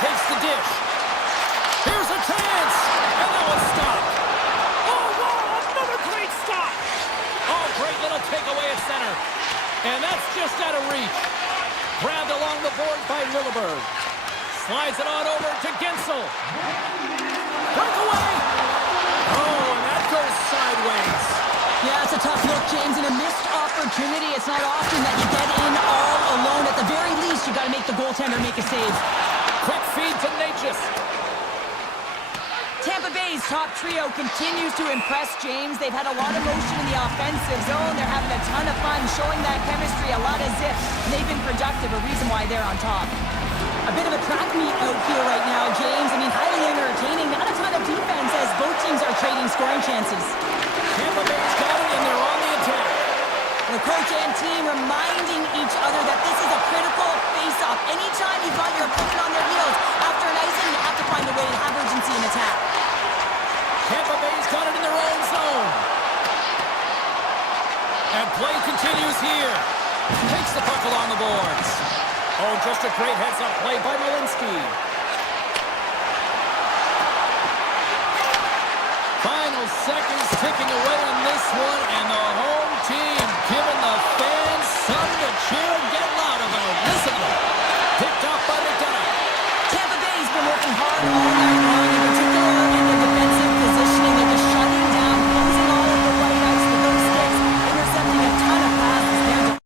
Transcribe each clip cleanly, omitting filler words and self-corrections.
takes the dish. Here's a chance, and that was stopped. Oh, wow, another great stop. Oh, great little takeaway at center. And that's just out of reach. Grabbed along the board by Lilleberg. Slides it on over to Gensel. Breakaway. Oh, and that goes sideways. Yeah, it's a tough look, James, and a missed opportunity. It's not often that you get in all alone. At the very least, you got to make the goaltender make a save. Quick feed to Natchez. Tampa Bay's top trio continues to impress, James. They've had a lot of motion in the offensive zone. They're having a ton of fun, showing that chemistry, a lot of zip. And they've been productive, a reason why they're on top. A bit of a track meet out here right now, James. I mean, highly entertaining. Not a ton of defense as both teams are trading scoring chances. Tampa Bay's got it, and they're on the attack. The coach and team reminding each other that this is a critical face-off. Anytime you've got your opponent on their heels after an icing, you have to find a way to have urgency in attack. Tampa Bay's got it in their own zone. And play continues here. Takes the puck along the boards. Oh, just a great heads-up play by Malinsky. Final seconds ticking away on this one, and the home team giving the fans something to cheer and get loud about. Listen to them. Picked off by McDonough. Tampa Bay's been working hard all night long, in particular in the defensive positioning. They're just shutting down, closing all of the white ice with those sticks, intercepting a ton of passes.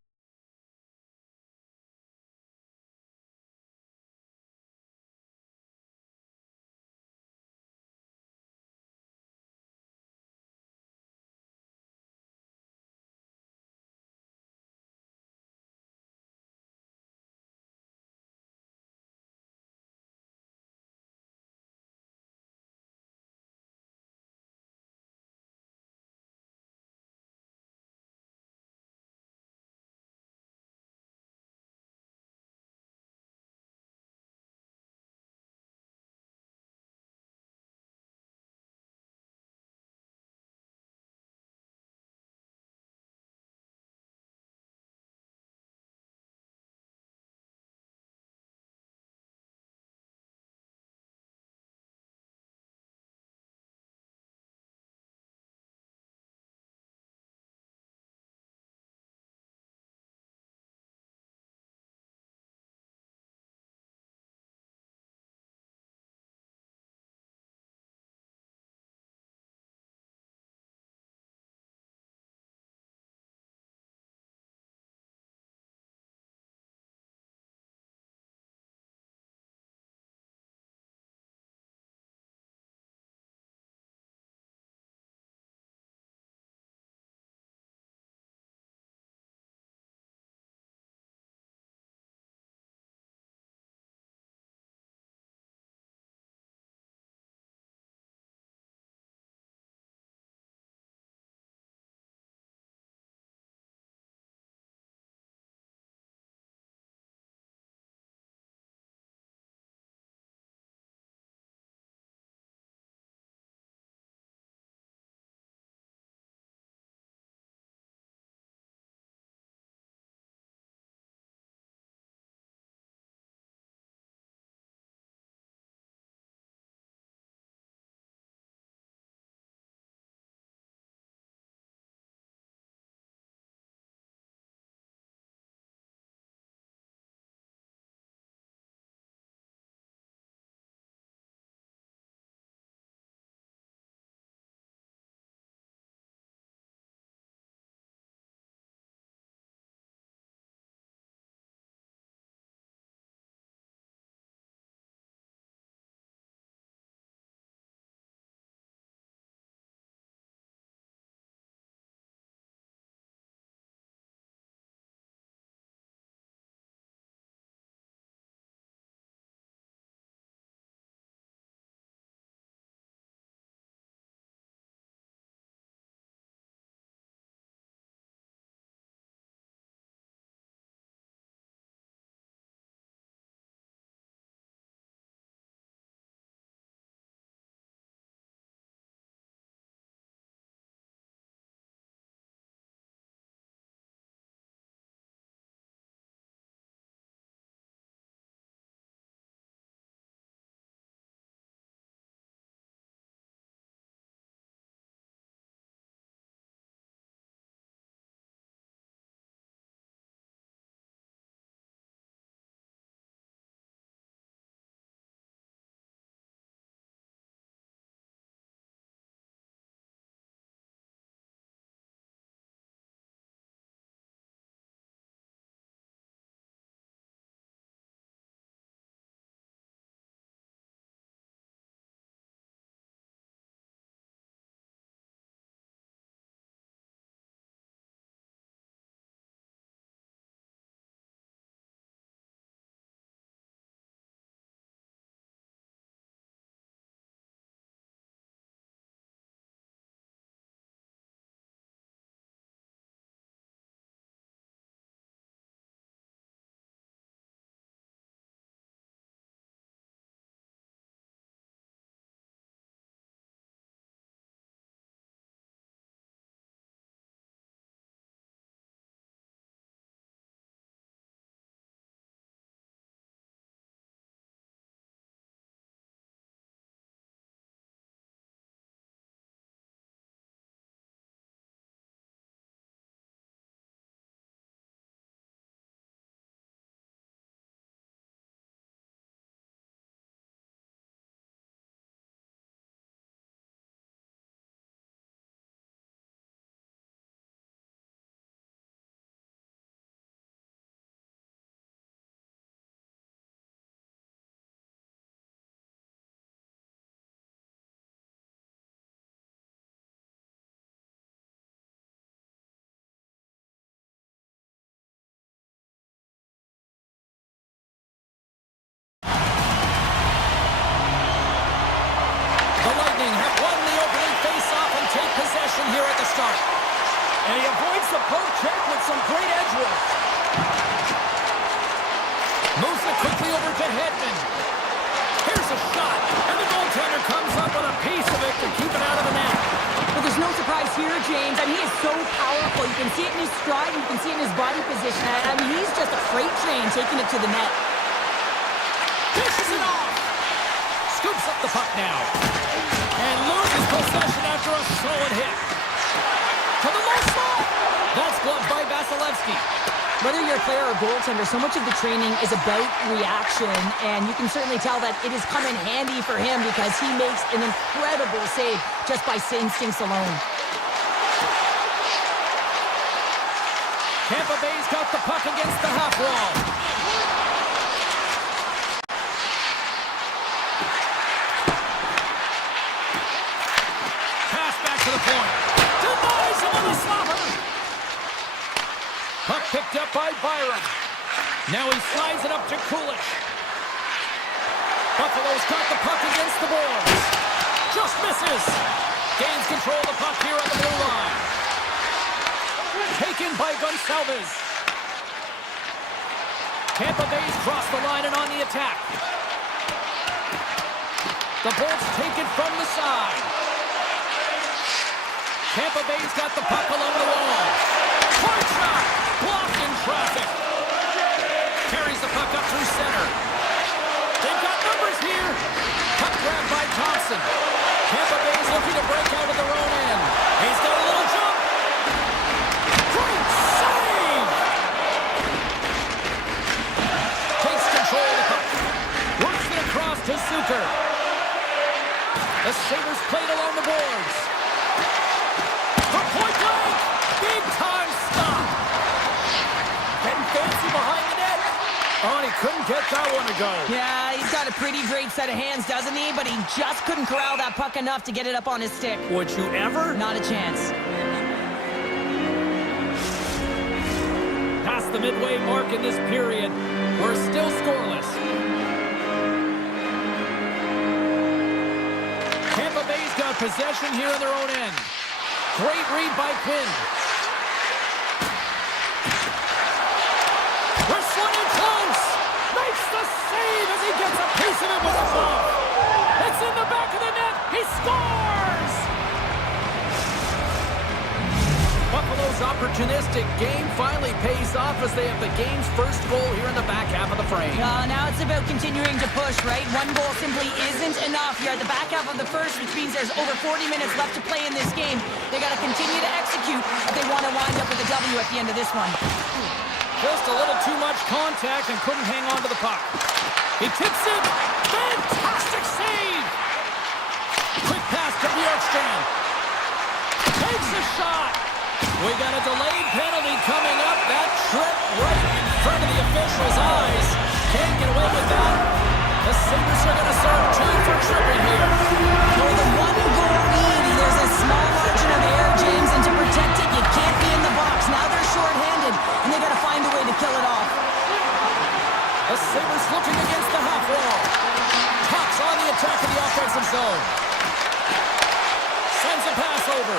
great edge work. Moves it quickly over to Hedman. Here's a shot, and the goaltender comes up with a piece of it to keep it out of the net. Well, there's no surprise here, James. I mean, he is so powerful. You can see it in his stride, and you can see it in his body position. I mean, he's just a freight train taking it to the net. Dishes it off. Scoops up the puck now. And loses possession after a solid hit. To the low slot. That's gloved by Vasilevsky. Whether you're a player or goaltender, so much of the training is about reaction, and you can certainly tell that it has come in handy for him because he makes an incredible save just by instincts alone. Tampa Bay's got the puck against the half wall. Pass back to the point. Denies him on the slapper. Puck picked up by Byron. Now he slides it up to Kulich. Buffalo's got the puck against the boards. Just misses. Gains control of the puck here on the blue line. Taken by Gonçalves. Tampa Bay's crossed the line and on the attack. The Bolts take it from the side. Tampa Bay's got the puck along the wall. Hard shot! Blocked in traffic. Carries the puck up through center. They've got numbers here. Puck grabbed by Thompson. Tampa Bay's looking to break out of their own end. He's got a little jump. Great save! Takes control of the puck. Works it across to Zucker. The Sabres played along the boards. For point blank! Big time stop! Getting fancy behind the net. Oh, and he couldn't get that one to go. Yeah, he's got a pretty great set of hands, doesn't he? But he just couldn't corral that puck enough to get it up on his stick. Would you ever? Not a chance. Past the midway mark in this period, we're still scoreless. Tampa Bay's got possession here on their own end. Great read by Quinn. Wrestling in close. Makes the save as he gets a piece of it with a glove. It's in the back of the net. He scores! Buffalo's opportunistic game finally pays off as they have the game's first goal here in the back half of the frame. Now it's about continuing to push, right? One goal simply isn't enough. You're at the back half of the first, which means there's over 40 minutes left to play in this game. They got to continue to execute if they want to wind up with a W at the end of this one. Just a little too much contact and couldn't hang on to the puck. He tips it. Fantastic save! Quick pass to Bjorkstrand. Takes a shot. We got a delayed penalty coming up. That tripped right in front of the official's eyes. Can't get away with that. The Sabres are going to serve two for tripping here. With a one-goal lead, there's a small margin of error, James, and to protect it, you can't be in the box. Now they're shorthanded, and they got to find a way to kill it off. The Sabres looking against the half wall. Puck's on the attack of the offensive zone. Sends a pass over.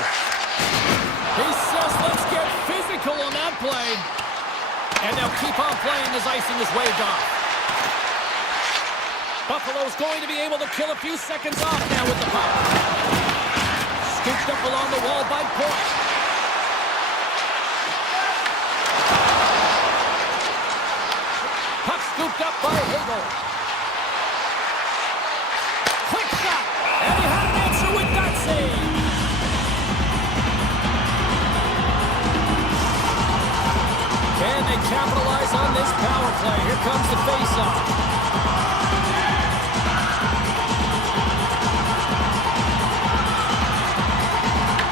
He says, let's get physical on that play. And they'll keep on playing as icing is waved off. Buffalo's going to be able to kill a few seconds off now with the puck. Scooped up along the wall by Point. Puck scooped up by Hagel. Quick shot. And he had an answer with that save. Can they capitalize on this power play? Here comes the face-off.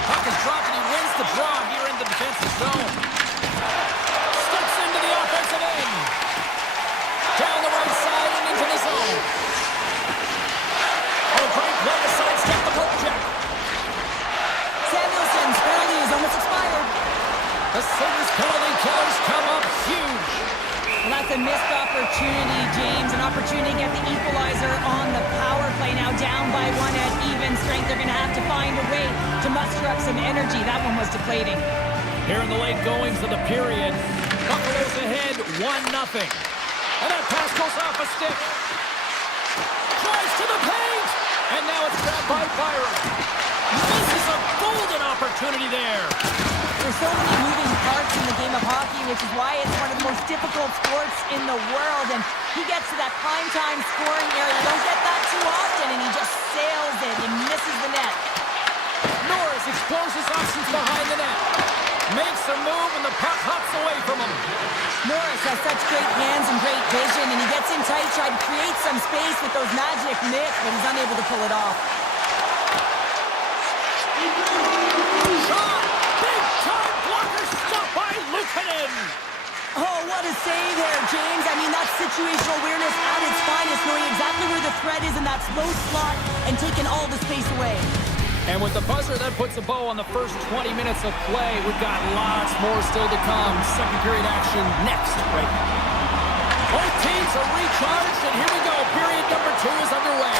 Puck is dropped and he wins the draw here in the defensive zone. Steps into the offensive end. Down the right side and into the zone. Oh, great play to sidestep the poke check. Samuelson's penalty is almost expired. The Sabres penalty killers come up huge. Well, that's a missed opportunity, James. An opportunity to get the equalizer on the power play. Now down by one at even strength. They're going to have to find a way to muster up some energy. That one was deflating. Here in the late goings of the period, Buffalo's ahead 1-0. And that pass goes off a stick. Drives to the paint. And now it's grabbed by Byron. Misses a golden opportunity there. There's so many moving parts in the game of hockey, which is why it's one of the most difficult sports in the world. And he gets to that prime time scoring area. You don't get that too often, and he just sails it and misses the net. Norris explores his options behind the net. Makes a move, and the puck hops away from him. Norris has such great hands and great vision, and he gets in tight, trying to create some space with those magic mitts, but he's unable to pull it off. Shot! Big-time blocker stopped by Luukkonen! Oh, what a save there, James. I mean, that's situational awareness at its finest, knowing exactly where the threat is in that slow slot and taking all the space away. And with the buzzer, that puts a bow on the first 20 minutes of play. We've got lots more still to come. Second period action next. Right. Both teams are recharged, and here we go. Period number 2 is underway.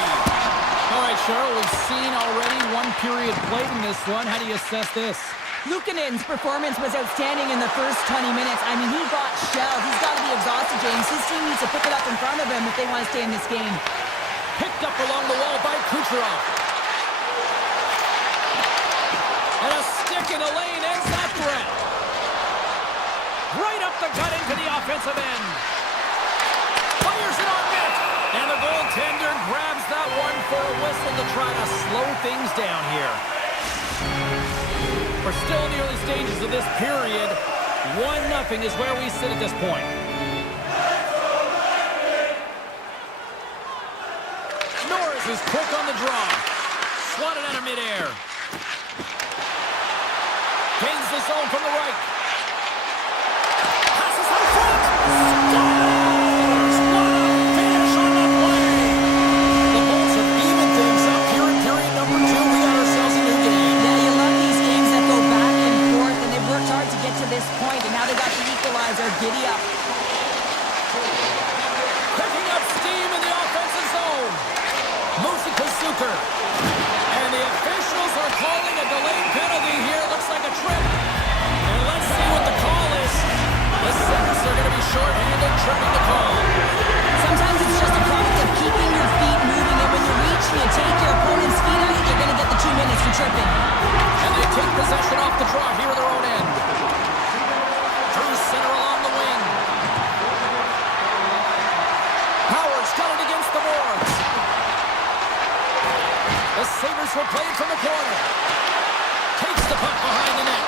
All right, Cheryl, we've seen already one period played in this one. How do you assess this? Luukkonen's performance was outstanding in the first 20 minutes. I mean, he got shelled. He's got to be exhausted, James. His team needs to pick it up in front of him if they want to stay in this game. Picked up along the wall by Kucherov. And a stick in the lane ends that threat. Right up the gut into the offensive end. Fires it on net. And the goaltender grabs that one for a whistle to try to slow things down here. We're still in the early stages of this period. 1-0 is where we sit at this point. Norris is quick on the draw. Swatted out of midair. Gains the zone from the right. Passes out front. Scores! What a finish on that play! The Bolts have evened things up here in period number 2. We got ourselves a new game. Yeah, you love these games that go back and forth, and they've worked hard to get to this point, and now they got the equalizer. Giddy up. Picking up steam in the offensive zone. Musa Zucker. And the officials are calling a delayed penalty here. Looks like a trip. And let's see what the call is. The Sabres are going to be short-handed, tripping the call. Sometimes it's just a product of keeping your feet moving, and when you reach and you take your opponent's feet out, you're going to get the 2 minutes for tripping. And they take possession off the draw here at their own end. Through center along the wing. Howard's got it against the boards. The Sabres will play it from the corner. Takes the puck behind the net.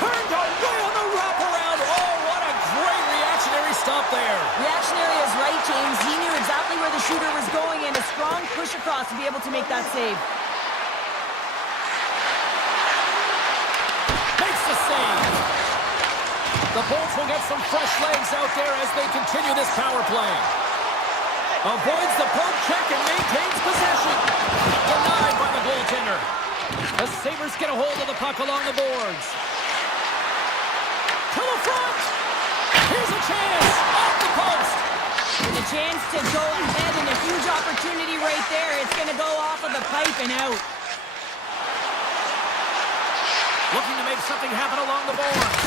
Turned away on the wraparound. Oh, what a great reactionary stop there. Reactionary is right, James. He knew exactly where the shooter was going, and a strong push across to be able to make that save. Makes the save. The Bolts will get some fresh legs out there as they continue this power play. Avoids the poke check and maintains possession. Denied by the goaltender. The Sabres get a hold of the puck along the boards. To the front. Here's a chance. Off the post. With a chance to go ahead and a huge opportunity right there. It's going to go off of the pipe and out. Looking to make something happen along the boards.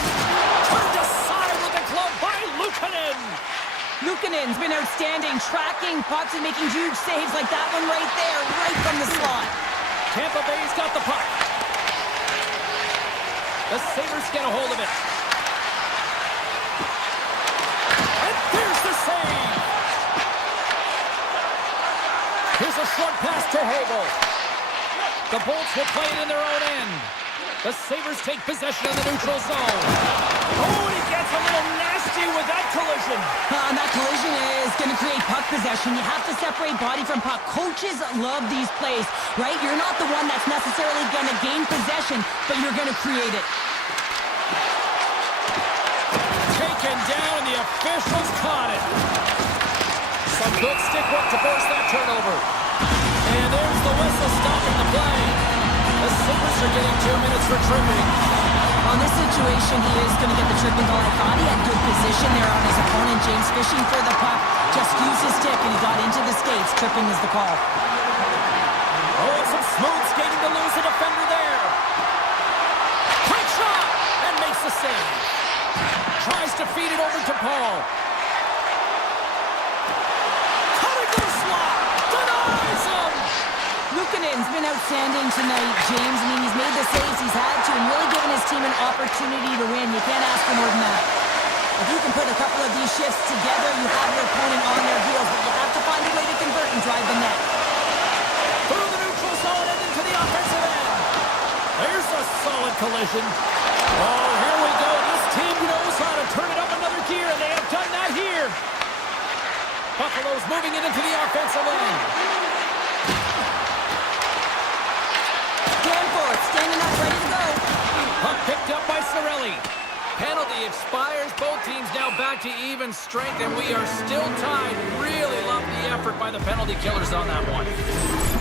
Turned aside with the glove by Luukkonen. Luukkonen's been outstanding, tracking pucks and making huge saves like that one right there, right from the slot. Tampa Bay's got the puck. The Sabres get a hold of it. And there's the save. Here's a short pass to Hagel. The Bolts will play it in their own end. The Sabres take possession of the neutral zone. Oh, and he gets a little nasty with that collision. And that collision is going to create puck possession. You have to separate body from puck. Coaches love these plays, right? You're not the one that's necessarily going to gain possession, but you're going to create it. Taken down, and the officials caught it. Some good stick work to force that turnover. And there's the whistle stopping the play. The Sabres are getting 2 minutes for tripping. On this situation, he is going to get the tripping goal. I thought he had good position there on his opponent. James fishing for the puck. Just used his stick, and he got into the skates. Tripping is the call. Oh, some smooth skating to lose a defender there. Quick shot! And makes the save. Tries to feed it over to Paul. Cutting to the slot. Denies him. Luukkonen's been outstanding tonight, James. I mean, he's made the saves he's had to and really given his team an opportunity to win. You can't ask for more than that. If you can put a couple of these shifts together, you have your opponent on their heels, but you have to find a way to convert and drive the net. Through the neutral zone and into the offensive end. There's a solid collision. Oh, here we go. This team knows how to turn it up another gear, and they have done that here. Buffalo's moving it into the offensive end. Danforth standing up, ready to go. Puck picked up by Cirelli. Penalty expires. Both teams now back to even strength, and we are still tied. Really love the effort by the penalty killers on that one.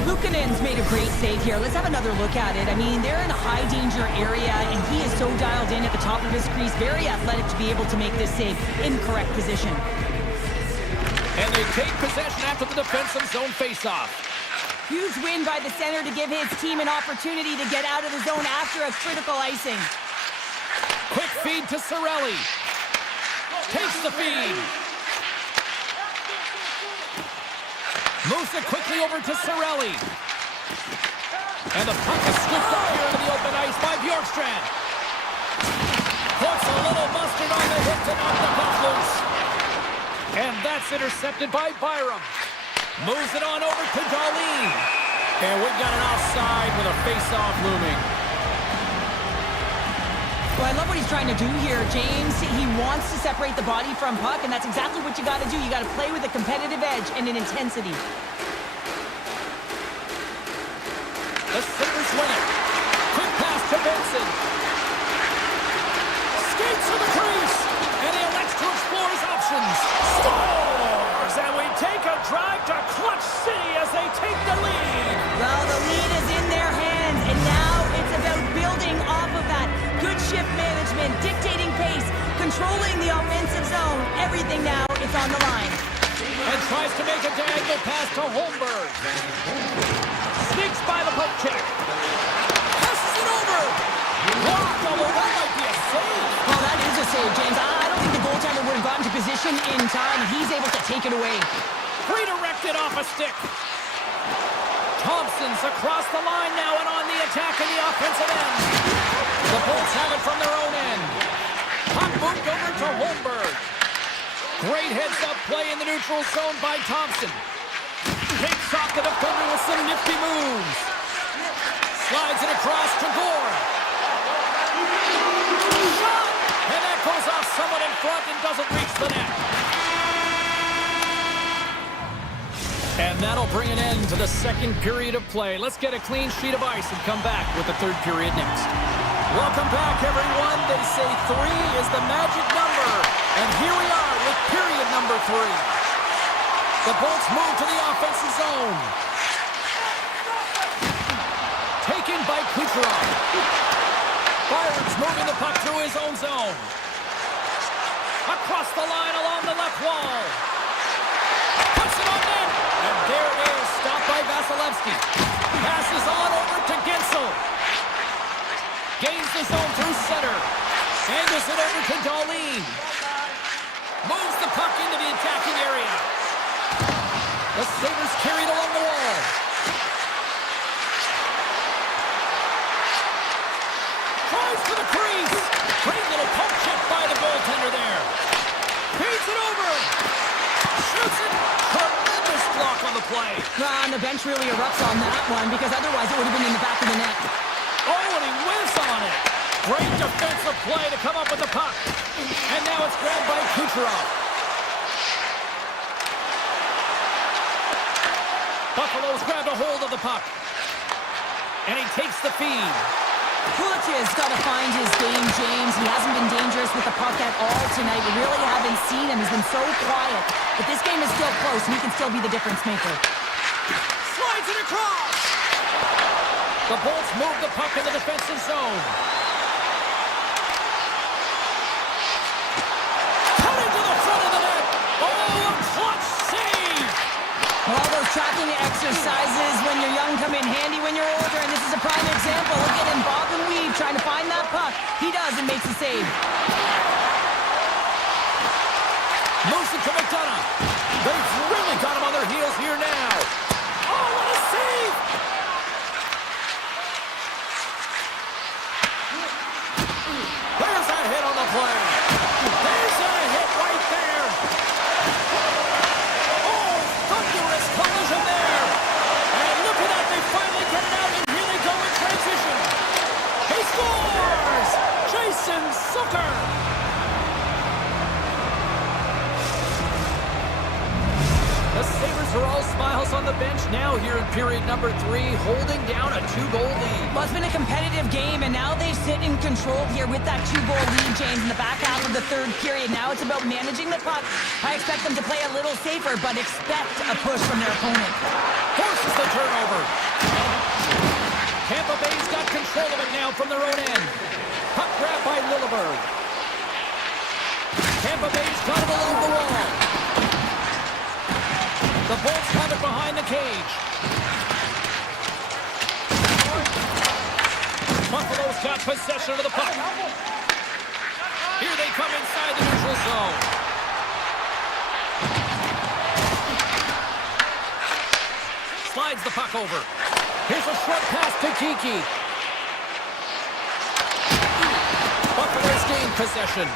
Luukkonen's made a great save here. Let's have another look at it. I mean, they're in a high-danger area, and he is so dialed in at the top of his crease. Very athletic to be able to make this save in correct position. And they take possession after the defensive zone face-off. Huge win by the center to give his team an opportunity to get out of the zone after a critical icing. Quick feed to Cirelli. Takes the feed. Moves it quickly over to Cirelli. And the puck is scooped up here into the open ice by Bjorkstrand. Puts a little mustard on the hit to knock the puck loose. And that's intercepted by Byram. Moves it on over to Darlene. And we've got an offside with a face-off looming. Well, I love what he's trying to do here, James. He wants to separate the body from puck, and that's exactly what you got to do. You got to play with a competitive edge and an intensity. The Sabres win it. Quick pass to Benson. Skates to the crease, and he elects to explore his options. Scores, and we take a drive to Clutch City as they take the lead. Well, the lead is in their hands, and now it's about building off of that. Good shift management, dictating pace, controlling the offensive zone. Everything now is on the line. And tries to make a diagonal pass to Holmberg. Sneaks by the poke check. Passes it over. Blocked, although that might be a save. Oh, that is a save, James. I don't think the goaltender would have gotten to position in time, and he's able to take it away. Redirected off a stick. Thompson's across the line now and on the attack in the offensive end. The Bolts have it from their own end. Puck moved over to Holmberg. Great heads-up play in the neutral zone by Thompson. Takes off the defender with some nifty moves. Slides it across to Gore. Shot! And that goes off someone in front and doesn't reach the net. And that'll bring an end to the second period of play. Let's get a clean sheet of ice and come back with the third period next. Welcome back, everyone. They say 3 is the magic number. And here we are with period number 3. The Bolts move to the offensive zone. Taken by Kucherov. Byron's moving the puck through his own zone. Across the line along the left wall. Puts it on net. And there it is, stopped by Vasilevsky. Passes on over to Gensel. Gains the zone through center. Angles it over to Darlene. Moves the puck into the attacking area. The Sabres carried along the wall. Tries for the crease. Great little poke check by the goaltender there. Feeds it over. Shoots it. Tremendous block on the play. And the bench really erupts on that one, because otherwise it would have been in the back of the net. Oh, and he whiffs on it. Great defensive play to come up with the puck. And now it's grabbed by Kucherov. Buffalo's grabbed a hold of the puck. And he takes the feed. Kulach's got to find his game, James. He hasn't been dangerous with the puck at all tonight. We really haven't seen him. He's been so quiet. But this game is still close, and he can still be the difference maker. Slides it across. The Bolts move the puck in the defensive zone. Cut into the front of the net. Oh, a clutch save. Well, those tracking exercises when you're young come in handy when you're older, and this is a prime example. Look at him bob and weave trying to find that puck. He does and makes a save. Moves it to McDonough. They've really got him on their heels here now. Oh, what a save! There's that hit on the play. There's a hit right there. Oh, thunderous collision there. And look at that, they finally get it out, and here they go in transition. He scores! Jason Zucker! The Sabres are all smiles on the bench now here in period number 3, holding down a 2-goal lead. Well, it's been a competitive game, and now they sit in control here with that 2-goal lead, James, in the back half of the third period. Now it's about managing the puck. I expect them to play a little safer, but expect a push from their opponent. Forces the turnover. Tampa Bay's got control of it now from their own end. Puck grab by Lilleberg. Tampa Bay's got it along the wall. The Bolts have it behind the cage. Buffalo's got possession of the puck. Here they come inside the neutral zone. Slides the puck over. Here's a short pass to Kiki. Buffalo's gained possession.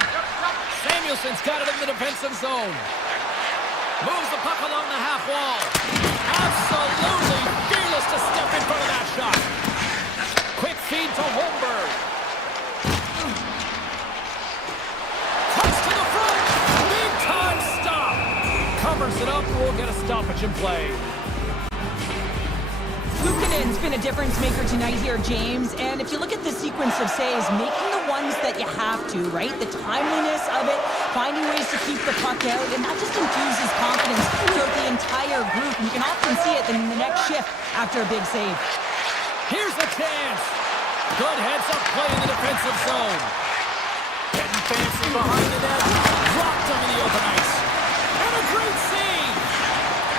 Samuelson's got it in the defensive zone. Moves the puck along the half wall. Absolutely fearless to step in front of that shot. Quick feed to Holmberg. Cuts to the front. Big time stop. Covers it up. We'll get a stoppage in play. Luukkonen's been a difference maker tonight here, James. And if you look at the sequence of saves, making the ones that you have to, right? The timeliness of it, finding ways to keep the puck out, and that just infuses confidence throughout the entire group. And you can often see it in the next shift after a big save. Here's the chance. Good heads-up play in the defensive zone. Getting fancy behind the net. Dropped him in the open ice. And a great save.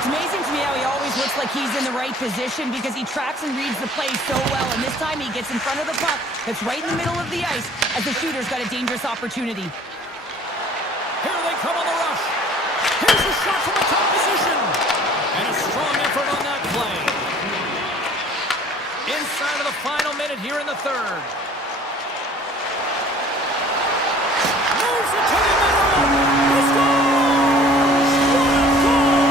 It's amazing to me how he always looks like he's in the right position because he tracks and reads the play so well. And this time he gets in front of the puck that's right in the middle of the ice as the shooter's got a dangerous opportunity. Here they come on the rush. Here's a shot from a top position. And a strong effort on that play. Inside of the final minute here in the third. Moves it to the middle. He scores! What a goal!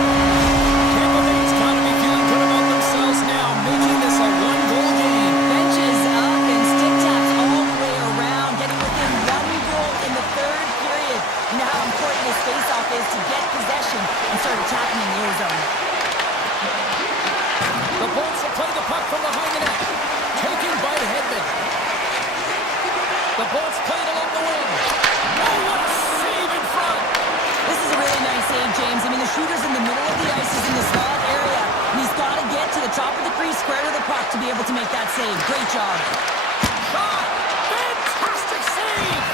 Tampa Bay's got to be feeling good about themselves now, making this a one-goal game. Benches up and stick taps all the way around, getting within 1 goal in the third period. You know how important this face-off is to get possession and start attacking in the ozone. The Bolts have played the puck from behind the net. Taking by Hedman. The Bolts played along the wing. Oh, what a save in front. This is a really nice save, James. I mean, the shooter's in the middle of the ice. He's in the slot area. And he's got to get to the top of the crease, square to the puck to be able to make that save. Great job. Shot. Fantastic save.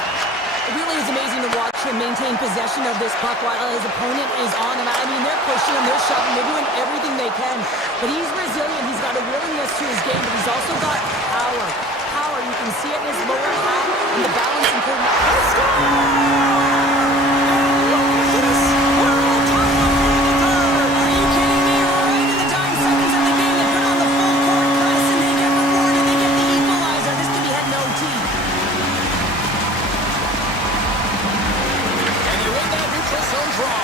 It really is amazing to watch him maintain possession of this puck while his opponent is on him. I mean, they're pushing him, they're shoving, they're doing everything they can. But he's resilient, he's got a willingness to his game, but he's also got power. Power, you can see it in his lower half, and the balance and Are you kidding me? Right in the dying seconds of the game, they put on the full court press, and they get rewarded, they get the equalizer. This could be heading OT. And you win that neutral zone draw.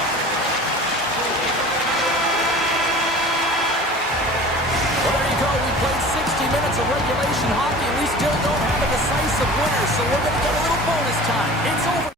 Well, there you go. We played 60 minutes of regulation hockey, and we still don't have a decisive winner, so we're going to get a little bonus time. It's over.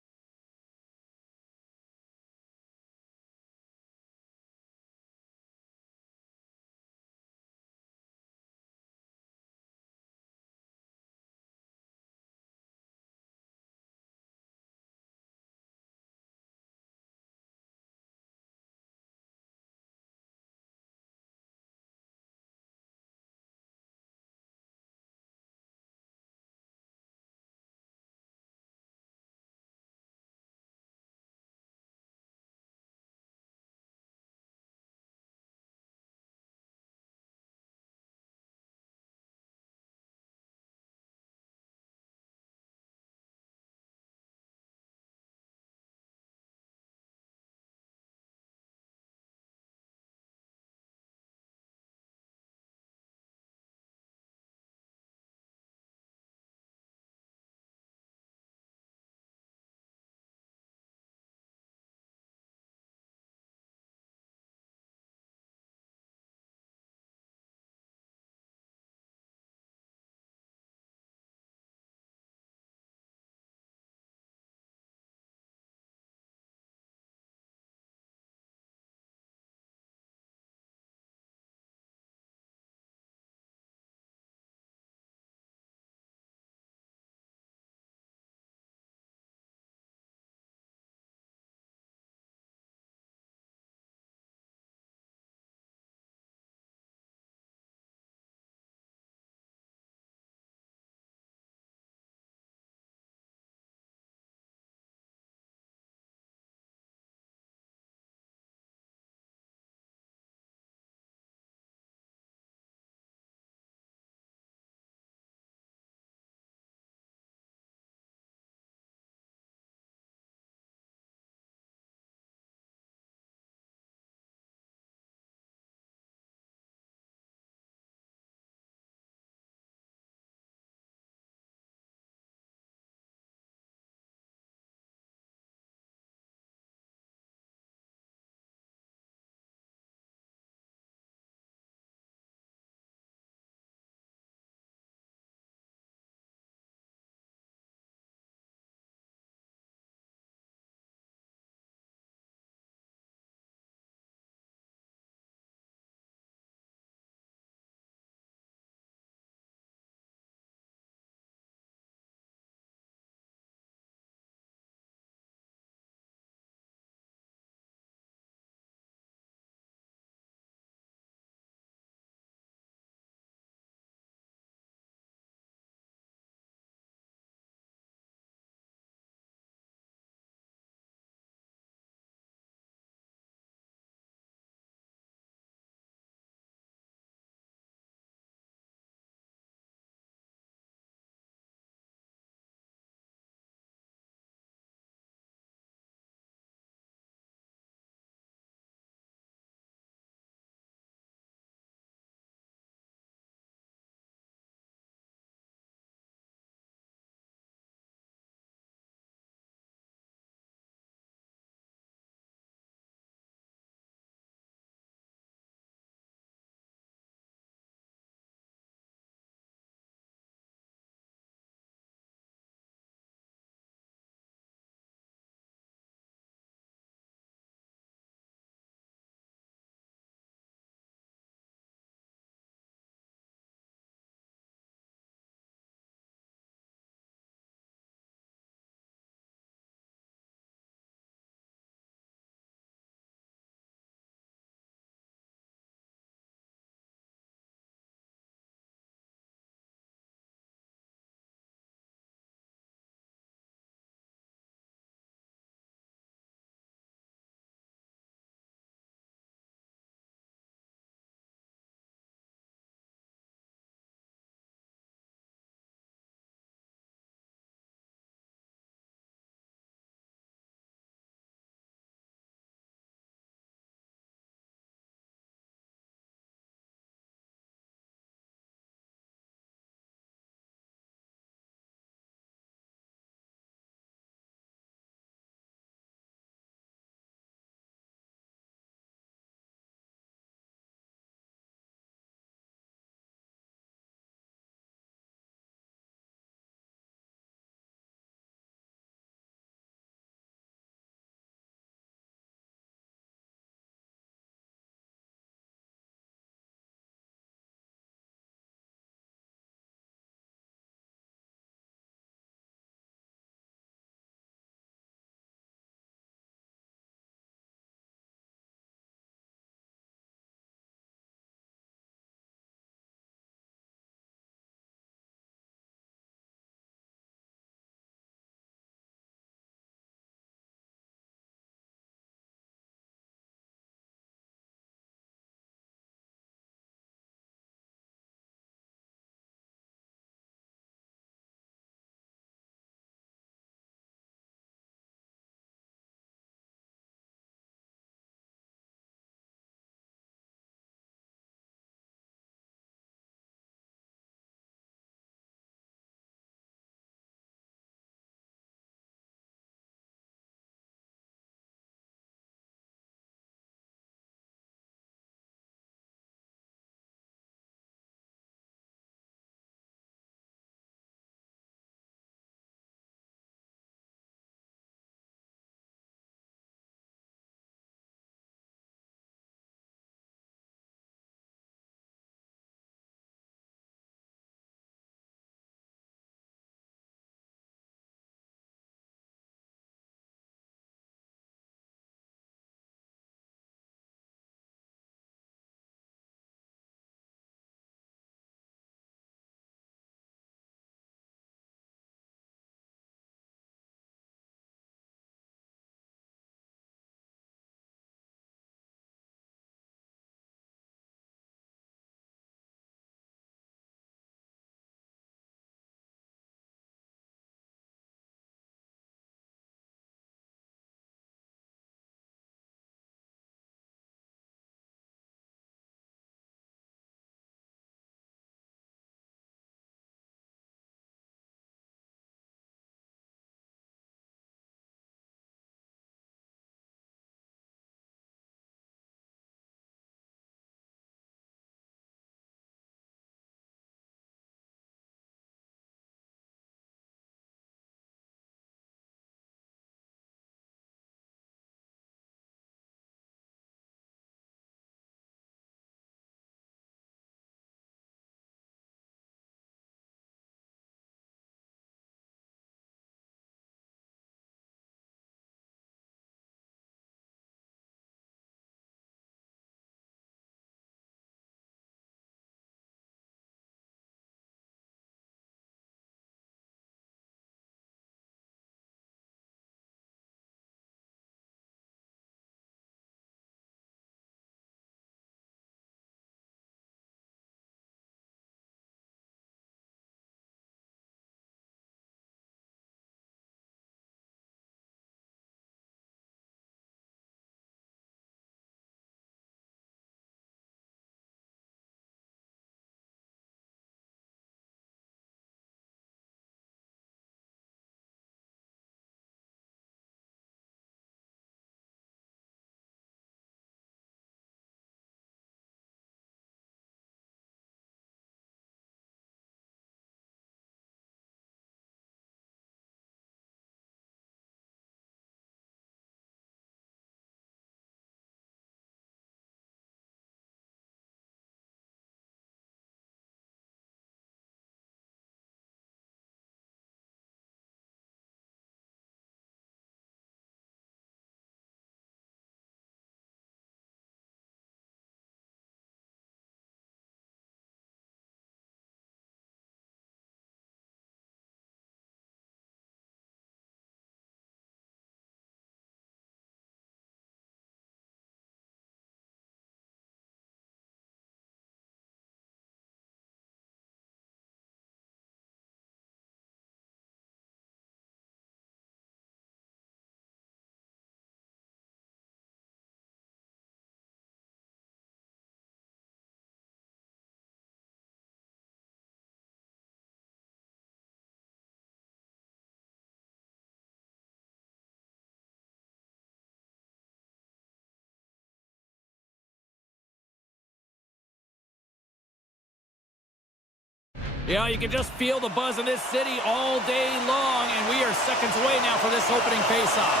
Yeah, you can just feel the buzz in this city all day long, and we are seconds away now for this opening face-off.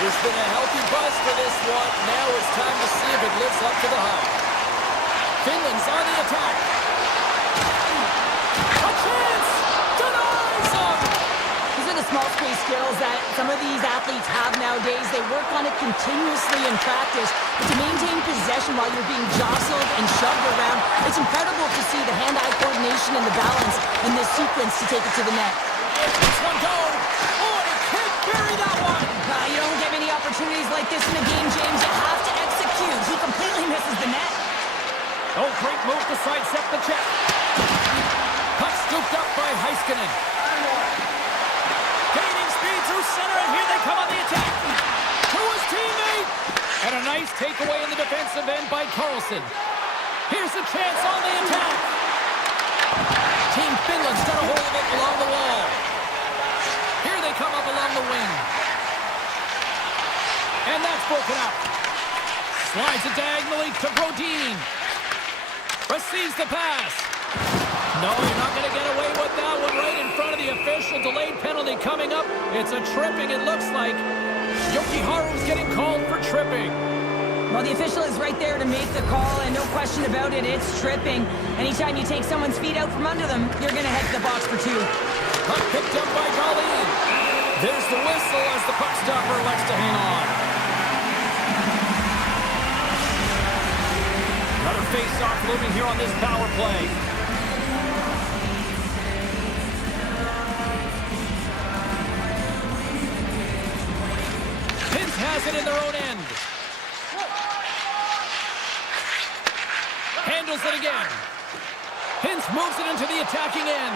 There's been a healthy buzz for this one. Now it's time to see if it lives up to the hype. Finland's on the attack. A chance! Denies them! These are the small space skills that some of these athletes have nowadays. They work on it continuously in practice, but to maintain possession while you're being jostled and shoved around, it's incredible to see the hand-eye coordination and the balance in this sequence to take it to the net. This one go! Oh, and he can't bury that one! You don't get many opportunities like this in a game, James. You have to execute. He completely misses the net. Oh, great move to sidestep the check. Puck scooped up by Heiskanen. Gaining speed through center, and here they come on the attack. To his teammate! And a nice takeaway in the defensive end by Carlson. Here's a chance on the attack. Team Finland's got a hold of it along the wall. Here they come up along the wing. And that's broken up. Slides it diagonally to Brodin. Receives the pass. No, you're not going to get away with that one right in front of the official. Delayed penalty coming up. It's a tripping, it looks like. Jokiharu's getting called for tripping. Well, the official is right there to make the call, and no question about it, it's tripping. Anytime you take someone's feet out from under them, you're going to head to the box for two. Puck picked up by Galin. There's the whistle as the puck stopper likes to hang on. Another face-off looming here on this power play. Pins has it in their own end. Handles it again. Pins moves it into the attacking end.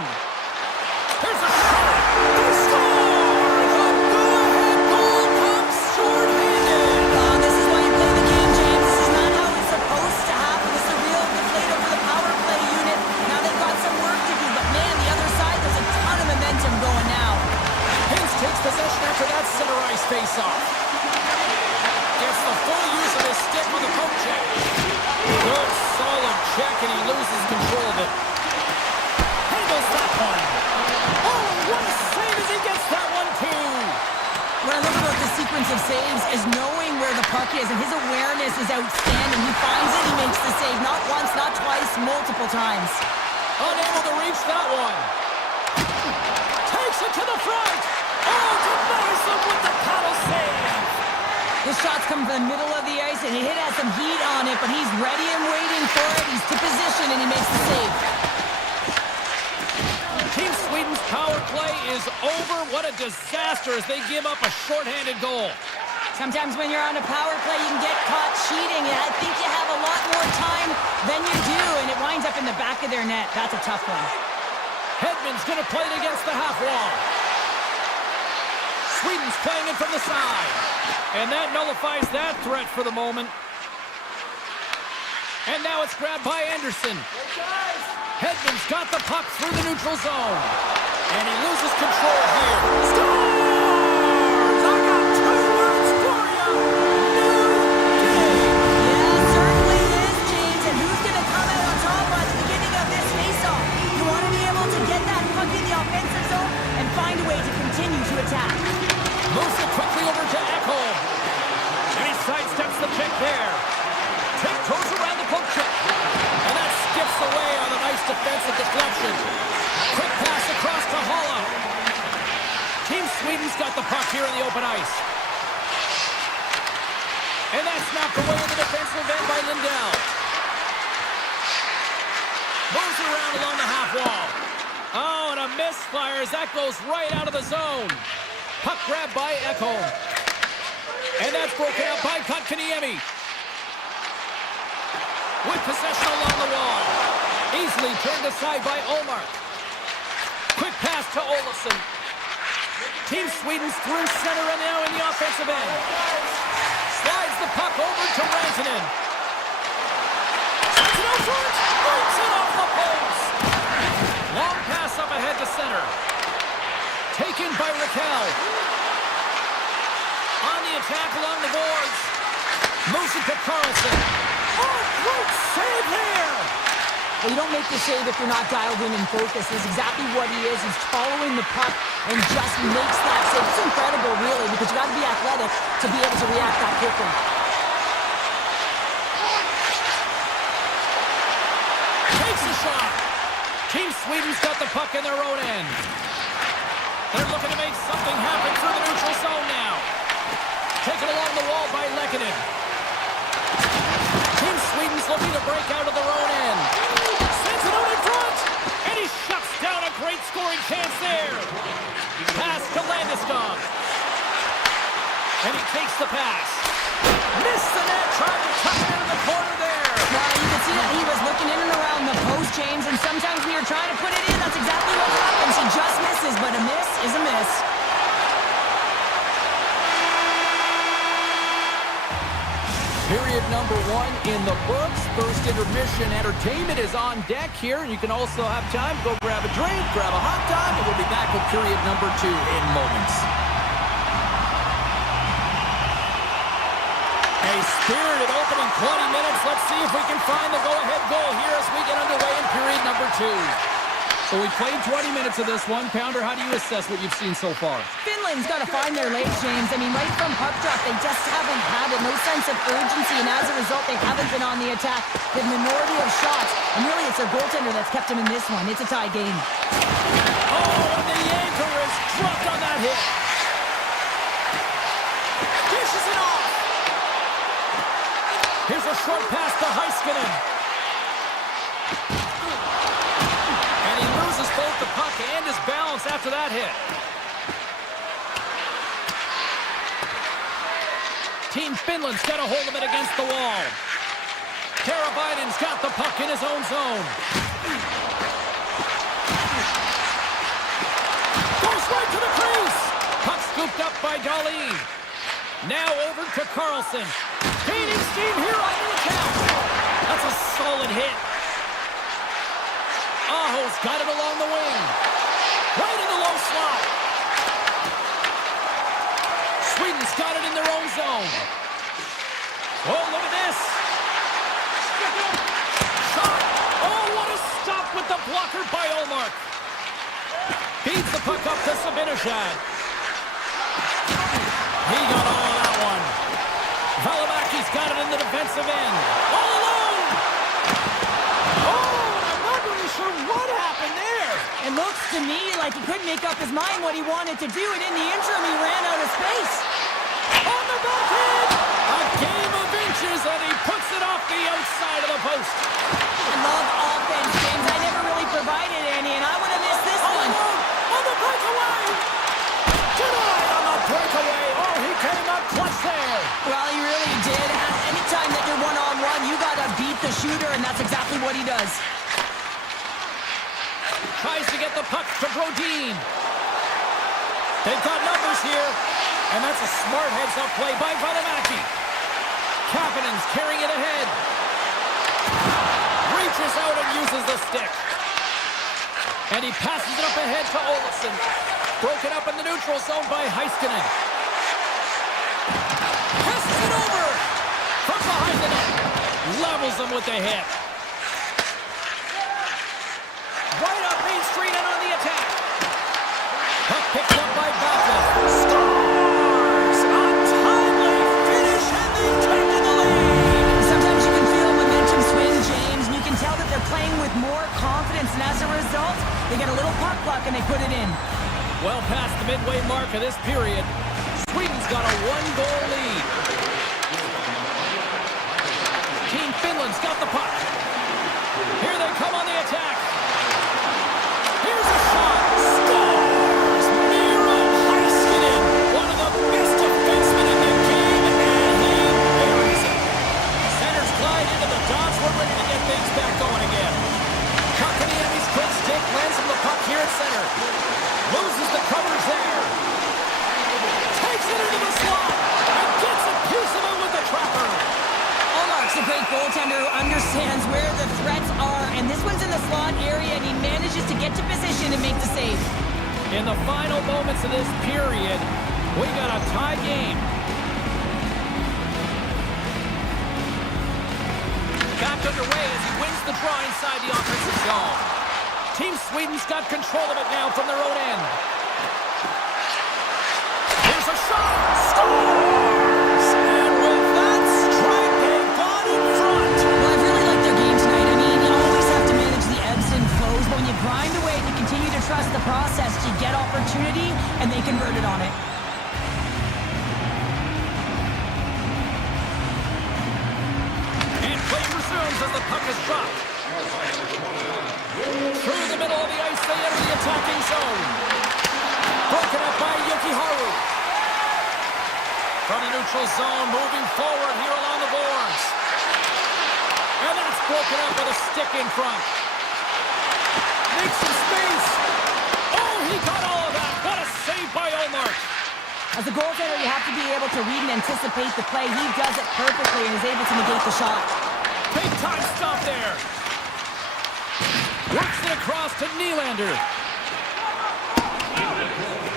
Here's a shot. He scores! A go-ahead goal comes short-handed. This is why you play the game, James. This is not how it's supposed to happen. It's a real deflator for the power play unit. Now they've got some work to do, but man, the other side, there's a ton of momentum going now. Pins takes possession after that center ice face-off. Gets the full use of his stick on the poke check. Good, solid check, and he loses control of it. Handles that one. Oh, what a save as he gets that one, too. What I love about this sequence of saves is knowing where the puck is, and his awareness is outstanding. He finds it, he makes the save. Not once, not twice, multiple times. Unable to reach that one. Takes it to the front. Oh, denies him with the paddle save. This shot's coming from the middle of the ice, and it has some heat on it, but he's ready and waiting for it. He's to position, and he makes the save. Team Sweden's power play is over. What a disaster as they give up a shorthanded goal. Sometimes when you're on a power play, you can get caught cheating, and I think you have a lot more time than you do, and it winds up in the back of their net. That's a tough one. Hedman's going to play it against the half wall. Sweden's playing it from the side. And that nullifies that threat for the moment. And now it's grabbed by Anderson. Hedman's got the puck through the neutral zone. And he loses control here. Scores! I got two words for you. New day. Yeah, certainly is, James. And who's going to come out on top at the beginning of this faceoff? You want to be able to get that puck in the offensive zone and find a way to continue to attack. Moves it quickly over to Ekholm. And he sidesteps the check there. Tiptoes around the poke check. And that skips away on a nice defensive deflection. Quick pass across to Halla. Team Sweden's got the puck here in the open ice. And that's knocked away in the defensive end by Lindell. Moves it around along the half wall. Oh, and a misfire as that goes right out of the zone. Puck grabbed by Ekholm. And that's broken up by Kotkaniemi. With possession along the wall. Easily turned aside by Omar. Quick pass to Olofsson. Team Sweden's through center and now in the offensive end. Slides the puck over to Rantanen. Sends it out front. Breaks it off the post. Long pass up ahead to center. Taken by Raquel. On the attack along the boards. Moves it to Carlson. Oh, great save here! Well, you don't make the save if you're not dialed in and focused. This is exactly what he is. He's following the puck and just makes that save. It's incredible, really, because you got to be athletic to be able to react that quickly. Takes a shot. Team Sweden's got the puck in their own end. They're looking to make something happen through the neutral zone now. Taken along the wall by Lehkonen. Team Sweden's looking to break out of their own end. Sends it out in front. And he shuts down a great scoring chance there. Pass to Landeskog. And he takes the pass. Missed the net, trying to tuck it in the corner there. Now, you can see that he was looking in and around the post, James, and sometimes when you're trying to put it in, that's exactly what happens. He just misses, but a miss is a miss. Period number 1 in the books. First intermission entertainment is on deck here. You can also have time to go grab a drink, grab a hot dog, and we'll be back with period number 2 in moments. A spirited opening 20 minutes. Let's see if we can find the go-ahead goal here as we get underway in period number 2. So we played 20 minutes of this one. Pounder, how do you assess what you've seen so far? Finland's got to find their legs, James. I mean, right from puck drop, they just haven't had it. No sense of urgency, and as a result, they haven't been on the attack. The minority of shots, and really it's their goaltender that's kept them in this one. It's a tie game. Oh, and the anchor is dropped on that hit. Dishes it off. Here's a short pass to Heiskanen. And he loses both the puck and his balance after that hit. Team Finland's got a hold of it against the wall. Karabainen's got the puck in his own zone. Goes right to the crease. Puck scooped up by Dahlin. Now over to Carlson. Gaining steam here on the attack. That's a solid hit. Aho's got it along the wing. Right in the low slot. Sweden's got it in their own zone. Oh, look at this. Shot. Oh, what a stop with the blocker by Olmark. Feeds the puck up to Sabinishad. He got all of that one. Valimaki's got it in the defensive end. All alone. Oh, I'm not really sure what happened there. It looks to me like he couldn't make up his mind what he wanted to do, and in the interim, he ran out of space. On the backhand. A game of inches, and he puts it off the outside of the post. I love offense, James. I never really provided any, and I would have missed this one. On the breakaway. Denied on the breakaway. Oh, he came up clutch there. Well, he really did. Anytime that you're one-on-one, you got to beat the shooter, and that's exactly what he does. Tries to get the puck to Brodin. They've got numbers here, and that's a smart heads-up play by Valimaki. Kapanen's carrying it ahead. Reaches out and uses the stick. And he passes it up ahead to Olofsson. Broken up in the neutral zone by Heiskanen. Passes it over. From behind the net. Levels him with the hit. Right up Main Street and on the attack. Puck picked up by Backlund. Scores! A timely finish, and they've taken the lead. Sometimes you can feel momentum swing, James, and you can tell that they're playing with more confidence, and as a result, they get a little puck luck and they put it in. Well past the midway mark of this period, Sweden's got a one-goal lead. Team Finland's got the puck. Here they come on the attack. Here's a shot. Scores! Miro Heiskanen, one of the best defensemen in the game, and he buries it. Centers glide into the dots. We're ready to get things back going again. Kotkaniemi's quick stick lands him the puck here at center. Loses the covers there. Takes it into the slot and gets a piece of it with the trapper. Olmark's a great goaltender who understands where the threats are, and this one's in the slot area, and he manages to get to position and make the save. In the final moments of this period, we got a tie game. Back back underway as he wins the draw inside the offensive zone. Team Sweden's got control of it now from their own end. Here's a shot! Scores! And with that strike, they've got in front. Well, I really like their game tonight. I mean, you always have to manage the ebbs and flows, but when you grind away and you continue to trust the process, you get opportunity, and they converted on it. And play resumes as the puck is dropped. Through the middle of the ice, they enter the attacking zone. Broken up by Yukiharu. From the neutral zone, moving forward here along the boards. And that's broken up with a stick in front. Makes some space. Oh, he got all of that. What a save by Omar. As a goaltender, you have to be able to read and anticipate the play. He does it perfectly and is able to negate the shot. Big time stop there. Works it across to Nylander.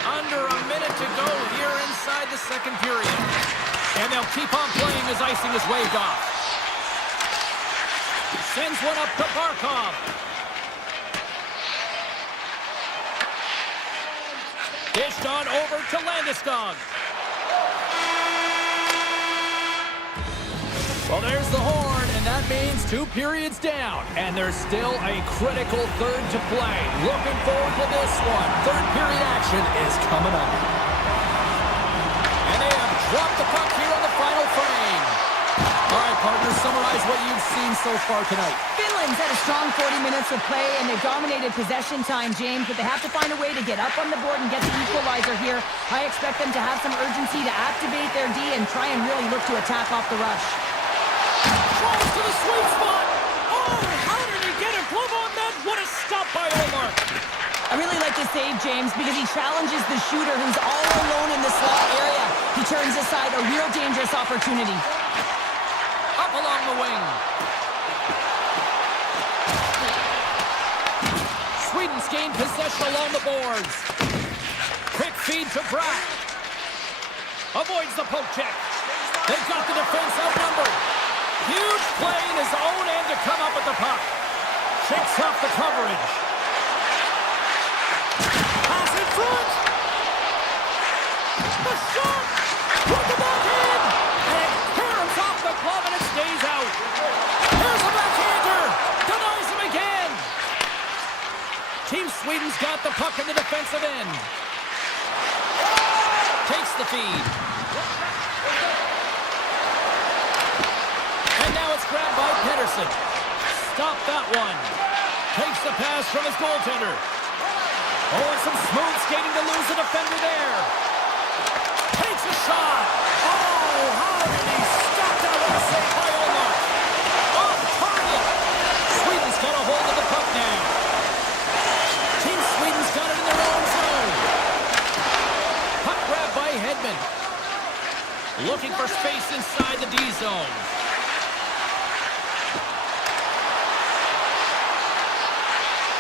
Under a minute to go here inside the second period. And they'll keep on playing as icing is waved off. Sends one up to Barkov. Dished on over to Landeskog. Well, there's the horn, and that means 2 periods down. And there's still a critical third to play. Looking forward to this one. Third period action is coming up. And they have dropped the puck here on the final frame. All right, partners, summarize what you've seen so far tonight. Finland's had a strong 40 minutes of play, and they've dominated possession time, James, but they have to find a way to get up on the board and get the equalizer here. I expect them to have some urgency to activate their D and try and really look to attack off the rush. Falls to the sweet spot. Oh, how did he get a glove on that? What a stop by Omar. I really like the save, James, because he challenges the shooter who's all alone in the slot area. He turns aside a real dangerous opportunity. Up along the wing. Sweden's gained possession along the boards. Quick feed to Bratt. Avoids the poke check. They've got the defense outnumbered. Huge play in his own end to come up with the puck. Shakes off the coverage. Pass in front. The shot. Put the back in. And it caroms off the glove and it stays out. Here's a backhander. Denies him again. Team Sweden's got the puck in the defensive end. Takes the feed. And now it's grabbed by Pedersen. Stop that one. Takes the pass from his goaltender. Oh, and some smooth skating to lose the defender there. Takes a shot. Oh, how did he stop that one? Save by Omar. Off target. Sweden's got a hold of the puck now. Team Sweden's got it in their own zone. Puck grabbed by Hedman. Looking for space inside the D zone.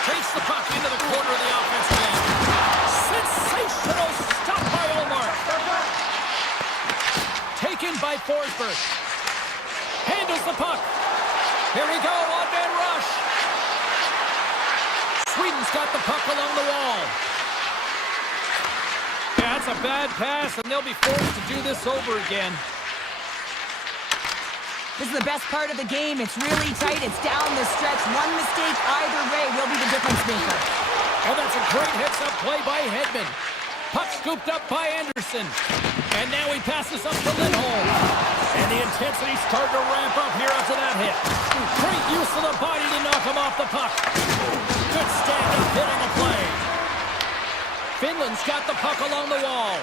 Takes the puck into the corner of the offensive end. Sensational stop by Omar. Taken by Forsberg. Handles the puck. Here we go, on-man rush. Sweden's got the puck along the wall. Yeah, that's a bad pass, and they'll be forced to do this over again. This is the best part of the game. It's really tight. It's down the stretch. One mistake either way will be the difference maker. Oh, that's a great heads-up play by Hedman. Puck scooped up by Anderson. And now he passes up to Lindholm. And the intensity's starting to ramp up here after that hit. Great use of the body to knock him off the puck. Good stand-up hit on the play. Finland's got the puck along the wall.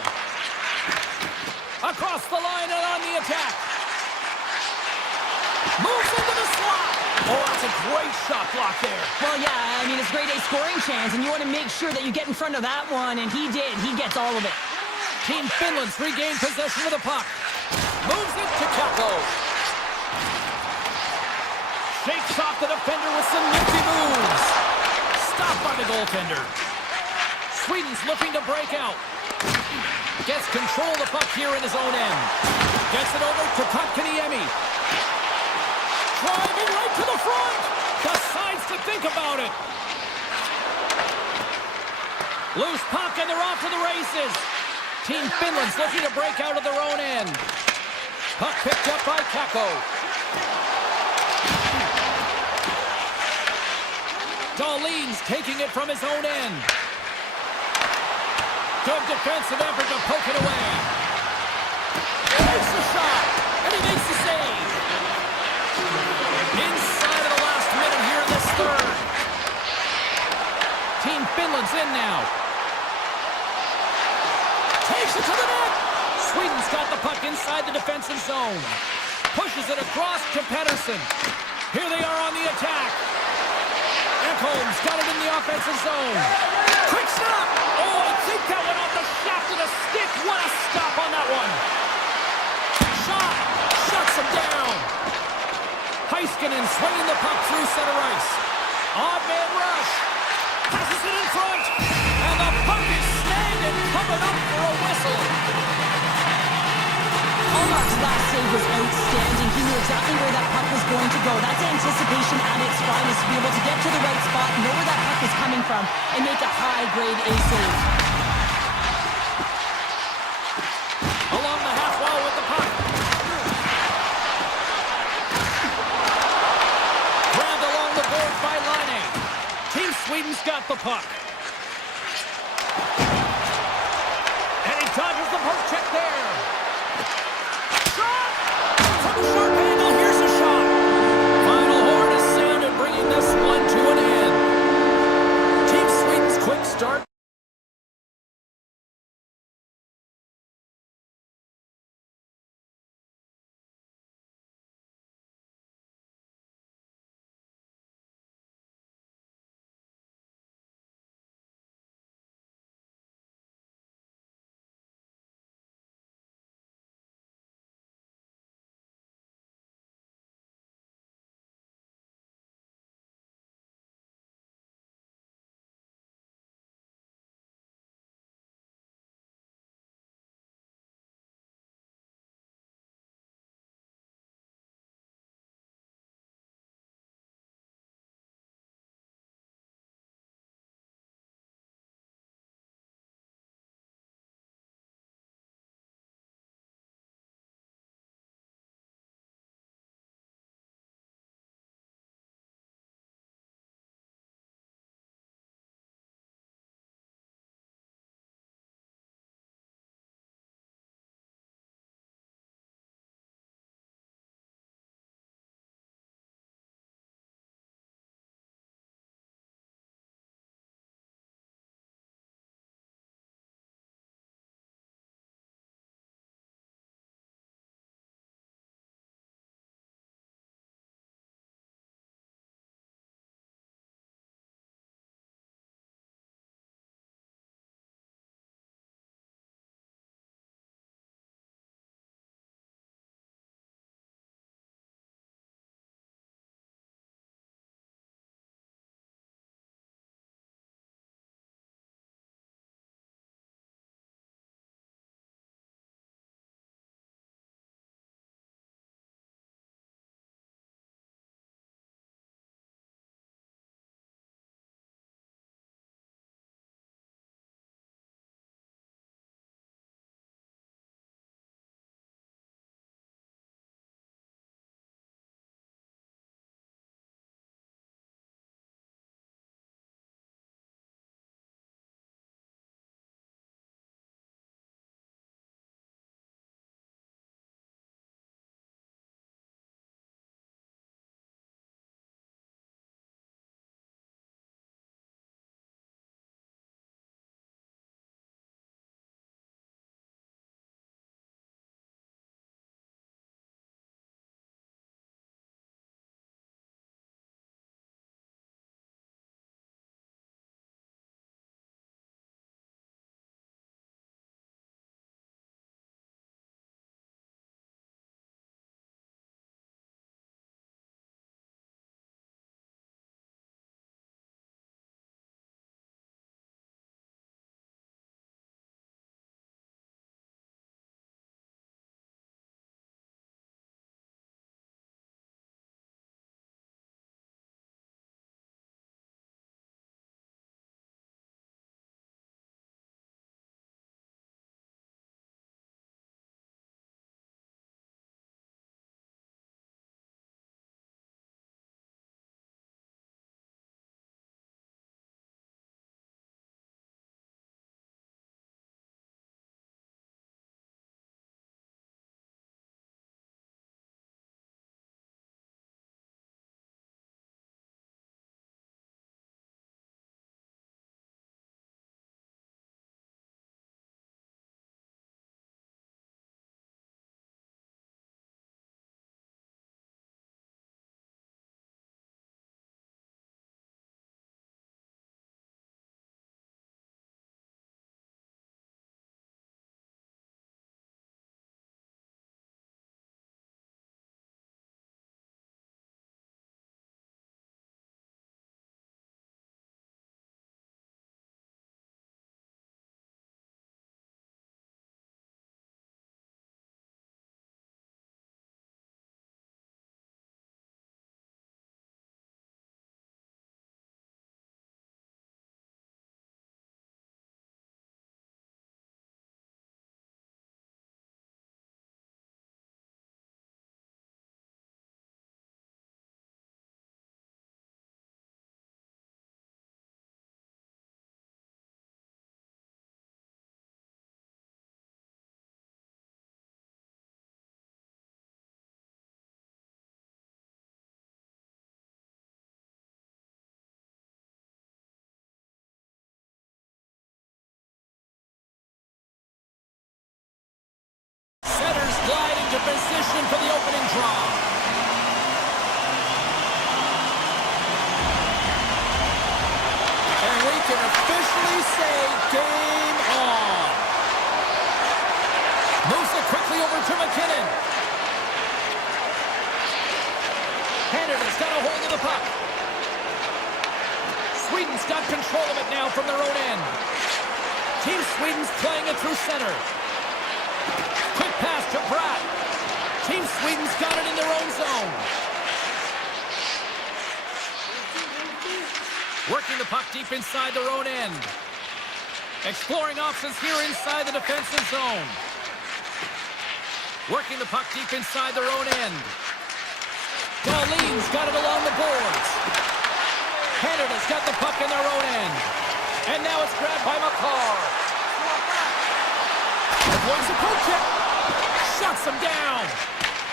Across the line and on the attack. Moves into the slot. Oh, that's a great shot block there. Well, yeah, I mean, it's grade A scoring chance, and you want to make sure that you get in front of that one, and he did. He gets all of it. Team Finland's regained possession of the puck. Moves it to Keppo. Shakes off the defender with some nifty moves. Stopped by the goaltender. Sweden's looking to break out. Gets control of the puck here in his own end. Gets it over to Kotkaniemi. Driving right to the front. Decides to think about it. Loose puck, and they're off to the races. Team Finland's looking to break out of their own end. Puck picked up by Kakko. Dahlin's taking it from his own end. Good defensive effort to poke it away. Takes the shot, and he makes the save. Inside of the last minute here in this third. Team Finland's in now. Takes it to the net. Sweden's got the puck inside the defensive zone. Pushes it across to Pettersson. Here they are on the attack. Ekholm's got it in the offensive zone. Quick stop! Oh, I think that went off the shaft of the stick. What a stop on that one. Shot! Shuts him down. Heiskanen swinging the puck through center ice. Odd man rush. Passes it in front. And the puck is snagged and covered up for a whistle. Hallmark's last save was outstanding. He knew exactly where that puck was going to go. That's anticipation at its finest. To be able to get to the right spot, know where that puck is coming from, and make a high-grade A save. Along the half wall with the puck. Grabbed along the boards by Laine. Team Sweden's got the puck. And he dodges the poke check there. Shot! From the sharp angle, here's a shot. Final horn is sounded, bringing this one to an end. Team Sweden's quick start. into position for the opening draw. And we can officially say game on. Moves it quickly over to McKinnon. Canada's got a hold of the puck. Sweden's got control of it now from their own end. Team Sweden's playing it through center. Quick pass to Bratt. Team Sweden's got it in their own zone. Working the puck deep inside their own end. Exploring options here inside the defensive zone. Working the puck deep inside their own end. Darlene's got it along the boards. Canada's got the puck in their own end. And now it's grabbed by McCarr. Avoids the poke check. Shuts him down.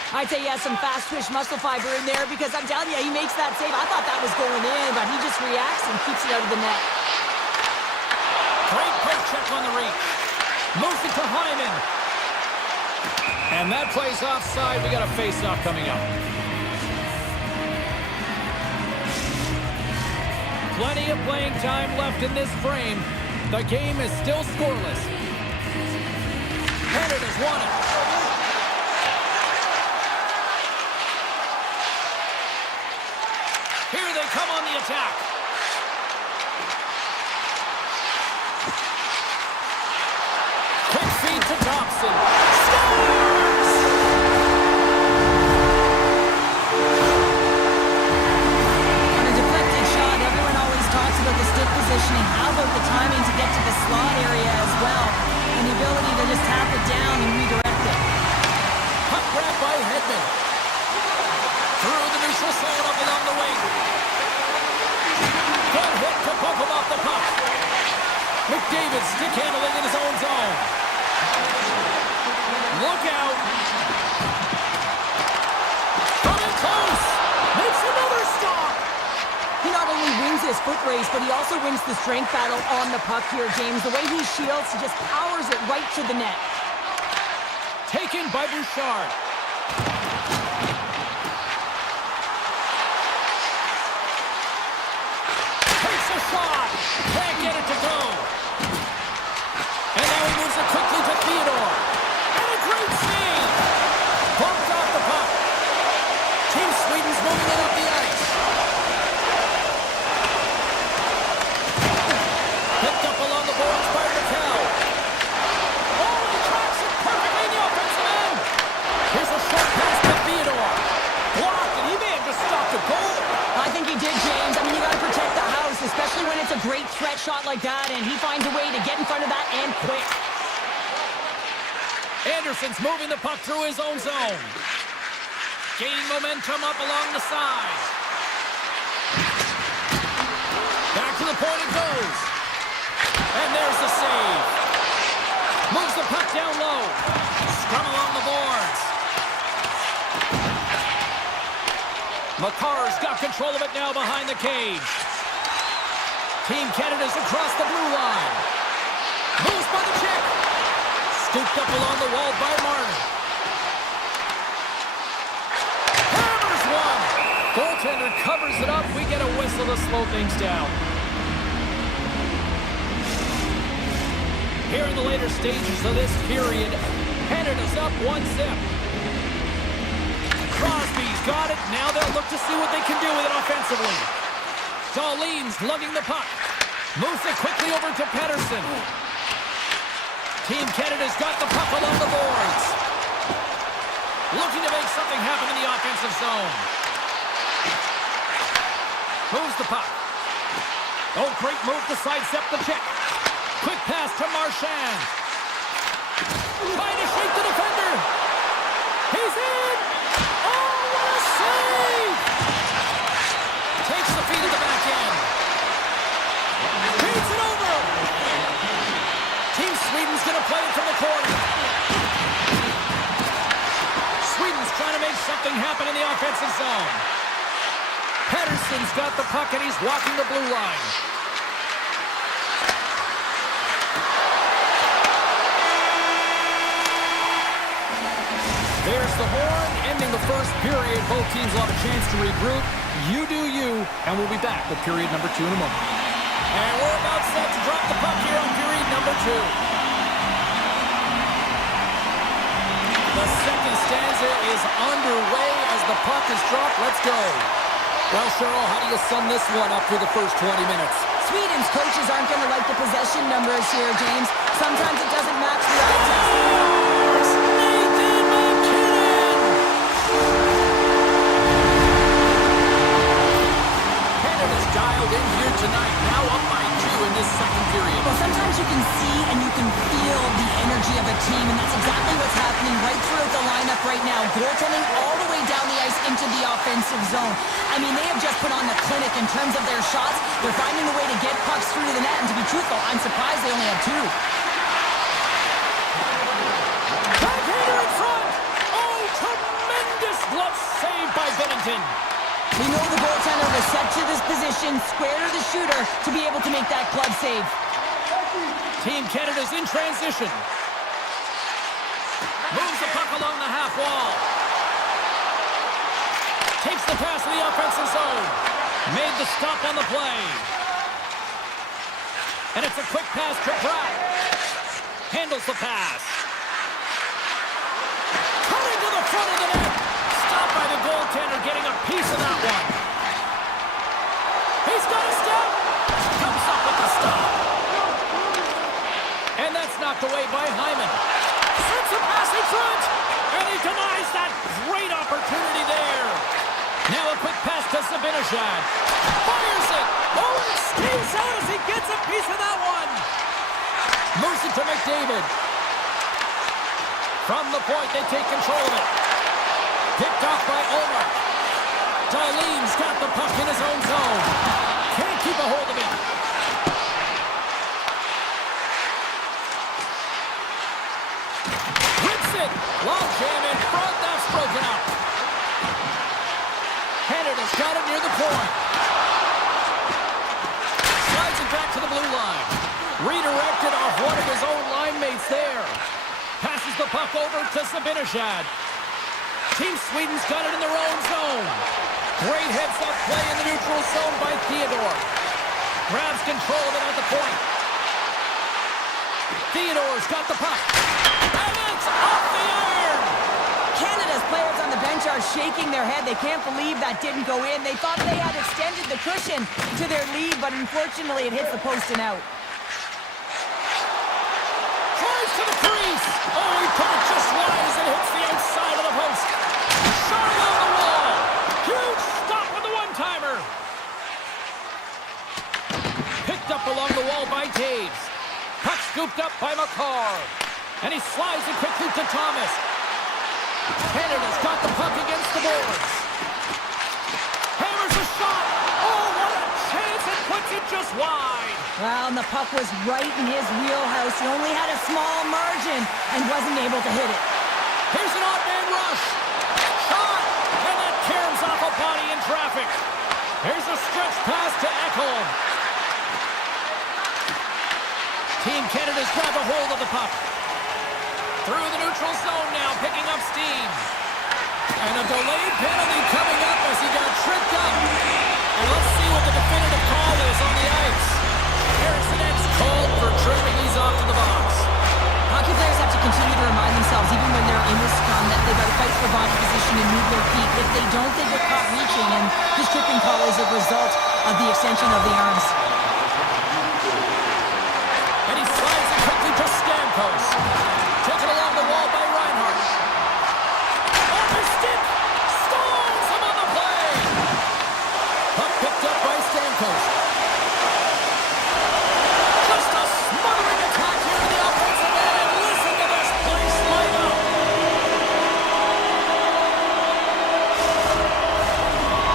I'd say he has some fast-twitch muscle fiber in there because I'm telling you, he makes that save. I thought that was going in, but he just reacts and keeps it out of the net. Great poke check on the reach. Moves it to Hyman. And that plays offside. We got a face-off coming up. Plenty of playing time left in this frame. The game is still scoreless. Canada's won it. Here they come on the attack. Quick feed to Thompson. Scores! On a deflected shot, everyone always talks about the stick positioning. How about the timing to get to the slot area as well? And the ability to just tap it down and redirect it. Puck grab by Hedman. Through the neutral zone up along the wing. Good hit to bump him off the puck. McDavid stick handling in his own zone. Look out. Coming close. Makes another stop. He not only wins his foot race, but he also wins the strength battle on the puck here, James. The way he shields, he just powers it right to the net. Taken by Bouchard. Takes a shot. Can't get it to go. And now he moves it quickly to Theodore. And a great save. Bumped off the puck. Team Sweden's moving it up the ice. Picked up along the boards by Raquel. Oh, he tracks it perfectly in the offensive end. Here's a short pass to Theodore. Blocked, and he may have just stopped a goal. I think he did, James. I mean, you got to protect the house, especially when it's a great threat shot like that, and he finds a way to get in front of that and quick. Anderson's moving the puck through his own zone. Gaining momentum up along the side. Back to the point it goes. And there's the save. Moves the puck down low. Scrum along the boards. McCarr's got control of it now behind the cage. Team Canada's across the blue line. Moves by the check. Scooped up along the wall by Martin. Hammers one. Goaltender covers it up. We get a whistle to slow things down. Here in the later stages of this period, Canada's up 1-0. Crosby's got it. Now they'll look to see what they can do with it offensively. Darlene's lugging the puck. Moves it quickly over to Pettersson. Team Canada's got the puck along the boards. Looking to make something happen in the offensive zone. Moves the puck. Oh, great move to sidestep the check. Quick pass to Marchand. Trying to shake the defender. He's in. Oh, what a save! Takes the feed at the back end. Beats it over. Team Sweden's going to play it from the corner. Sweden's trying to make something happen in the offensive zone. Pettersson's got the puck and he's walking the blue line. There's the horn, ending the first period. Both teams will have a chance to regroup. You do you, and we'll be back with period number 2 in a moment. And we're about set to drop the puck here on period number 2. The second stanza is underway as the puck is dropped. Let's go. Well, Cheryl, how do you sum this one up through the first 20 minutes? Sweden's coaches aren't going to like the possession numbers here, James. Sometimes it doesn't match the eye test. Canada's dialed in here tonight, now up by 2 in this second period. Well, sometimes you can see and you can feel the energy of a team, and that's exactly what's happening right throughout the lineup right now. Goaltending all the way down the ice into the offensive zone. I mean, they have just put on the clinic in terms of their shots. They're finding a way to get pucks through to the net, and to be truthful, I'm surprised they only had 2. Backhander in front! Oh, tremendous glove save by Bennington. We know the goaltender was set to this position, square to the shooter, to be able to make that glove save. Team Canada's in transition. Moves the puck along the half wall. Takes the pass to the offensive zone. Made the stop on the play. And it's a quick pass to Pratt. Handles the pass. Cutting to the front of the net. Stopped by the goaltender, getting a piece of that one. He's got a step. Comes up with the stop. And that's knocked away by Hyman. Sends a pass in front, and he denies that great opportunity there. Now a quick pass to Zibanejad. Fires it. Oh, and it stays out as he gets a piece of that one. Moves it to McDavid. From the point, they take control of it. Picked off by Ulmer. Darlene's got the puck in his own zone. Can't keep a hold of it. Rips it. Long jam in front. That's broken up. Canada's got it near the point. Slides it back to the blue line. Redirected off one of his own line mates there. Passes the puck over to Zibanejad. Team Sweden's got it in their own zone. Great heads-up play in the neutral zone by Theodore. Grabs control of it at the point. Theodore's got the puck. And it's off the iron! Canada's players on the bench are shaking their head. They can't believe that didn't go in. They thought they had extended the cushion to their lead, but unfortunately it hits the post and out. Tries to the crease. Oh, he put it just wide as it hits the outside of the post. Shot on the wall. Huge stop with the one-timer. Picked up along the wall by Taves. Puck scooped up by McCarr. And he slides it quickly to Thomas. Canada's got the puck against the boards. Hammers a shot. Oh, what a chance. It puts it just wide. Well, and the puck was right in his wheelhouse. He only had a small margin and wasn't able to hit it. Here's an odd man rush. Shot. And that caroms off a body in traffic. Here's a stretch pass to Ekholm. Team Canada's grabbed a hold of the puck. Through the neutral zone now, picking up steam. And a delayed penalty coming up as he got tripped up. And let's see what the definitive call is on the ice. Harrison X called for tripping these off to the box. Hockey players have to continue to remind themselves, even when they're in the scrum, that they've got to fight for body position and move their feet. If they don't, they get caught reaching, and this tripping call is a result of the extension of the arms. And he slides it quickly to Stamkos. Taken along the wall by Reinhart. Off his stick! Stalls him on the play! Puck picked up by Stamkos. Just a smothering attack here in the offensive end, and listen to this place light up!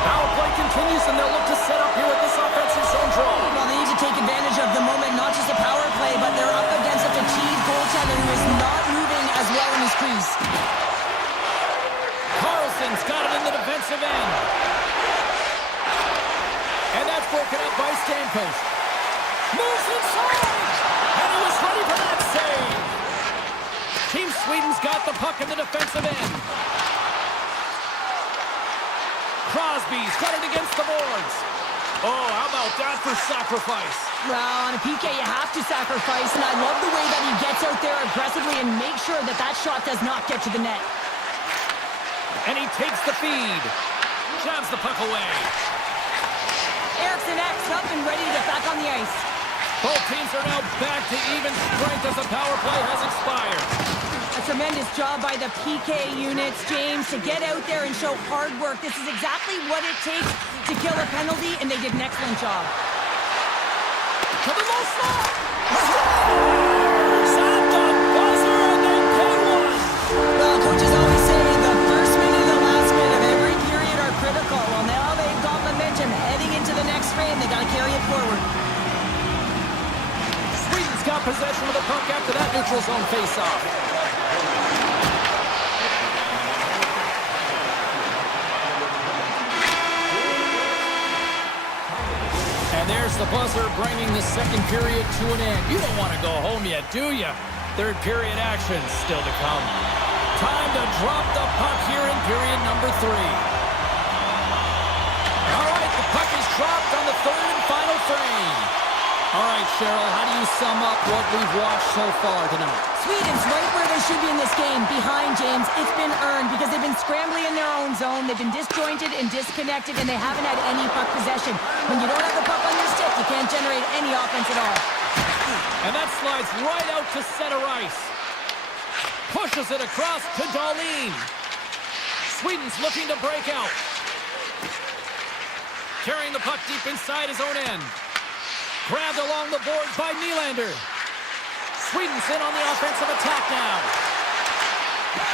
Power play continues, and they'll look to set up here with this offensive zone draw. Well, they need to take advantage of the moment, not just a power play, but they're up against a fatigued goaltender who is not moving as well in his crease. Carlson's got it in the defensive end. And that's broken up by Stamkos. Moves inside! And he was ready for that save! Team Sweden's got the puck in the defensive end. Crosby's got it against the boards. Oh, how about that for sacrifice? Well, on a PK, you have to sacrifice, and I love the way that he gets out there aggressively and makes sure that that shot does not get to the net. And he takes the feed. Jabs the puck away. Eriksson X up and ready to get back on the ice. Both teams are now back to even strength as the power play has expired. A tremendous job by the PK units, James, to get out there and show hard work. This is exactly what it takes to kill a penalty, and they did an excellent job. To the low slot! Sound the buzzer, and they get one! Well, coaches always say the first minute and the last minute of every period are critical. Well, now they've got momentum heading into the next frame. They got to carry it forward. Sweden's got possession of the puck after that neutral zone face-off. And there's the buzzer, bringing the second period to an end. You don't want to go home yet, do you? Third period action still to come. Time to drop the puck here in period number 3. All right, the puck is dropped on the third and final frame. All right, Cheryl, how do you sum up what we've watched so far tonight? Sweden's right where they should be in this game, behind James. It's been earned because they've been scrambling in their own zone. They've been disjointed and disconnected, and they haven't had any puck possession. When you don't have the puck on your stick, you can't generate any offense at all. And that slides right out to center ice. Pushes it across to Dahlin. Sweden's looking to break out. Carrying the puck deep inside his own end. Grabbed along the boards by Nylander. Sweden's in on the offensive attack now.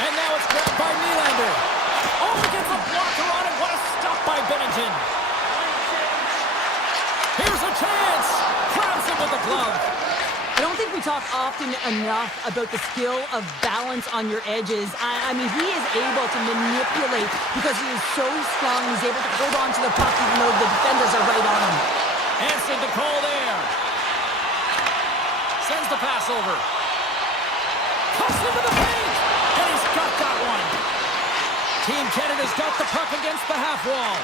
And now it's grabbed by Nylander. Oh, he gets a blocker on it. What a stop by Binnington. Here's a chance. Grabs him with the glove. I don't think we talk often enough about the skill of balance on your edges. I mean, he is able to manipulate because he is so strong. He's able to hold on to the puck even though the defenders are right on him. Answered the call there. Sends the pass over. Cuts into the paint. And he's got that one. Team Canada's got the puck against the half wall.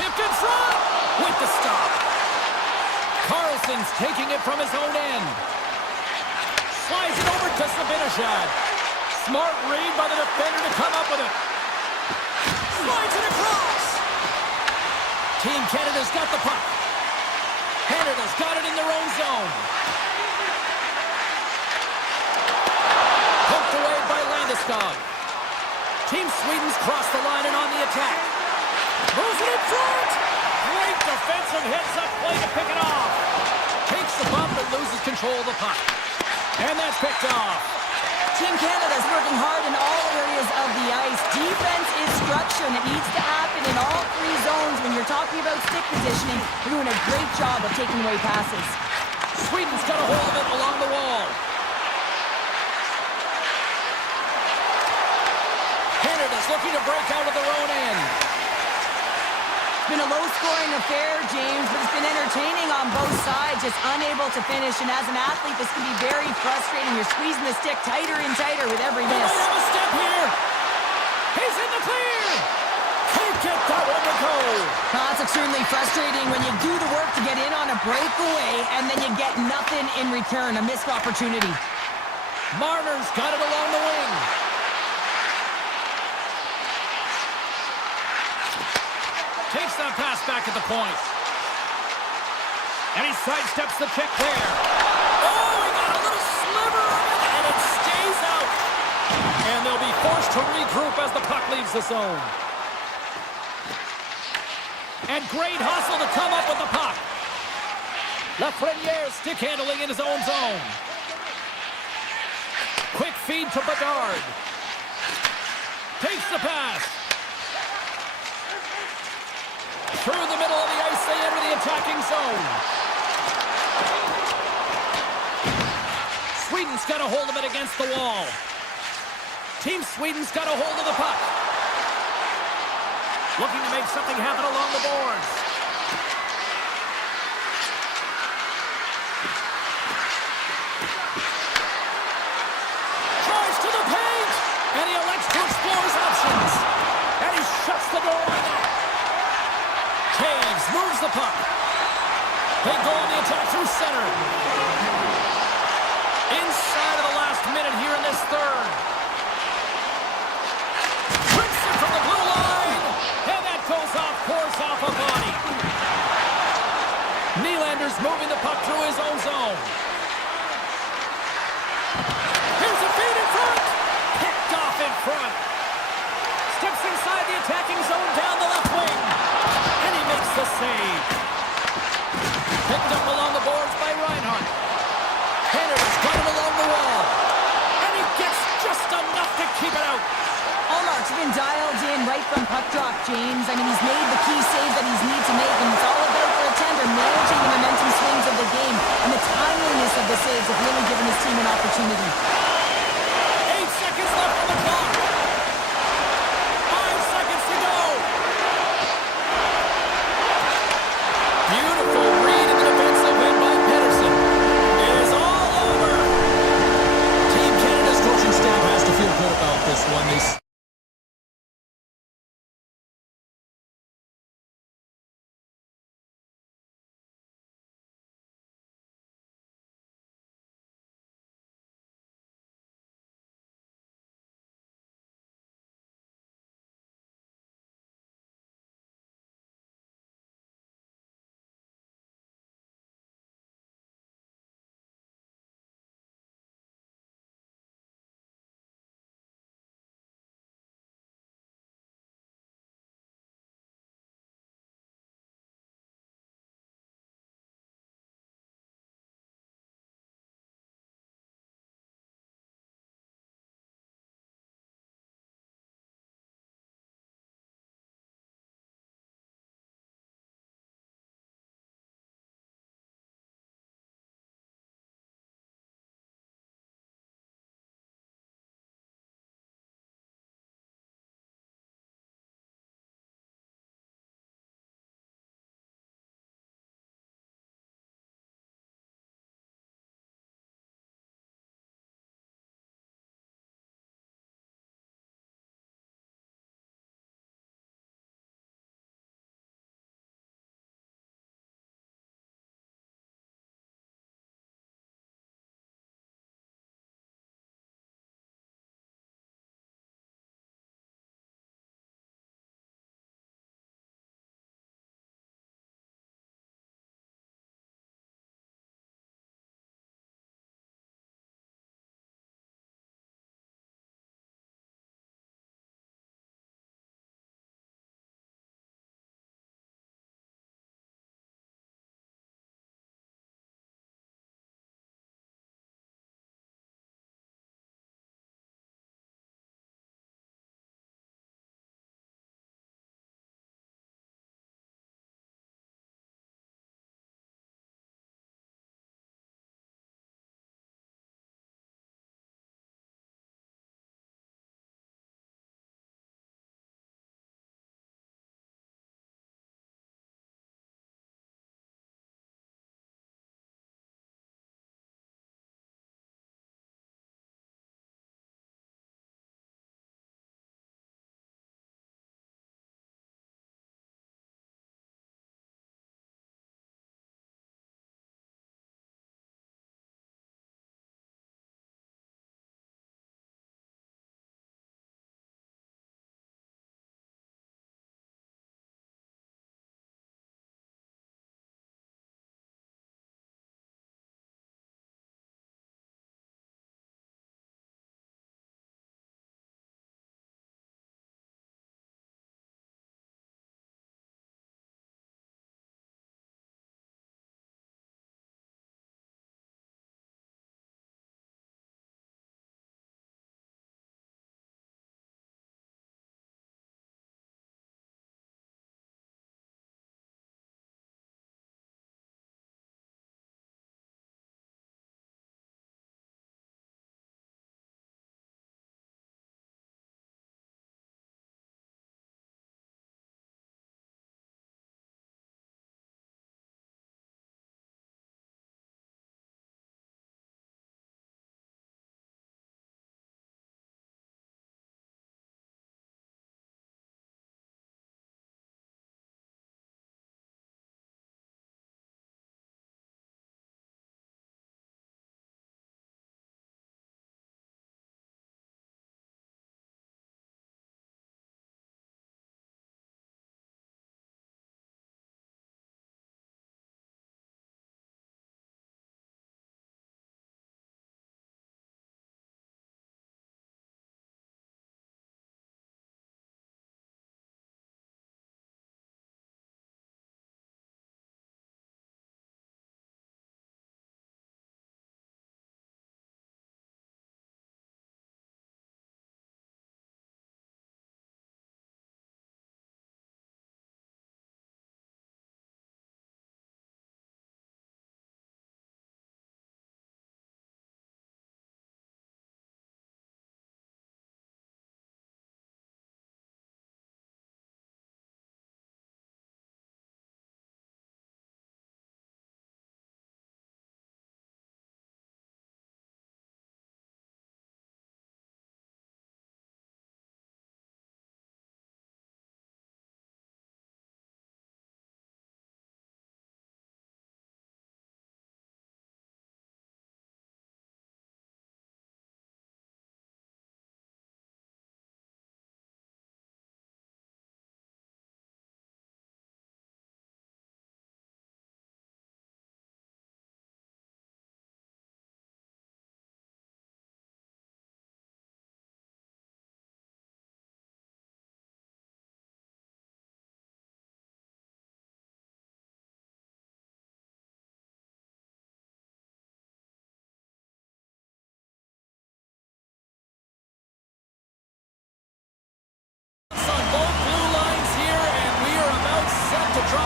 Tipped in front with the stop. Carlson's taking it from his own end. Slides it over to Sabinishad. Smart read by the defender to come up with it. Slides it across. Team Canada's got the puck. Canada's got it in their own zone. Poked away by Landeskog. Team Sweden's crossed the line and on the attack. Moves it in front. Great defensive heads-up play to pick it off. Takes the bump and loses control of the puck. And that's picked off. Team Canada's working hard in all areas of the ice. Defense is structure, and it needs to happen in all 3 zones. When you're talking about stick positioning, they're doing a great job of taking away passes. Sweden's got a hold of it along the wall. Canada's looking to break out of their own end. It's been a low-scoring affair, James, but it's been entertaining on both sides, just unable to finish. And as an athlete, this can be very frustrating. You're squeezing the stick tighter and tighter with every They miss. might have a step here. He's in the clear. Can't get that one to go. That's extremely frustrating when you do the work to get in on a breakaway and then you get nothing in return, a missed opportunity. Marner's got it along the wing. Takes that pass back at the point. And he sidesteps the check there. Oh, he got a little sliver of it, and it stays out. And they'll be forced to regroup as the puck leaves the zone. And great hustle to come up with the puck. Lafreniere stick handling in his own zone. Quick feed to Bedard. Takes the pass. Through the middle of the ice, they enter the attacking zone. Sweden's got a hold of it against the wall. Team Sweden's got a hold of the puck. Looking to make something happen along the boards. Tries through center. Inside of the last minute here in this third. Rips it from the blue line. And that goes off course, off a body. Nylander's moving the puck through his own zone. Here's a feed in front. Picked off in front. Steps inside the attacking zone down the left wing. And he makes the save. Picked up along the boards by Reinhart. Hender's got it along the wall. And he gets just enough to keep it out. Allmark's been dialed in right from puck drop, James. I mean, he's made the key save that he's need to make, and it's all about for a tender, managing the momentum swings of the game, and the timeliness of the saves have really given his team an opportunity. 8 seconds left on the clock. 5 seconds to go. Beautiful read in the defensive end by Pedersen. It is all over. Team Canada's coaching staff has to feel good about this one. They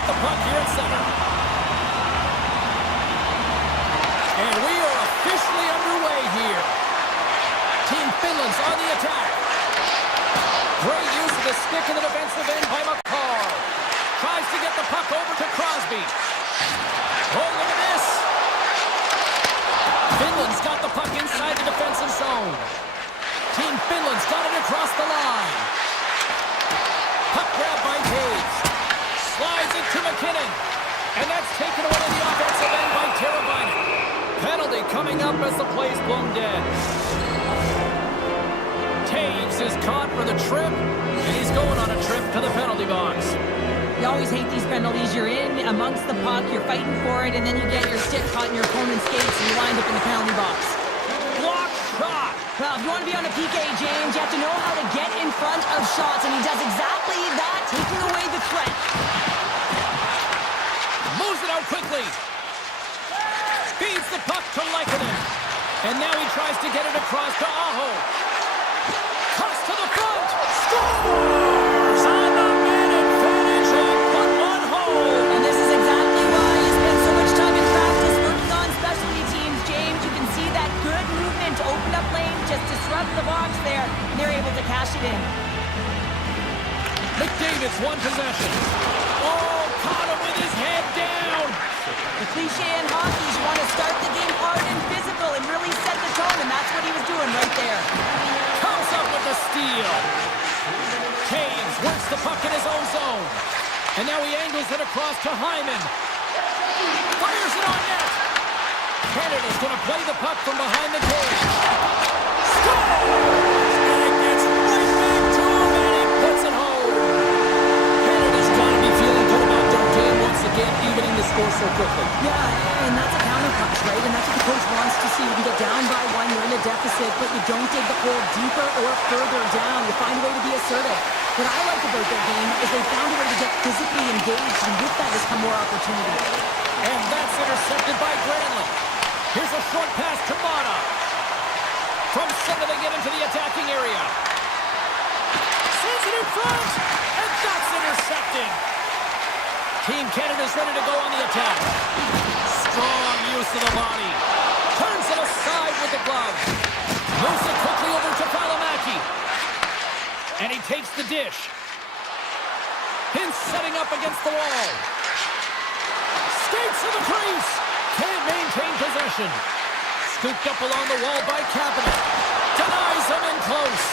got the puck here at center. And we are officially underway here. Team Finland's on the attack. Great use of the stick in the defensive end by McCarr. Tries to get the puck over to Crosby. Oh, look at this. Finland's got the puck inside the defensive zone. Team Finland's got it across the line. Puck grab by Taves. Slides it to McKinnon. And that's taken away to the offensive end by Teravainen. Penalty coming up as the play's blown dead. Taves is caught for the trip, and he's going on a trip to the penalty box. You always hate these penalties. You're in amongst the puck, you're fighting for it, and then you get your stick caught in your opponent's skates, and you wind up in the penalty box. Block shot! Well, if you want to be on a PK, James, you have to know how to get in front of shots, and he does exactly that, taking away the threat. Moves it out quickly. Feeds the puck to Lehkonen. And now he tries to get it across to Aho. Cuts to the front. Scores on the man advantage and put on hold. And this is exactly why you spend so much time in practice working on specialty teams, James. You can see that good movement, open up lane, just disrupt the box there, and they're able to cash it in. McDavid's one possession. Oh, caught him with his head down. The cliche in hockey is you want to start the game hard and physical and really set the tone, and that's what he was doing right there. Comes up with the steal. Taves works the puck in his own zone. And now he angles it across to Hyman. Fires it on net. Canada's going to play the puck from behind the cage. Scores! And it gets right back to him, and he puts it home. Canada's got to be feeling good about their game once again, evening the score so quickly. Yeah, and that's a counter punch, right? And that's what the coach wants to see. You can get down by one, you're in a deficit, but you don't dig the hole deeper or further down. You find a way to be assertive. What I like about their game is they found a way to get physically engaged, and with that has come more opportunity. And that's intercepted by Granlund. Here's a short pass to Mata. From center they get into the attacking area. Sends it in front, and that's intercepted. Team Canada's ready to go on the attack. Strong use of the body. Turns it aside with the glove. Moves it quickly over to Valimaki. And he takes the dish. Pin setting up against the wall. Skates to the crease. Can't maintain possession. Scooped up along the wall by Kapanen. Denies him in close.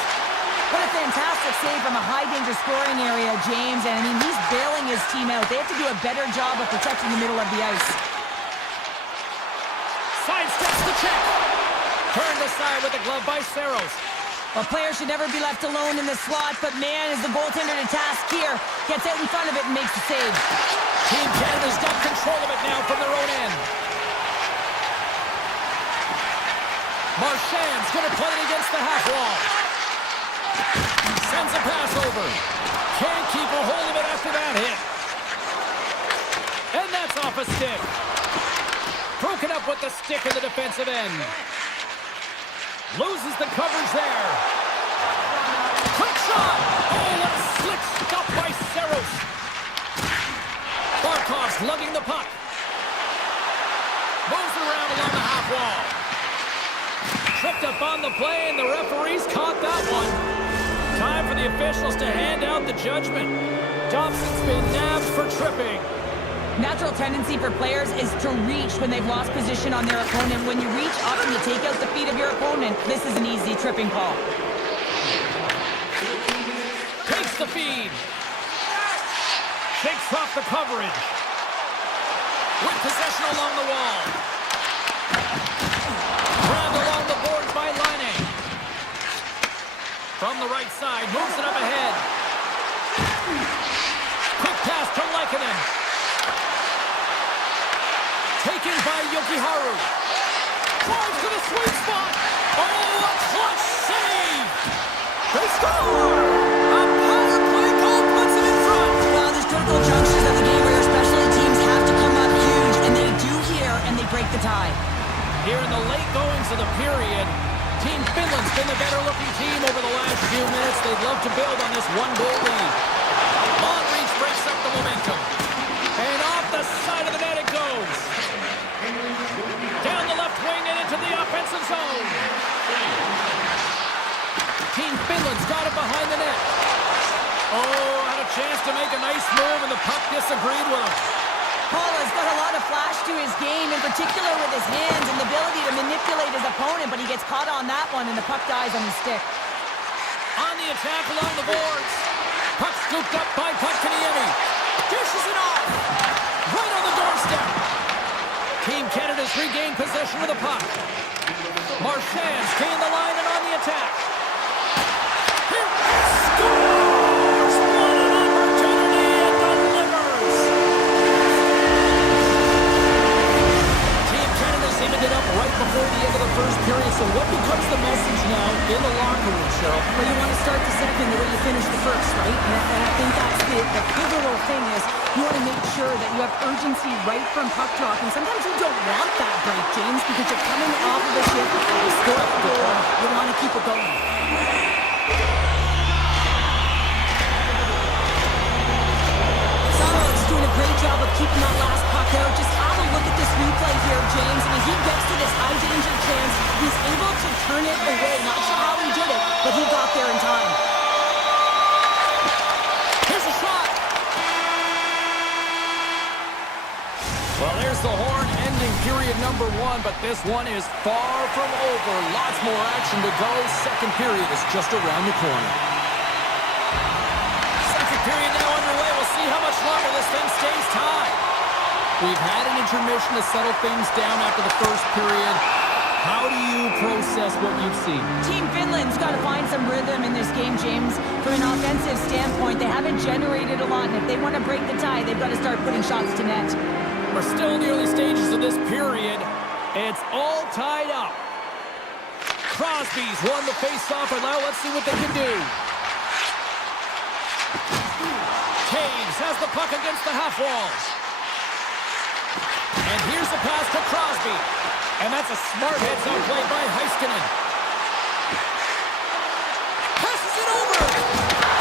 What a fantastic save from a high-danger scoring area, James. And, I mean, he's bailing his team out. They have to do a better job of protecting the middle of the ice. Sidesteps the check. Turned aside with the glove by Saros. Well, players should never be left alone in the slot, but man, is the goaltender to task here. Gets out in front of it and makes the save. Team Canada's got control of it now from their own end. Marchand's going to play it against the half wall. Sends a pass over. Can't keep a hold of it after that hit. And that's off a stick. Broken up with the stick in the defensive end. Loses the coverage there. Quick shot! Oh, what a slick stop by Saros. Barkov's lugging the puck. Moves it around along the half wall. Tripped up on the play, and the referees caught that one. Time for the officials to hand out the judgment. Dobson's been nabbed for tripping. Natural tendency for players is to reach when they've lost position on their opponent. When you reach up and you take out the feet of your opponent, this is an easy tripping call. Takes the feed. Shakes off the coverage. With possession along the wall. Grabbed along the boards by Laine. From the right side, moves it up ahead. Quick pass to Lehkonen. Taken by Jokiharju. Drives to the sweet spot. Oh, a clutch save. They score! A power play goal puts it in front. Well, there's critical junctures of the game where your specialty teams have to come up huge, and they do here, and they break the tie. Here in the late goings of the period, Team Finland's been the better-looking team over the last few minutes. They'd love to build on this one-goal lead. Long reach breaks up the momentum. And zone. Team Finland's got it behind the net. Oh, had a chance to make a nice move, and the puck disagreed with him. Paul has got a lot of flash to his game, in particular with his hands and the ability to manipulate his opponent, but he gets caught on that one, and the puck dies on his stick. On the attack along the boards. Puck scooped up by Kotkaniemi. Dishes it off. Right on the doorstep. Team Canada's regained possession of the puck. Marchand's gained the line and on the attack. Here, scores! What an opportunity and delivers! Team Canada seamed it up right before the end of the first period, so what becomes the message now in the locker room, Cheryl? Well, you want to start the second the way you finish the first, right? And I think that's the pivotal thing is you want to make sure that you have urgency right from puck drop. And sometimes you don't want that break, James, because you're coming off of a shift, you score a goal, you want to keep it going. Solomon's doing a great job of keeping that last puck out. Just have a look at this replay here, James. And as he gets to this high danger chance, he's able to turn it away. Not sure how he did it, but he got there in time. Here's a shot. Well, there's the horn ending period number one, but this one is far from over. Lots more action to go. Second period is just around the corner. Second period now underway. We'll see how much longer this thing stays tied. We've had an intermission to settle things down after the first period. How do you process what you've seen? Team Finland's got to find some rhythm in this game, James. From an offensive standpoint, they haven't generated a lot, and if they want to break the tie, they've got to start putting shots to net. We're still in the early stages of this period. It's all tied up. Crosby's won the face-off, and now let's see what they can do. Taves has the puck against the half wall. And here's the pass to Crosby. And that's a smart heads-up play by Heiskanen. Passes it over.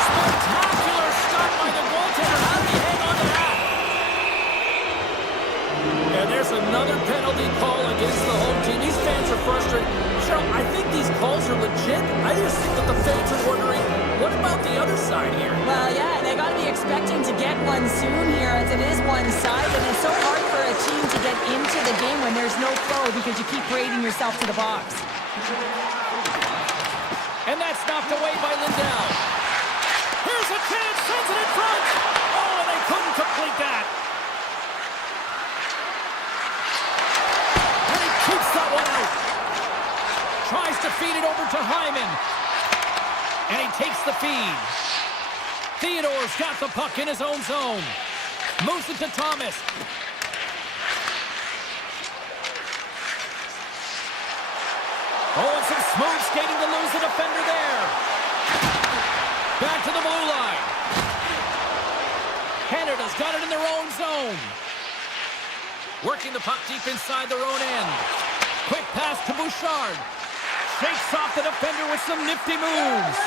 Spectacular stop by the goaltender. How did he hang on to that? And there's another penalty call against the home team. These fans are frustrated. Cheryl, I think these calls are legit. I just think that the fans are wondering, what about the other side here? Well, yeah, they got to be expecting to get one soon here, as it is one side, and it's so hard for a team to get into the game when there's no flow because you keep parading yourself to the box. And that's knocked away by Lindell. Here's a chance, sends it in front. Oh, and they couldn't complete that. And he keeps that one out. Tries to feed it over to Hyman. And he takes the feed. Theodore's got the puck in his own zone. Moves it to Thomas. Oh, and some smooth skating to lose the defender there. Back to the blue line. Canada's got it in their own zone. Working the puck deep inside their own end. Quick pass to Bouchard. Shakes off the defender with some nifty moves.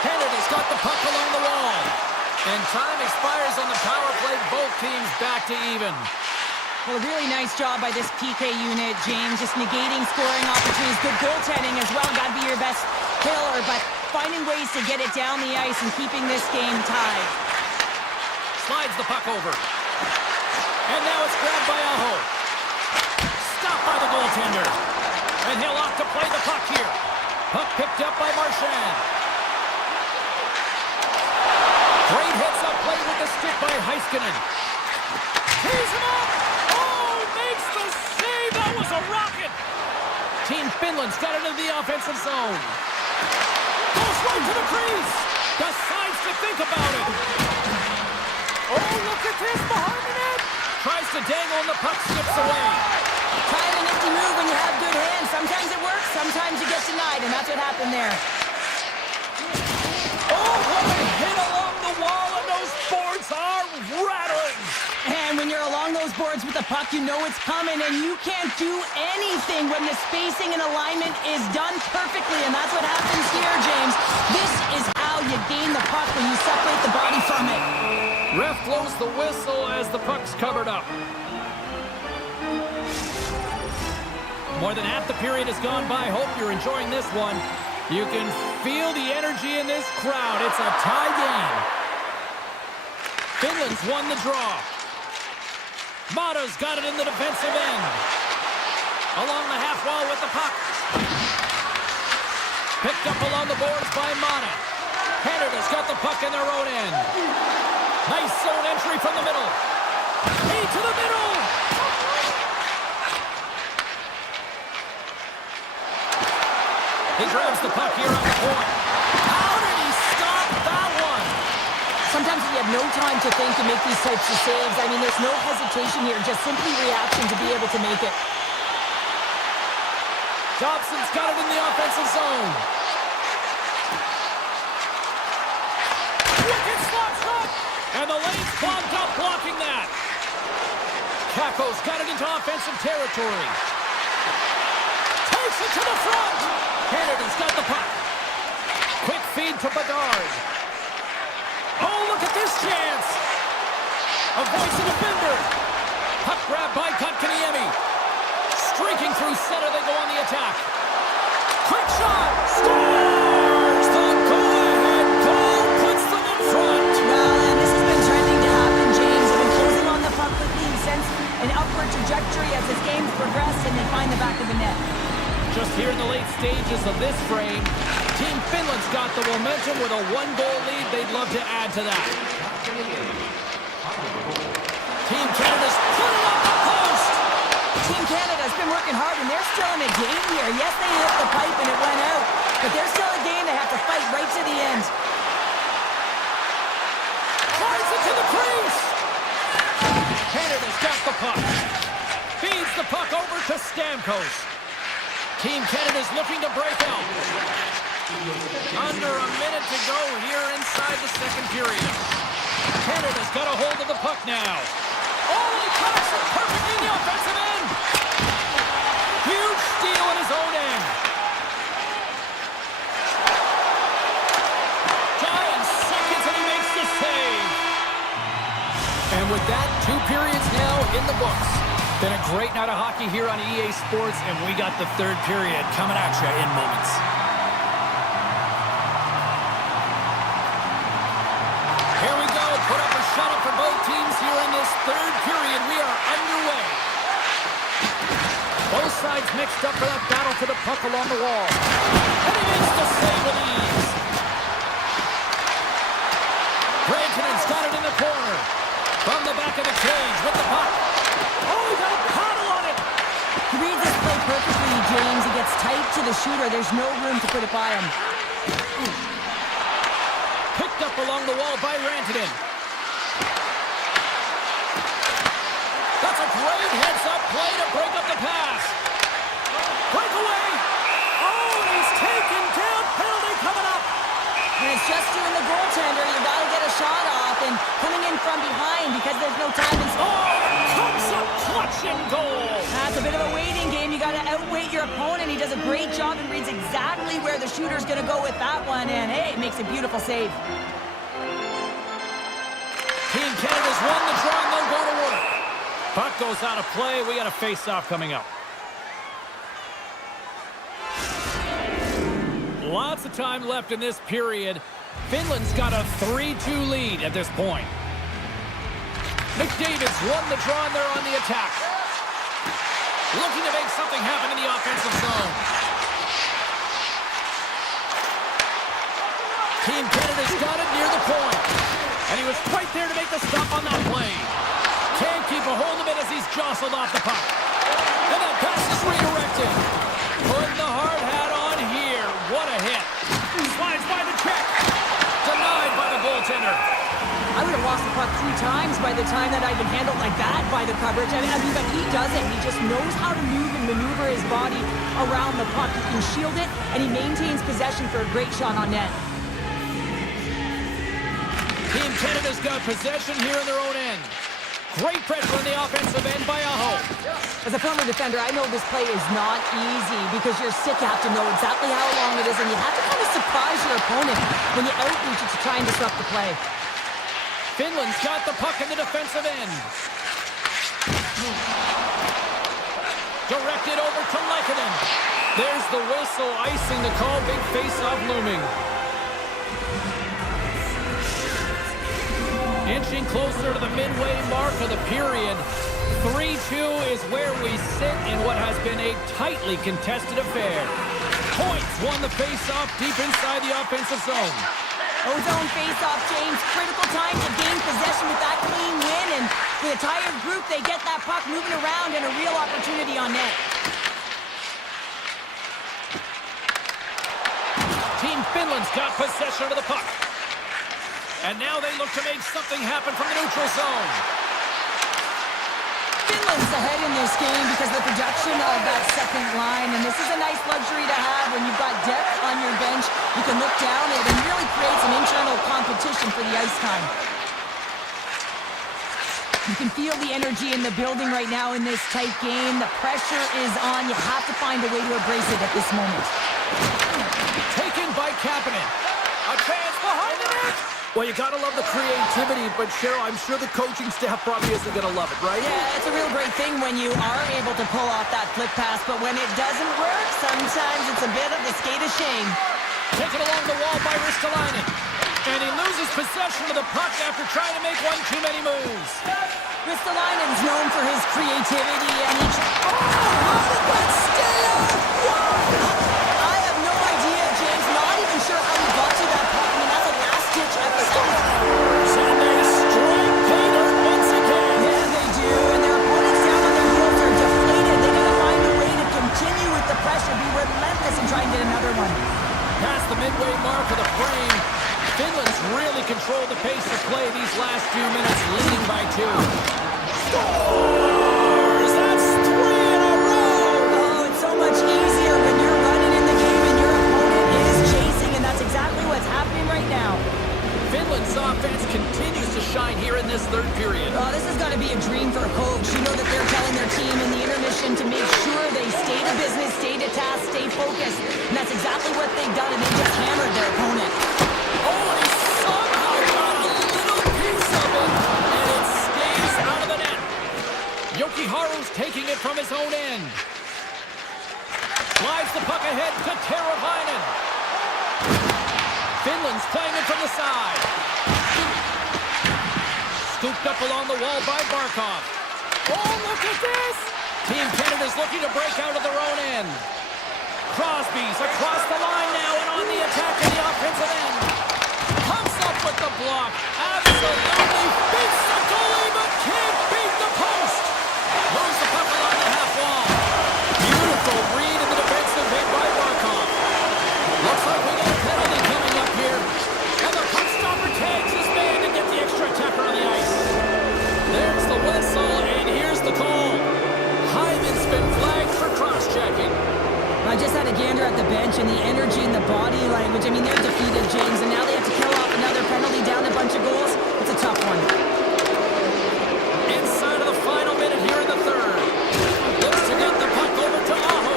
Canada's got the puck along the wall. And time expires on the power play. Both teams back to even. Well, a really nice job by this PK unit, James, just negating scoring opportunities. Good goaltending as well. Got to be your best killer, but finding ways to get it down the ice and keeping this game tied. Slides the puck over. And now it's grabbed by Aho. Stopped by the goaltender. And he'll opt to play the puck here. Puck picked up by Marchand. Great heads-up play with the stick by Heiskanen. Tees him up! Oh, makes the save! That was a rocket! Team Finland's got it into the offensive zone. Goes right to the crease! Decides to think about it. Oh, look at this behind the net! Tries to dangle and the puck skips away. Kind of a nifty move when you have good hands. Sometimes it works, sometimes you get denied, and that's what happened there. Oh, what a hit along the wall, and those boards are rattling! And when you're along those boards with the puck, you know it's coming, and you can't do anything when the spacing and alignment is done perfectly, and that's what happens here, James. This is how you gain the puck when you separate the body from it. Ref blows the whistle as the puck's covered up. More than half the period has gone by. Hope you're enjoying this one. You can feel the energy in this crowd. It's a tie game. Finland's won the draw. Mata's got it in the defensive end. Along the half wall with the puck. Picked up along the boards by Mata. Canada's got the puck in their own end. Nice zone entry from the middle. Key to the middle. He grabs the puck here on the point. How did he stop that one? Sometimes you have no time to think and make these types of saves. I mean, there's no hesitation here, just simply reaction to be able to make it. Dobson's got it in the offensive zone. Wicked slot shot! And the lane's clogged up blocking that. Kako's got it into offensive territory. Takes it to the front. Canada's got the puck. Quick feed to Bedard. Oh, look at this chance. Avoids the defender. Puck grab by Kotkaniemi. Streaking through center, they go on the attack. Quick shot. Scores! The go-ahead goal puts them in front. Well, and this has been trending to happen, James. They've been closing on the puck quickly and sense an upward trajectory as this game's progressed, and they find the back of the net. Just here in the late stages of this frame, Team Finland's got the momentum with a one-goal lead. They'd love to add to that. Team Canada's put it up the post. Team Canada's been working hard, and they're still in a game here. Yes, they hit the pipe and it went out, but they're still a game they have to fight right to the end. Fires it to the crease. Canada's got the puck. Feeds the puck over to Stamkos. Team Canada's looking to break out. Under a minute to go here inside the second period. Canada's got a hold of the puck now. Oh, he cracks it perfectly in the offensive end. Huge steal in his own end. Dying seconds and he makes the save. And with that, 2 periods now in the books. Been a great night of hockey here on EA Sports, and we got the third period coming at you in moments. Here we go. Put up a shot up for both teams here in this third period. We are underway. Both sides mixed up for that battle for the puck along the wall. And he makes the save with ease. Rantanen's got it in the corner. From the back of the cage with the puck. Oh, he got a paddle on it. He reads this play perfectly, James. He gets tight to the shooter. There's no room to put it by him. Picked up along the wall by Rantanen. That's a great heads-up play to break up the pass. Breakaway. Oh, and he's taken down. Penalty coming up. And it's just you and the goaltender. You got to get a shot off, and coming in from behind because there's no time in Comes up clutch and goal. That's a bit of a waiting game. You got to outweight your opponent. He does a great job and reads exactly where the shooter's going to go with that one, and hey, makes a beautiful save. Team Canada's won the draw, and they'll go to work. Puck goes out of play. We got a face-off coming up. Lots of time left in this period. Finland's got a 3-2 lead at this point. McDavid's won the draw, and they're on the attack. Looking to make something happen in the offensive zone. Team Canada's got it near the point. And he was right there to make the stop on that play. Can't keep a hold of it as he's jostled off the puck. And that pass is redirected. Putting the hard hat on here. What a hit. Slides by the check. Denied by the goaltender. I would have lost the puck 3 times by the time that I've been handled like that by the coverage. I mean, but he doesn't. He just knows how to move and maneuver his body around the puck. He can shield it, and he maintains possession for a great shot on net. Team Canada's got possession here in their own end. Great pressure on the offensive end by Aho. As a former defender, I know this play is not easy because you're sick. You have to know exactly how long it is, and you have to kind of surprise your opponent when you outreach it to try and disrupt the play. Finland's got the puck in the defensive end. Directed over to Lehkonen. There's the whistle, icing the call, big face-off looming. Inching closer to the midway mark of the period. 3-2 is where we sit in what has been a tightly contested affair. Points won the face-off deep inside the offensive zone. Ozone face-off, James. Critical time to gain possession with that clean win, and with a tired group, they get that puck moving around and a real opportunity on net. Team Finland's got possession of the puck. And now they look to make something happen from the neutral zone. Finland's ahead in this game because of the production of that second line, and this is a nice luxury to have when you've got depth on your bench. You can look down at it and really create some internal competition for the ice time. You can feel the energy in the building right now in this tight game. The pressure is on. You have to find a way to embrace it at this moment. Taken by Kapanen. A chance behind the net. Well, you gotta love the creativity, but Cheryl, I'm sure the coaching staff probably isn't gonna love it, right? Yeah, it's a real great thing when you are able to pull off that flip pass, but when it doesn't work, sometimes it's a bit of the skate of shame. Taken along the wall by Ristolainen. And he loses possession of the puck after trying to make one too many moves. Ristolainen's known for his creativity, and he... Oh, how did that stay up? Wow! I have no idea, James. Not even sure how he got to that puck. I mean, that's a last-ditch effort. So they strike pay dirt once again. Yeah, they do, and their opponents down on their heels are deflated. They gotta find a way to continue with the pressure, be relentless, and try and get another one. Past the midway mark of the frame, Finland's really controlled the pace of play these last few minutes, leading by 2. Scores! That's 3 in a row! Oh, it's so much easier when you're running in the game and your opponent is chasing, and that's exactly what's happening right now. Finland's offense continues to shine here in this third period. Oh, this has got to be a dream for a coach. You know that they're telling their team in the intermission to make sure they stay to business, stay to task, stay focused. And that's exactly what they've done, and they just hammered their opponent. Oh, and he somehow got a little piece of it, and it stays out of the net. Jokiharju's taking it from his own end. Slides the puck ahead to Teravainen. Finland's playing it from the side. Scooped up along the wall by Barkov. Oh, look at this! Team Canada's looking to break out of their own end. Crosby's across the line now and on the attack in the offensive end. Comes up with the block. Absolutely beats the goalie, but can't beat the post. Moves the puck along the half wall. Beautiful read in the defensive hit by Barkov. Looks like we got a penalty coming up here. And the puck stopper tags his man to get the extra attacker on the ice. There's the whistle, and here's the call. Hyman's been flagged for cross-checking. I just had a gander at the bench, and the energy and the body language, I mean, they're defeated, James, and now they have to kill off another penalty, down a bunch of goals. It's a tough one. Inside of the final minute here in the third. Looks to get the puck over to Aho.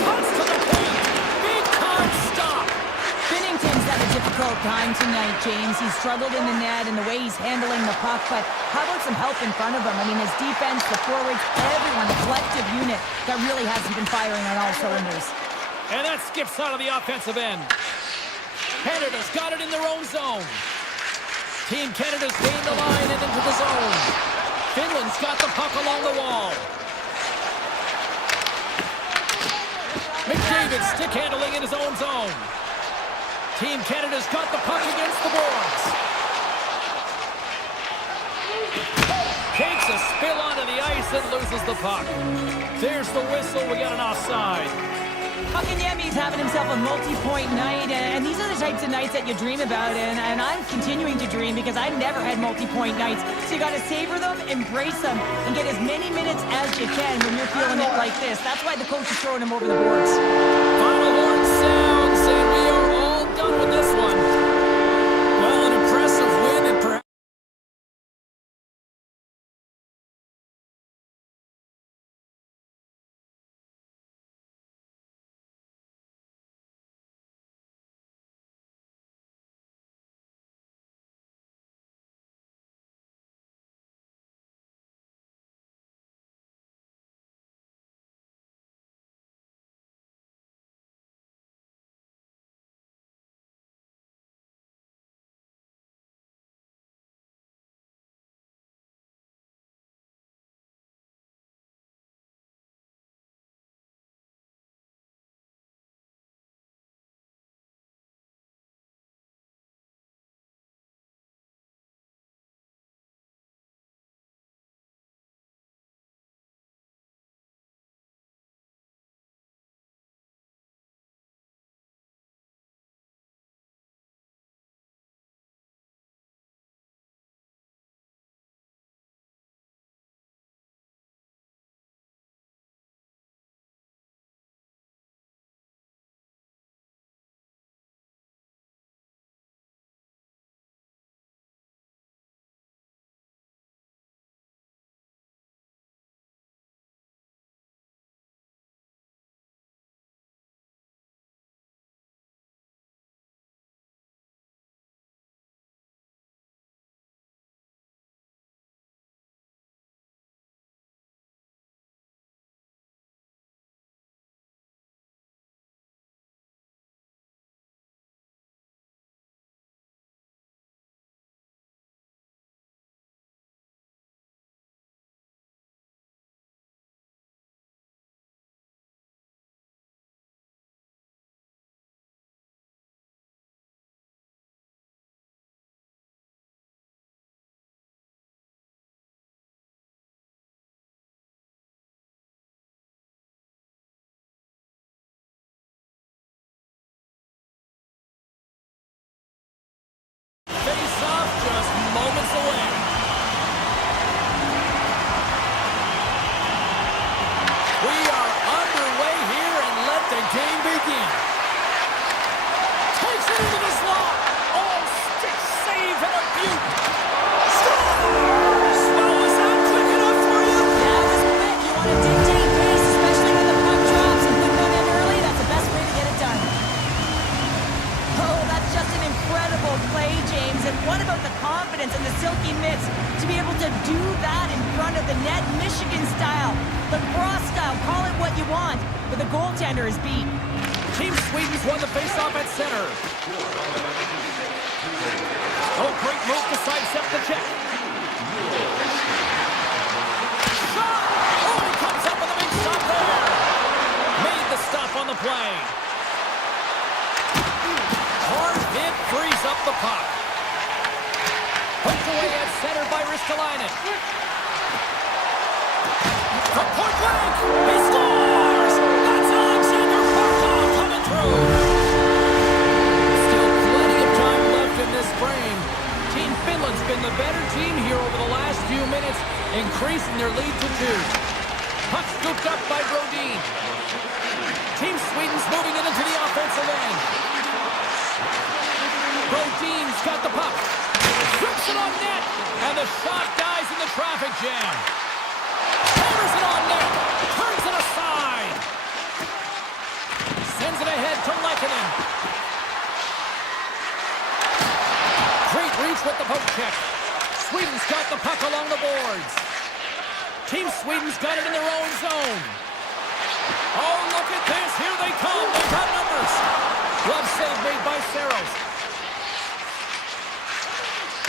Cuts to the paint. Big time stop. Binnington's had a difficult time tonight, James. He's struggled in the net and the way he's handling the puck, but how about some help in front of him? I mean, his defense, the forwards, everyone, the collective unit that really hasn't been firing on all cylinders. And that skips out of the offensive end. Canada's got it in their own zone. Team Canada's gained the line and into the zone. Finland's got the puck along the wall. McDavid stick handling in his own zone. Team Canada's got the puck against the boards. Takes a spill onto the ice and loses the puck. There's the whistle. We got an offside. Kotkaniemi's having himself a multi-point night, and these are the types of nights that you dream about, and I'm continuing to dream because I've never had multi-point nights. So you got to savor them, embrace them, and get as many minutes as you can when you're feeling it like this. That's why the coach is throwing him over the boards. Final horn sounds, and we are all done with this one. Well, an impressive win, and perhaps moments away. We are underway here, and let the game begin. Takes it into the slot. Oh, stick save and a beaut. Scores! Well, was that quick enough for you? That was quick. You want to dictate pace, especially when the puck drops, and put them in early. That's the best way to get it done. Oh, that's just an incredible play, James. And what about the confidence and the silky mitts to be able to do that in front of the net, Michigan style, lacrosse style, call it what you want, but the goaltender is beat. Team Sweden's won the faceoff at center. Oh, great move to sidestep the check. Shot! Oh, he comes up with a big stop there. Made the stop on the play. Hard hit frees up the puck. Poked away at center by Ristolainen. From point blank, he scores! That's Alexander Barkov coming through. Still plenty of time left in this frame. Team Finland's been the better team here over the last few minutes, increasing their lead to 2. Puck scooped up by Brodin. Team Sweden's moving it into the offensive end. Brodin's got the puck. Flips it on net, and the shot dies in the traffic jam. Hammers it on net, turns it aside. Sends it ahead to Lehkonen. Great reach with the poke check. Sweden's got the puck along the boards. Team Sweden's got it in their own zone. Oh, look at this. Here they come. They've got numbers. Glove save made by Saros.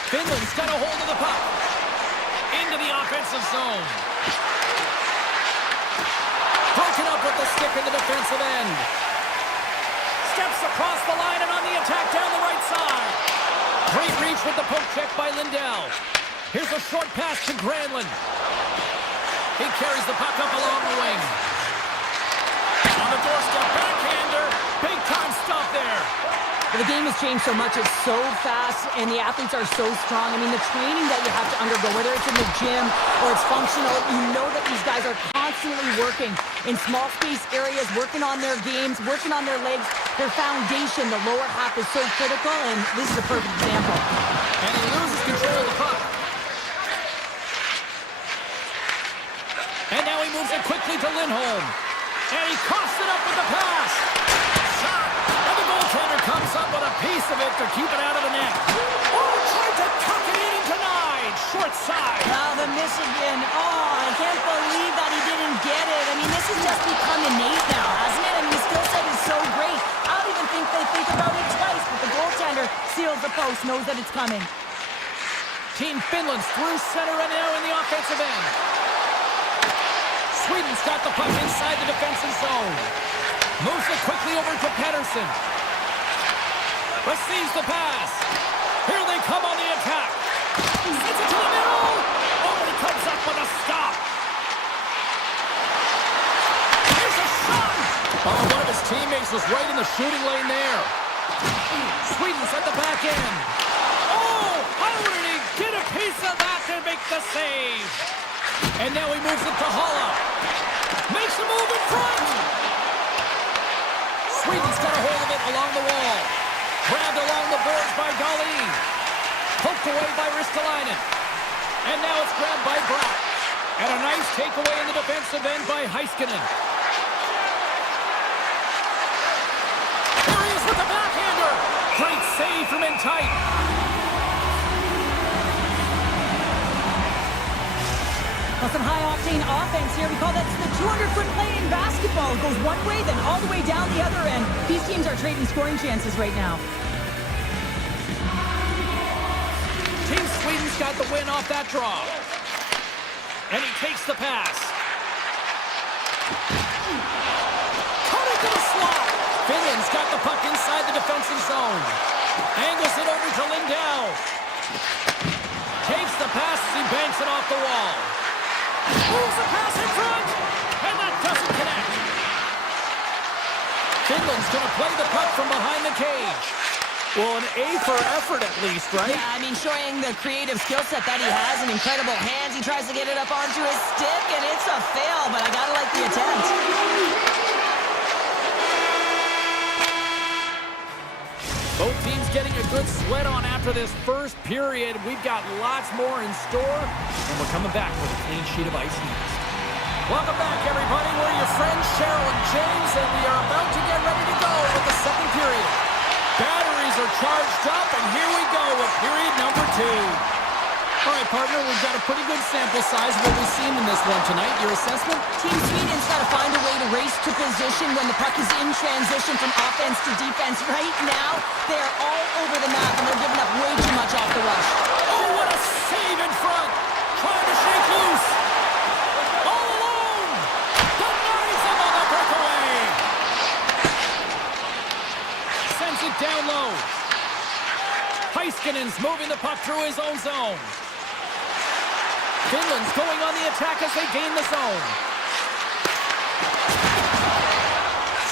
Finland's got a hold of the puck. Into the offensive zone. Broken up with the stick in the defensive end. Steps across the line and on the attack down the right side. Great reach with the poke check by Lindell. Here's a short pass to Granlund. He carries the puck up along the wing. On the doorstep, backhander. Big time stop there. The game has changed so much. It's so fast, and the athletes are so strong. I mean, the training that you have to undergo, whether it's in the gym or it's functional, you know that these guys are constantly working in small space areas, working on their games, working on their legs. Their foundation, the lower half, is so critical, and this is a perfect example. And he loses control of the puck. And now he moves it quickly to Lindholm. And he coughs it up with the pass. Shot. And the goaltender comes up with a piece of it to keep it out of the net. Oh, tried to tuck it in and denied. Short side. Now the Michigan. Oh, I can't believe that he didn't get it. I mean, this has just become innate now, hasn't it? I mean, his skill set is so great. I don't even think they think about it twice, but the goaltender seals the post, knows that it's coming. Team Finland's through center and now in the offensive end. Sweden's got the puck inside the defensive zone. Moves it quickly over to Pettersson. Receives the pass. Here they come on the attack. Sends it to the middle. Oh, he comes up with a stop. Here's a shot. Oh, one of his teammates was right in the shooting lane there. Sweden's at the back end. Oh, how did he get a piece of that to make the save? And now he moves it to Halla. Makes a move in front. Sweden's got a hold of it along the wall. Grabbed along the boards by Dahlin. Poked away by Ristolainen. And now it's grabbed by Bratt. And a nice takeaway in the defensive end by Heiskanen. There he is with the backhander. Great save from in tight. Well, some high-octane offense here. We call that the 200-foot play in basketball. It goes one way, then all the way down the other end. These teams are trading scoring chances right now. Team Sweden's got the win off that draw. And he takes the pass. Cut it to the slot. Finland's got the puck inside the defensive zone. Angles it over to Lindell. Takes the pass as he banks it off the wall. Moves the pass in front. And that doesn't connect. Finland's going to play the puck from behind the cage. Well, an A for effort at least, right? Yeah, I mean, showing the creative skill set that he has and incredible hands. He tries to get it up onto his stick, and it's a fail, but I gotta like the attempt. Both teams getting a good sweat on after this first period. We've got lots more in store, and we're coming back with a clean sheet of ice next. Welcome back, everybody. We're your friends, Cheryl and James, and we are about to get ready to go with the second period. Batteries are charged up, and here we go with period number 2. All right, partner, we've got a pretty good sample size of what we've seen in this one tonight. Your assessment? Team Sweden's got to find a way to race to position when the puck is in transition from offense to defense. Right now, they are all over the map, and they're giving up way too much off the rush. Oh, what a save in front! Trying to shake loose! All alone! Denies him on the breakaway! Sends it down low. Heiskanen's moving the puck through his own zone. Finland's going on the attack as they gain the zone.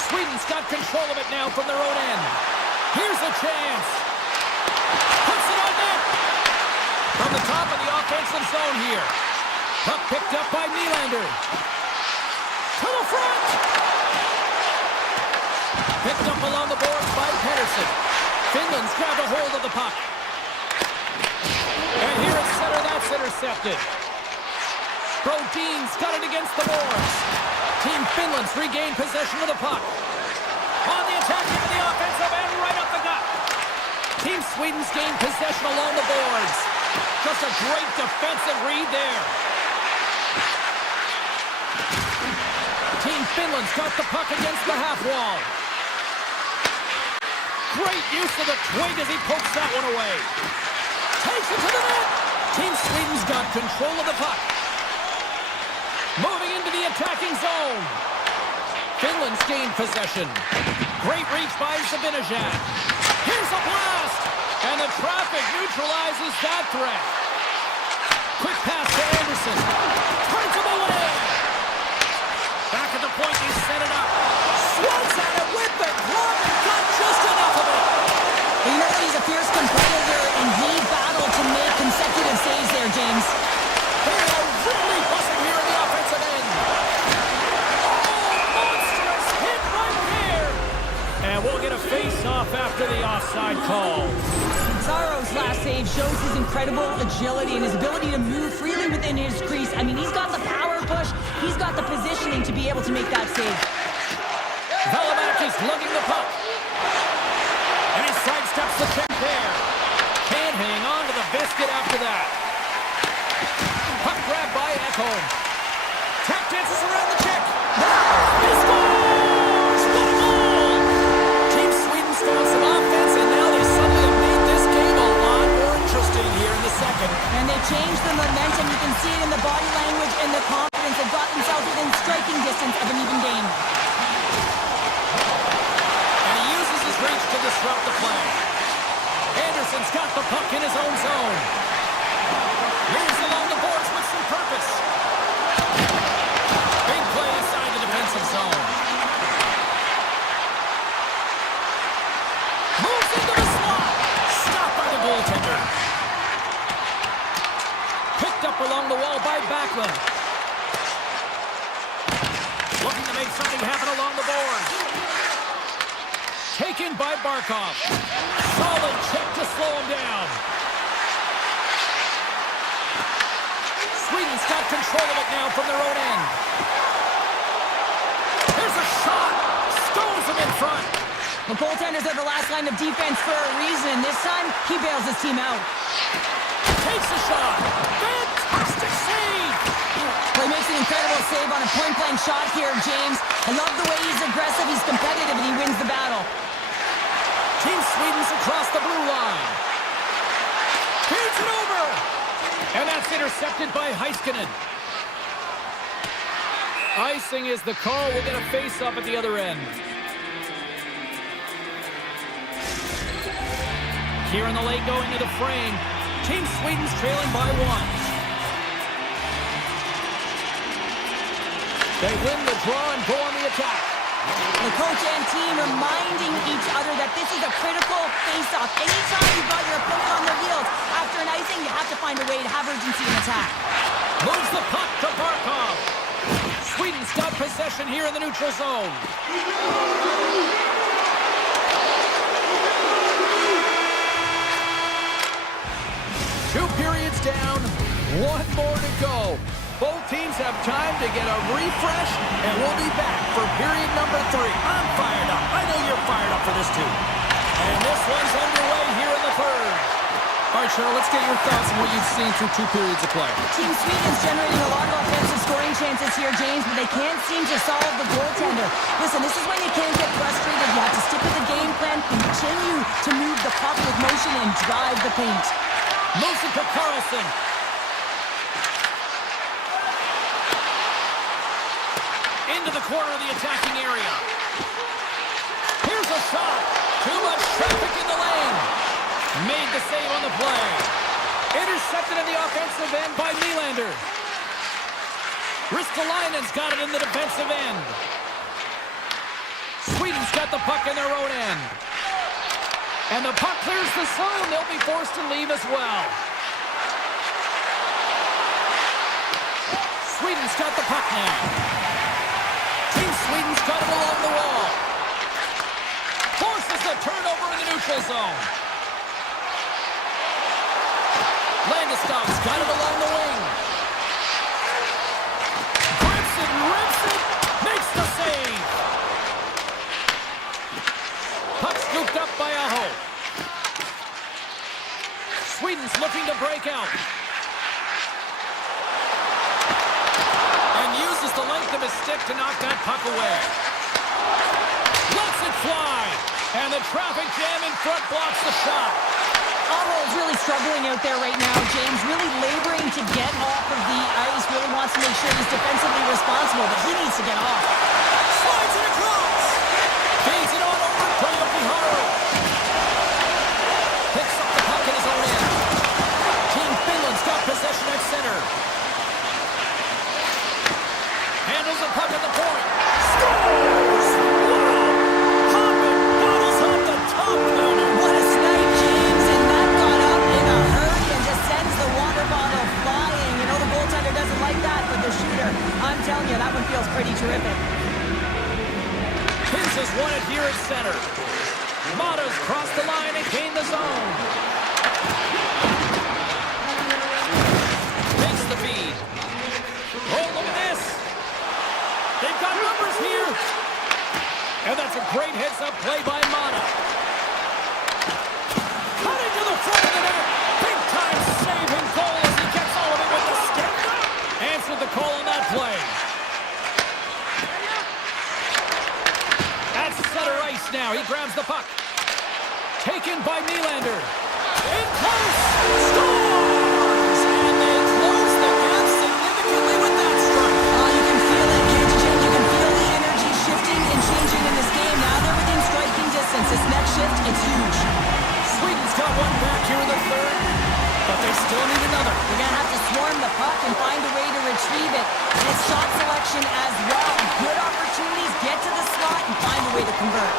Sweden's got control of it now from their own end. Here's a chance. Puts it on net. From the top of the offensive zone here. Puck picked up by Nylander. To the front. Picked up along the boards by Pedersen. Finland's grabbed a hold of the puck. And here at center, that's intercepted. Brodin's got it against the boards. Team Finland's regained possession of the puck. On the attack into the offensive end, right up the gut. Team Sweden's gained possession along the boards. Just a great defensive read there. Team Finland's got the puck against the half wall. Great use of the twig as he pokes that one away. Takes it to the net. Team Sweden's got control of the puck. Moving into the attacking zone. Finland's gained possession. Great reach by Zibanejad. Here's a blast. And the traffic neutralizes that threat. Quick pass to Anderson. Turns him away. Back at the point, he set it up. Swats at it with the glove and got just enough of it. You know he's a fierce competitor, and he battled to make consecutive saves there, James. They are really buzzing here in the offensive end. Oh, monstrous hit right there. And we'll get a face-off after the offside call. Pizarro's last save shows his incredible agility and his ability to move freely within his crease. I mean, he's got the power push. He's got the positioning to be able to make that save. Velamac is lugging the puck. And he sidesteps the check there. Can't hang on to the biscuit after that. Puck grab by Ekholm. Tap dances around the check. He scores! What a goal! Team Sweden's found some offense, and now they suddenly have made this game a lot more interesting here in the second. And they changed the momentum. You can see it in the body language and the confidence. They've got themselves within striking distance of an even game. And he uses his reach to disrupt the play. Anderson's got the puck in his own zone. Moves along the boards with some purpose. Big play inside the defensive zone. Moves into the slot. Stopped by the goaltender. Picked up along the wall by Backlund. Looking to make something happen along the board. Taken by Barkov. Solid check to slow him down. Sweden's got control of it now from their own end. There's a shot. Stones him in front. The goaltender's at the last line of defense for a reason. This time, he bails his team out. Takes a shot. Fantastic save. Well, he makes an incredible save on a point-blank shot here, James. I love the way he's aggressive, he's competitive, and he wins the battle. Team Sweden's across the blue line. Feeds it over. And that's intercepted by Heiskanen. Icing is the call. We'll get a face-off at the other end. Here in the late going to the frame. Team Sweden's trailing by 1. They win the draw and go on the attack. The coach and team reminding each other that this is a critical face-off. puck. Anytime you've got your opponent on their heels after an icing, you have to find a way to have urgency in attack. Moves the puck to Barkov. Sweden's got possession here in the neutral zone. Two periods down, one more to go. Both teams have time to get a refresh, and we'll be back for period number 3. I'm fired up. I know you're fired up for this too. And this one's underway here in the third. All right, Cheryl, let's get your thoughts on what you've seen through 2 periods of play. Team Sweden's generating a lot of offensive scoring chances here, James, but they can't seem to solve the goaltender. Listen, this is when you can't get frustrated. You have to stick with the game plan, continue to move the puck with motion, and drive the paint. Moves it to Carlson. Into the corner of the attacking area. Here's a shot. Too much traffic in the lane. Made the save on the play. Intercepted in the offensive end by Nylander. Ristolainen's got it in the defensive end. Sweden's got the puck in their own end. And the puck clears the zone. They'll be forced to leave as well. Sweden's got the puck now. Team Sweden's got it along the wall. Forces the turnover in the neutral zone. Landeskog's got it along the wing. Grips it, rips it, makes the save. Puck scooped up by Aho. Sweden's looking to break out. And uses the length of his stick to knock that puck away. Lets it fly. And the traffic jam in front blocks the shot. Aho's really struggling out there right now, James. Really laboring to get off of the ice. Really wants to make sure he's defensively responsible, but he needs to get off. Slides it across. Feeds it on over to Yokiharu. Picks up the puck in his own end. Team Finland's got possession at center. Handles the puck at the point. Scores! Wow! Hopping bottles off the top counter. What a snipe, James, and that got up in a hurry and just sends the water bottle flying. You know the goaltender doesn't like that, but the shooter, I'm telling you, that one feels pretty terrific. Pins has won it here at center. Mata's crossed the line and gained the zone. Takes the feed. Oh, look at this. They've got numbers here. And that's a great heads-up play by Mata. Cutting to the front of the net. Big-time save and goal as he gets all of it with the stick. Answered the call on that play. At center ice now. He grabs the puck. Taken by Nylander. In close. Scores! And they close the gap significantly with that strike. You can feel it, James. You can feel the energy shifting and changing in this game. Now they're within striking distance. This next shift, it's huge. Sweden's got one back here in the third, but they still need another. You're going to have to swarm the puck and find a way to retrieve it. And it's shot selection as well. Good opportunities, get to the slot, and find a way to convert.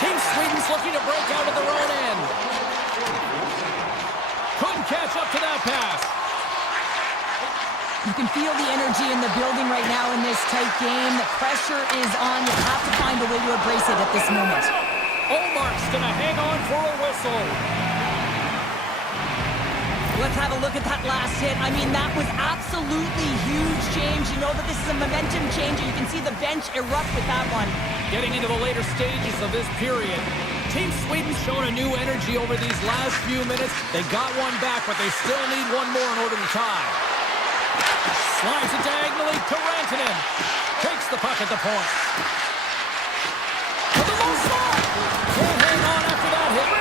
Team Sweden's looking to break out of their own end. Couldn't catch up to that pass. You can feel the energy in the building right now in this tight game. The pressure is on. You have to find a way to embrace it at this moment. Omark's going to hang on for a whistle. Let's have a look at that last hit. I mean, that was absolutely huge, James. You know that this is a momentum changer. You can see the bench erupt with that one. Getting into the later stages of this period, Team Sweden's shown a new energy over these last few minutes. They got one back, but they still need one more in order to tie. Slides it diagonally to Rantanen. Takes the puck at the point. To the low slot. Can't hang on after that hit.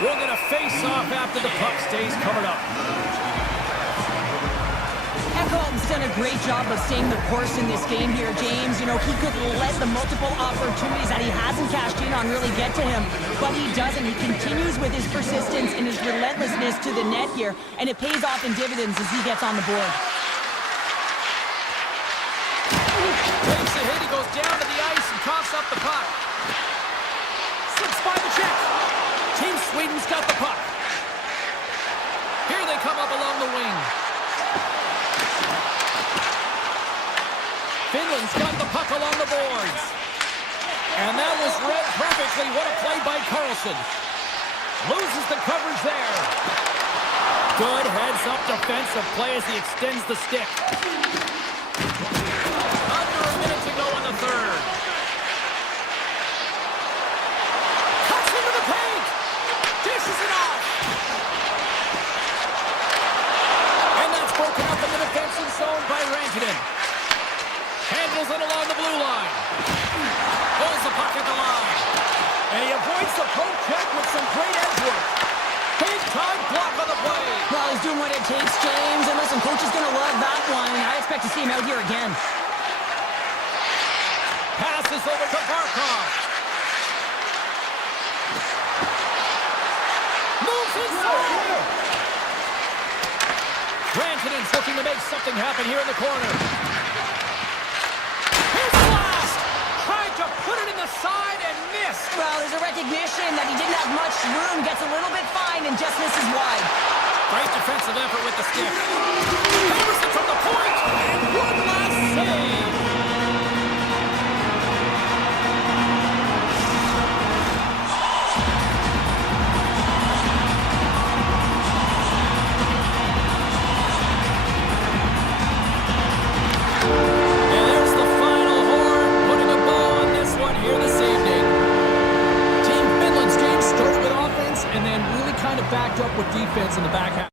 We'll get a face-off after the puck stays covered up. Ekholm's done a great job of staying the course in this game here, James. You know, he could let the multiple opportunities that he hasn't cashed in on really get to him, but he doesn't. He continues with his persistence and his relentlessness to the net here, and it pays off in dividends as he gets on the board. Takes a hit, he goes down to the ice. along the boards. And that was read perfectly. What a play by Carlson. Loses the coverage there. Good heads-up defensive play as he extends the stick. Under a minute to go in the third. Cuts into the paint. Dishes it off. And that's broken up in the defensive zone by Rantanen. Handles it along the blue line. Pulls the puck at the line. And he avoids the poke check with some great edge work. Big time block on the play. Well, he's doing what it takes, James. And listen, coach is going to love that one. I expect to see him out here again. Passes over to Barkov. Moves inside. Rantanen's looking to make something happen here in the corner. Here's the last. Tried to put it in the side and missed. Well, there's a recognition that he didn't have much room, gets a little bit fine, and just misses wide. Great defensive effort with the stick. Hammers it from the point. And one last save. And there's the final horn, putting a bow on this one here this evening. Team Finland's game started with offense and then really kind of backed up with defense in the back half.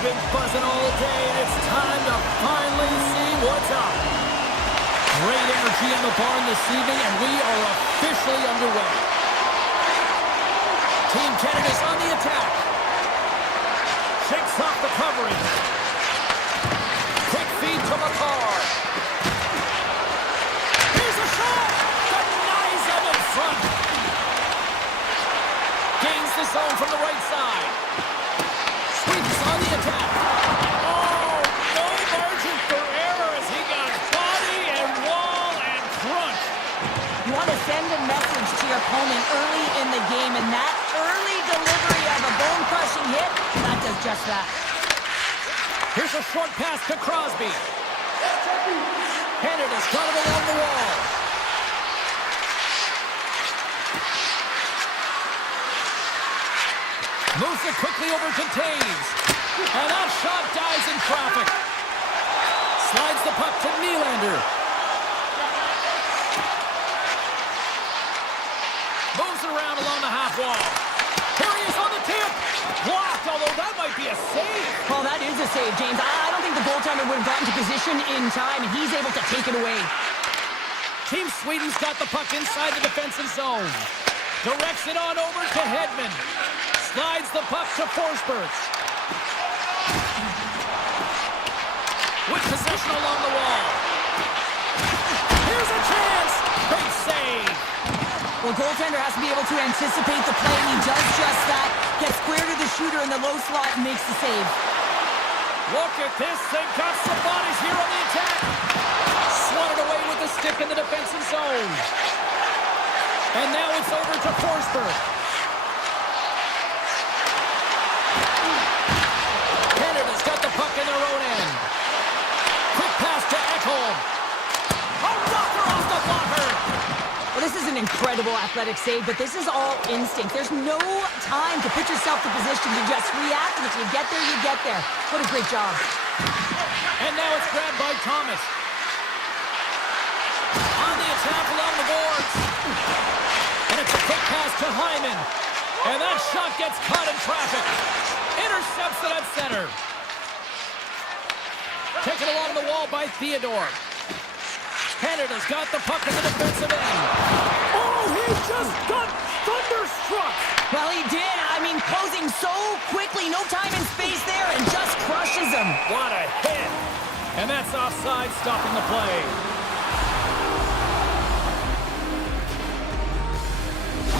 been buzzing all day, and it's time to finally see what's up. Great energy in the barn this evening, and we are officially underway. Team Canada's on the attack. Shakes off the covering. Quick feed to McCarr. Here's a shot! Denies him in front. Gains the zone from the right side. Sweeps on the attack. Oh, no margin for error as he got body and wall and crunch. You want to send a message to your opponent early in the game, and that early delivery of a bone-crushing hit, that does just that. Here's a short pass to Crosby. Canada's got it along the wall. Moves it quickly over to Taves. And that shot dies in traffic. Slides the puck to Nylander. Moves it around along the half wall. Here he is on the tip. Blocked, although that might be a save. Well, that is a save, James. I don't think the goaltender would have gotten to position in time, and he's able to take it away. Team Sweden's got the puck inside the defensive zone. Directs it on over to Hedman. Slides the puck to Forsberg. With possession along the wall. Here's a chance. Big save. Well, goaltender has to be able to anticipate the play, and he does just that. Gets square to the shooter in the low slot and makes the save. Look at this. They've got some bodies here on the attack. Swatted away with the stick in the defensive zone. And now it's over to Forsberg. Canada's got the puck in their own end. Quick pass to Ekholm. A rocker off the blocker. Well, this is an incredible athletic save, but this is all instinct. There's no time to put yourself to position. You just react, and if you get there, you get there. What a great job. And now it's grabbed by Thomas. On the attack along the boards. And it's a quick pass to Hyman. And that shot gets caught in traffic. Intercepts it at center. Taken along the wall by Theodore. Canada's got the puck in the defensive end. Oh, he just got thunderstruck. Well, he did. I mean, closing so quickly, no time and space there, and just crushes him. What a hit. And that's offside, stopping the play.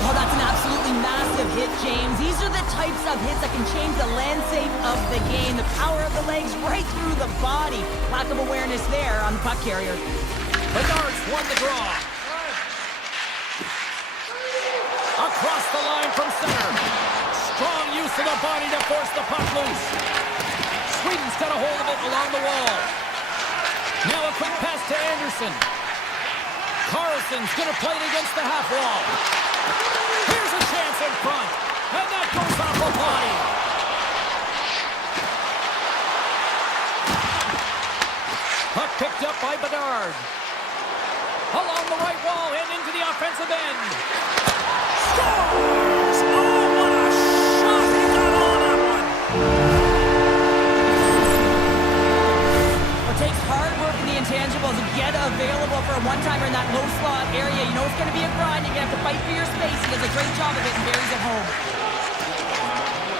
Oh, that's an absolutely massive hit, James. These are the types of hits that can change the landscape of the game. The power of the legs right through the body. Lack of awareness there on the puck carrier. Bedard's won the draw. Across the line from center. Strong use of the body to force the puck loose. Sweden's got a hold of it along the wall. Now a quick pass to Anderson. Carlson's going to play it against the half wall. Here's a chance in front. And that goes off the body. Puck picked up by Bedard. Along the right wall and into the offensive end. Scores! Oh, what a shot he got on that one! It takes hard work in the intangibles to get available for a one-timer in that low slot area. You know it's going to be a grind. You're going to have to fight for your space. He does a great job of it and buries it home.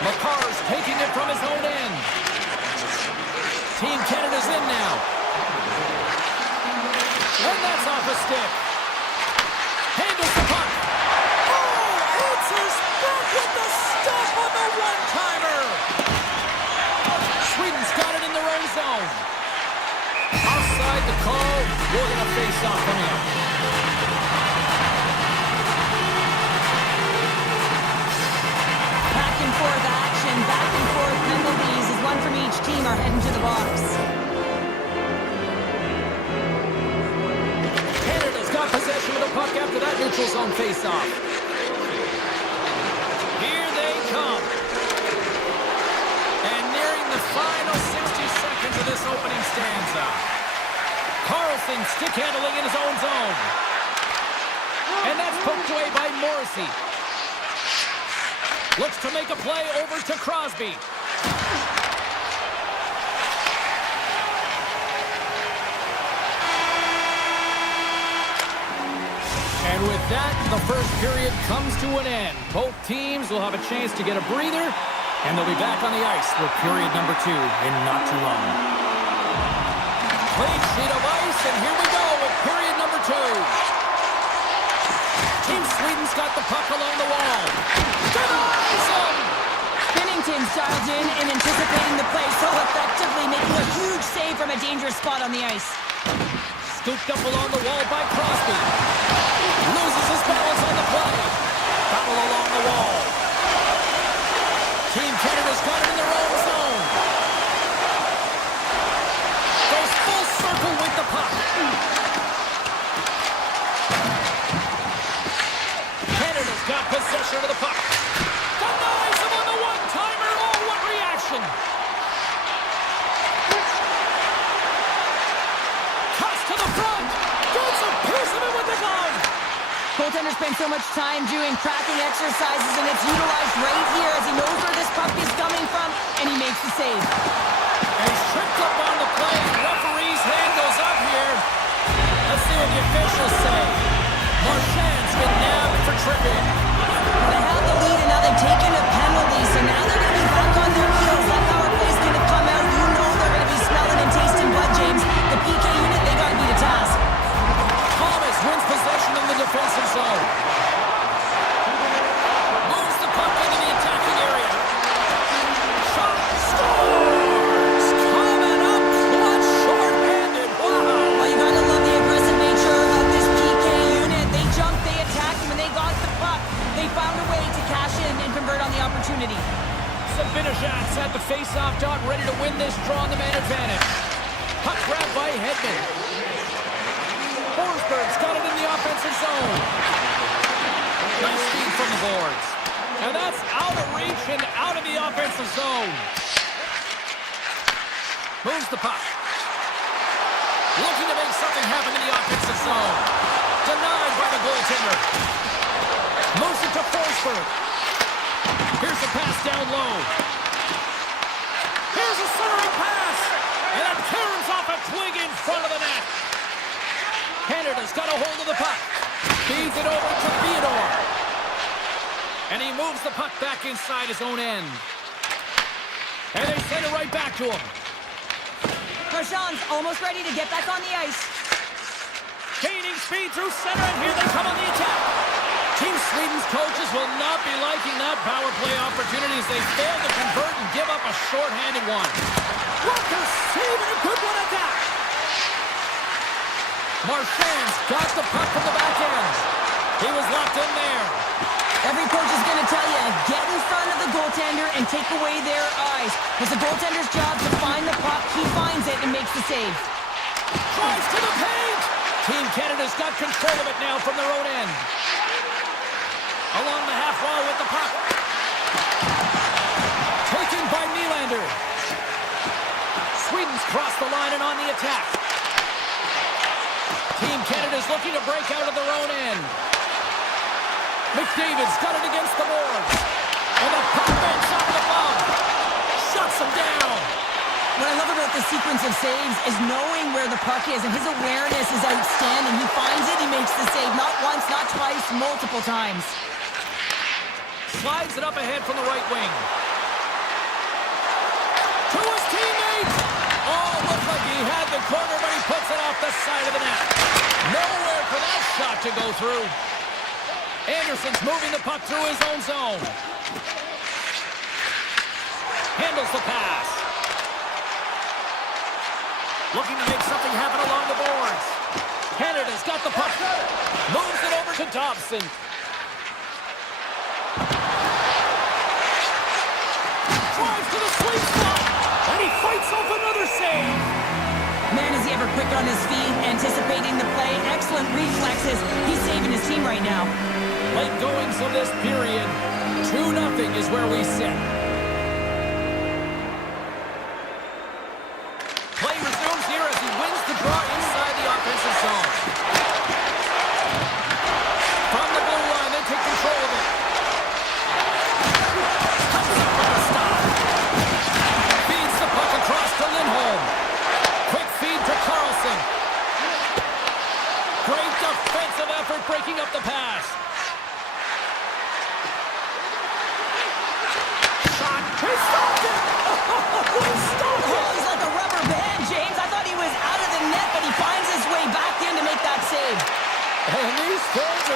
McCarr's taking it from his own end. Team Canada's in now. And that's off a stick. Handles the puck. Oh, answers back with the stop on the one-timer. Sweden's got it in their own zone. Offside the call. We're going to face off coming up. Back and forth action, back and forth penalties as one from each team are heading to the box. Canada's got possession of the puck after that neutral zone face-off. Here they come. And nearing the final 60 seconds of this opening stanza. Carlson stick handling in his own zone. And that's poked away by Morrissey. Looks to make a play over to Crosby. that, the first period comes to an end. Both teams will have a chance to get a breather, and they'll be back on the ice for period number 2 in not too long. Clean sheet of ice, and here we go with period number 2. Team Sweden's got the puck along the wall. Denies him! Binnington's dialed in and anticipating the play so effectively, making a huge save from a dangerous spot on the ice. Scooped up along the wall by Crosby. Loses his balance on the play. Battle along the wall. Team Canada's got it in their own zone. Goes full circle with the puck. Canada's got possession of the puck. Denies him on the one-timer. Oh, what reaction! To the front! Gets a piece of it with the glove! Goaltender spent so much time doing cracking exercises, and it's utilized right here as he knows where this puck is coming from, and he makes the save. And he's tripped up on the play. Referee's hand goes up here. Let's see what the officials say. Marchand's been nabbed for tripping. They have the lead, and now they've taken a penalty, so now they're going to be back on their heels. That power play's going to come out. You know they're going to be smelling and tasting blood, James. The PK unit, they got to beat a task. Thomas wins possession in the defensive zone. Moves the puck into the attacking area. Shot, scores! Coming up clutch, short-handed. Wow! Well, you got to love the aggressive nature of this PK unit. They jumped, they attacked him, and they got the puck. They found a way to cash in and convert on the opportunity. Sabinajad's at the face-off dot, ready to win this draw on the man advantage. Puck grabbed by Hedman. Forsberg's got it in the offensive zone. Nice feed from the boards. And that's out of reach and out of the offensive zone. Moves the puck. Looking to make something happen in the offensive zone. Denied by the goaltender. Moves it to Forsberg. Here's the pass down low. Here's a centering pass. And it turns off a twig in front of the net. Canada's got a hold of the puck. Feeds it over to Theodore. And he moves the puck back inside his own end. And they send it right back to him. Marchand's almost ready to get back on the ice. Gaining speed through center, and here they come on the attack. Team Sweden's coaches will not be liking that power play opportunity as they fail to convert and give up a short-handed one. Walker saving a good one at that. Marchand's got the puck from the back end. He was locked in there. Every coach is going to tell you, get in front of the goaltender and take away their eyes. It's the goaltender's job to find the puck. He finds it and makes the save. Drives to the paint. Team Canada's got control of it now from their own end. Along the half wall with the puck. Taken by Nylander. Sweden's crossed the line and on the attack. Team Canada's looking to break out of their own end. McDavid's got it against the boards. And the puck bends off the bum. Shuts him down. What I love about this sequence of saves is knowing where the puck is, and his awareness is outstanding. He finds it, he makes the save. Not once, not twice, multiple times. Slides it up ahead from the right wing. To his teammate. Oh, looked like he had the corner, but he puts it off the side of the net. Nowhere for that shot to go through. Anderson's moving the puck through his own zone. Handles the pass. Looking to make something happen along the boards. Canada's got the puck. Moves it over to Dobson. Drives to the sweet spot. And he fights off another save. Man, is he ever quick on his feet, anticipating the play. Excellent reflexes. He's saving his team right now. Late goings of this period. 2-0 is where we sit. Play resumes here as he wins the draw inside the offensive zone. From the blue line, they take control of it. Comes up with a stop. Feeds the puck across to Lindholm. Quick feed to Carlson. Great defensive effort breaking up the pass.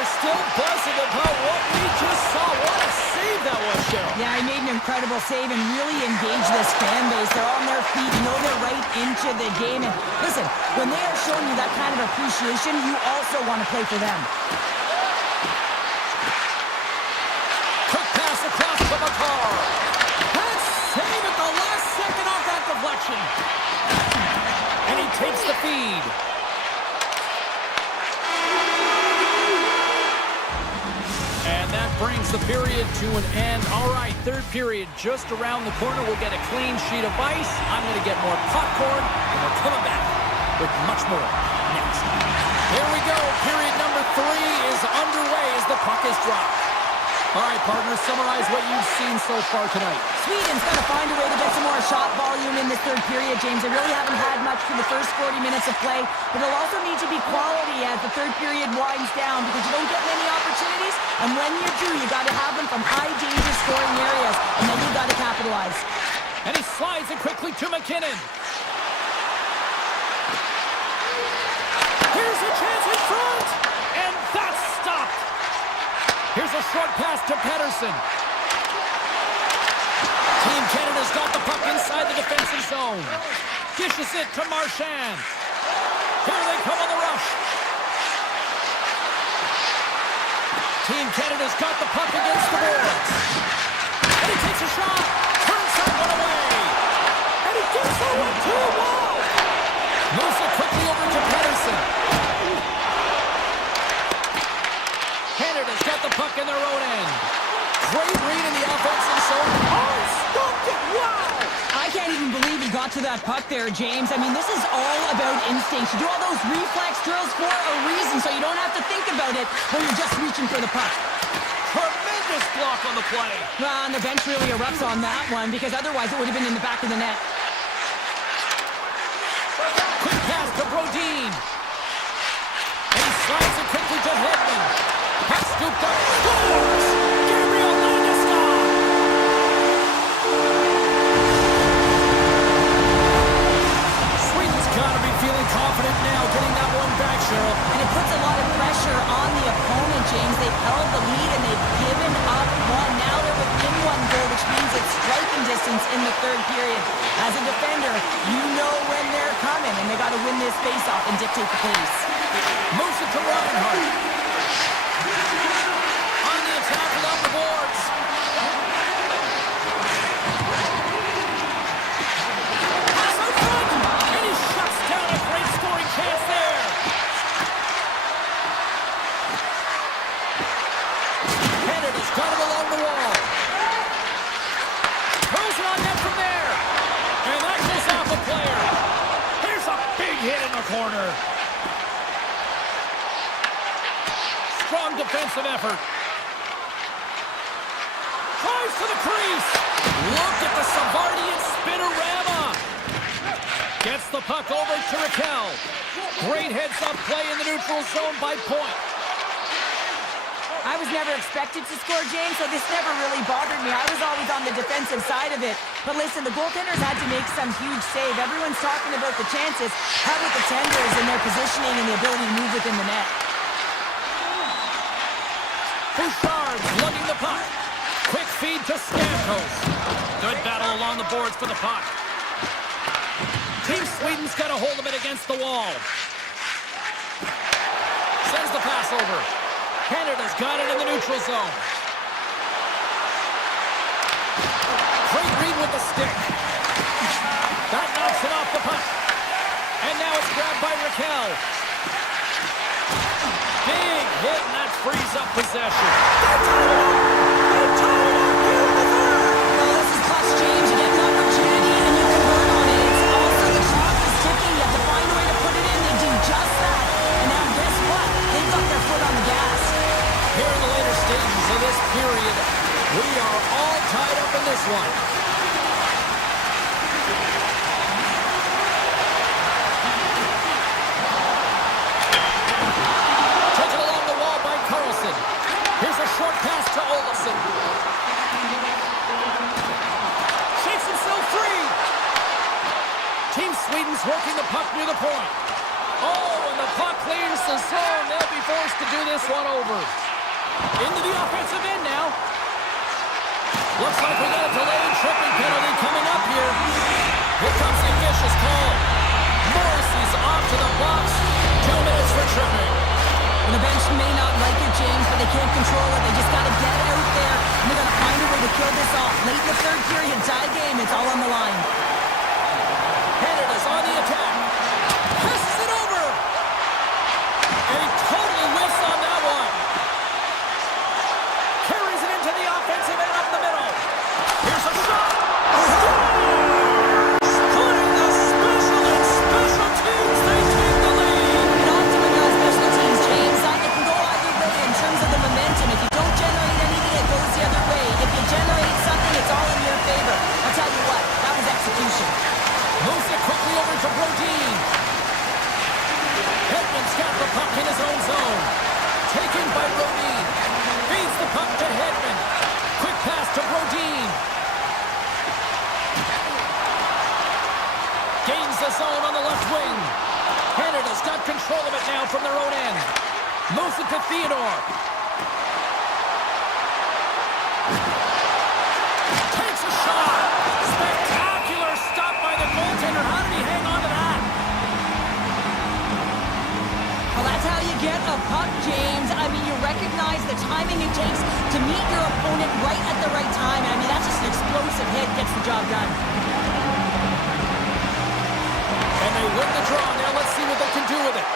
are still buzzing about what we just saw. What a save that was, Cheryl. Yeah, he made an incredible save and really engaged this fan base. They're on their feet. You know they're right into the game. And listen, when they are showing you that kind of appreciation, you also want to play for them. Quick pass across to Makar. That save at the last second off that deflection. And he takes the feed. And that brings the period to an end. All right, third period just around the corner. We'll get a clean sheet of ice. I'm going to get more popcorn, and we're coming back with much more next. Here we go. Period number 3 is underway as the puck is dropped. All right, partners, summarize what you've seen so far tonight. Sweden's got to find a way to get some more shot volume in this third period, James. They really haven't had much for the first 40 minutes of play, but it'll also need to be quality as the third period winds down because you don't get many opportunities, and when you do, you got to have them from high danger scoring areas, and then you got to capitalize. And he slides it quickly to McKinnon. Here's a chance in front, and that's stopped. Here's a short pass to Pedersen. Team Canada's got the puck inside the defensive zone. Dishes it to Marchand. Here they come on the rush. Team Canada's got the puck against the boards. And he takes a shot. Turns that one away. And he gets that one to the wall. Moves it quickly over to Pedersen. Canada's got the puck in their own end. Great read in the offensive zone. Oh, stopped it! Wow! I can't even believe he got to that puck there, James. I mean, this is all about instinct. You do all those reflex drills for a reason, so you don't have to think about it when you're just reaching for the puck. Tremendous block on the play. And the bench really erupts on that one because otherwise it would have been in the back of the net. Quick pass to Brodin. And he slides it quickly to Hedman. Pass scooped up. Scores! Gabriel Landeskog! Sweden's got to be feeling confident now, getting that one back, Cheryl. And it puts a lot of pressure on the opponent, James. They've held the lead and they've given up one. Now they're within 1 goal, which means it's striking distance in the third period. As a defender, you know when they're coming, and they got to win this face-off and dictate the pace. Moves it to Reinhart. On the attack along the boards. Pass out front, and he shuts down a great scoring chance there. Canada's got it along the wall. Throws it on net from there. And that goes off a player. Here's a big hit in the corner. Strong defensive effort. Drives to the crease. Look at the Savardian spinorama. Gets the puck over to Raquel. Great heads-up play in the neutral zone by Point. I was never expected to score, James, so this never really bothered me. I was always on the defensive side of it. But listen, the goaltenders had to make some huge save. Everyone's talking about the chances. How about the tenders and their positioning and the ability to move within the net? Bouchard lugging the puck. Quick feed to Stamkos. Good battle along the boards for the puck. Team Sweden's got a hold of it against the wall. Sends the pass over. Canada's got it in the neutral zone. Great read with the stick. That knocks it off the puck. And now it's grabbed by Raquel. Big hit, and that frees up possession. Well, this is clutch, James. You get an opportunity, and you convert on it. It's also the clock is ticking. You have to find a way to put it in. They do just that. And now, guess what? They've got their foot on the gas. Here in the later stages of this period, we are all tied up in this one. Taken along the wall by Carlson. Here's a short pass to Olofsson. Shakes himself free. Team Sweden's working the puck near the point. Oh, and the puck clears the zone. They'll be forced to do this one over. Into the offensive end now. Looks like we got a delayed tripping penalty coming up here. Here comes the vicious call. Morrissey's off to the box. 2 minutes for tripping. And the bench may not like it, James, but they can't control it. They just got to get out there, and they're going to find a way to kill this off. Late in the third period, tie game, it's all on the line. Canada's on the attack. Passes it over. And he totally whiffs on that one. Carries it into the offensive end up the middle. Here's a shot. Putting the special and special teams. They take the lead. And often when you're on special teams, James, it can go either way in terms of the momentum. If you don't generate anything, it goes the other way. If you generate something, it's all in your favor. I'll tell you what, that was execution. Moves it quickly over to Brodin. Hedman's got the puck in his own zone. Taken by Brodin. Feeds the puck to Hedman. Quick pass to Brodin. Gains the zone on the left wing. Canada's got control of it now from their own end. Moves it to Theodore. Takes a shot. Spectacular stop by the goaltender. How did he hang on to that? Well, that's how you get a puck, James. I mean, you recognize the timing it takes to meet your opponent right at the right time. I mean, that's just an explosive hit, gets the job done. And they win the draw. Now let's see what they can do with it.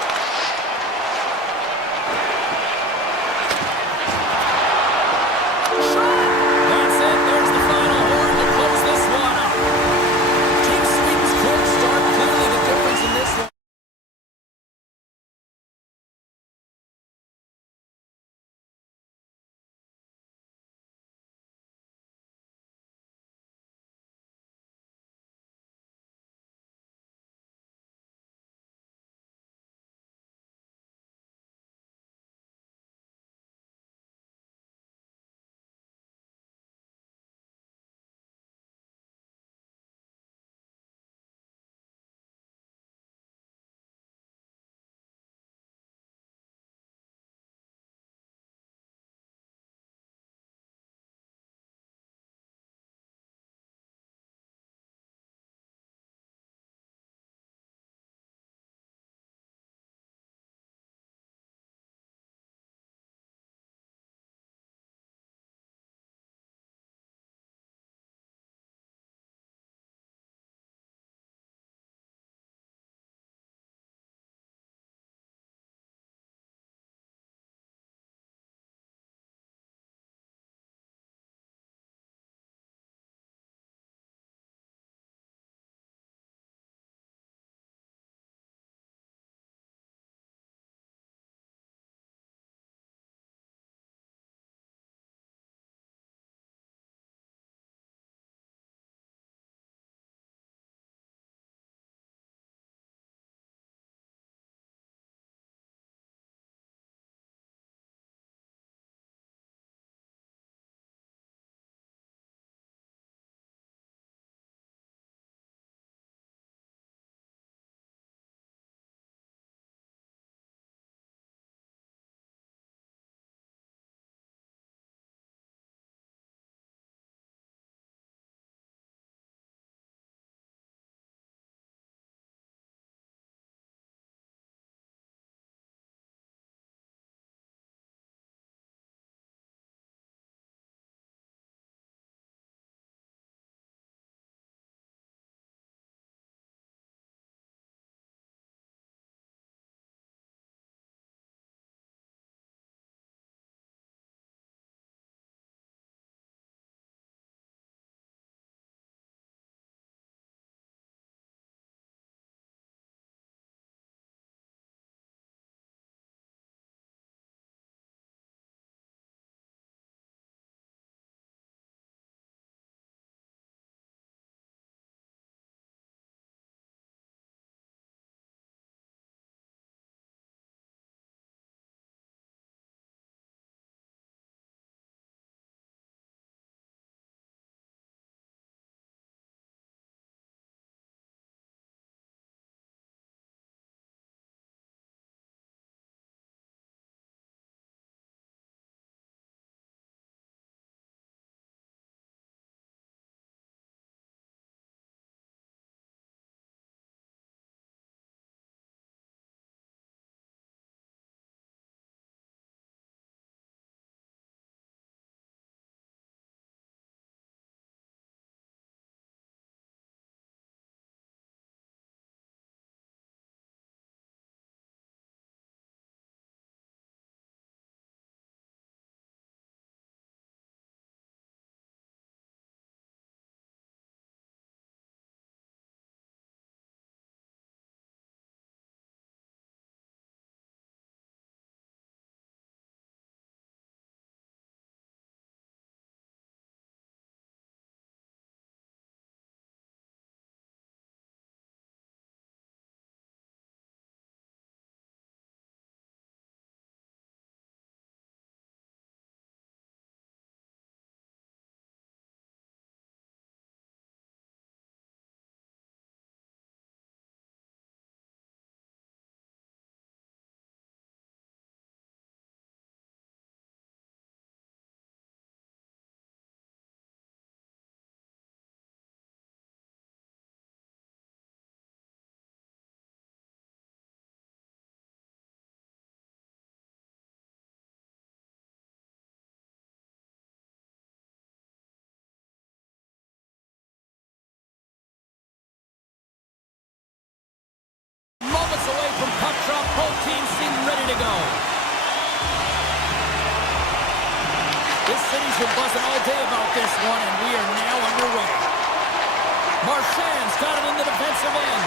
got it in the defensive end.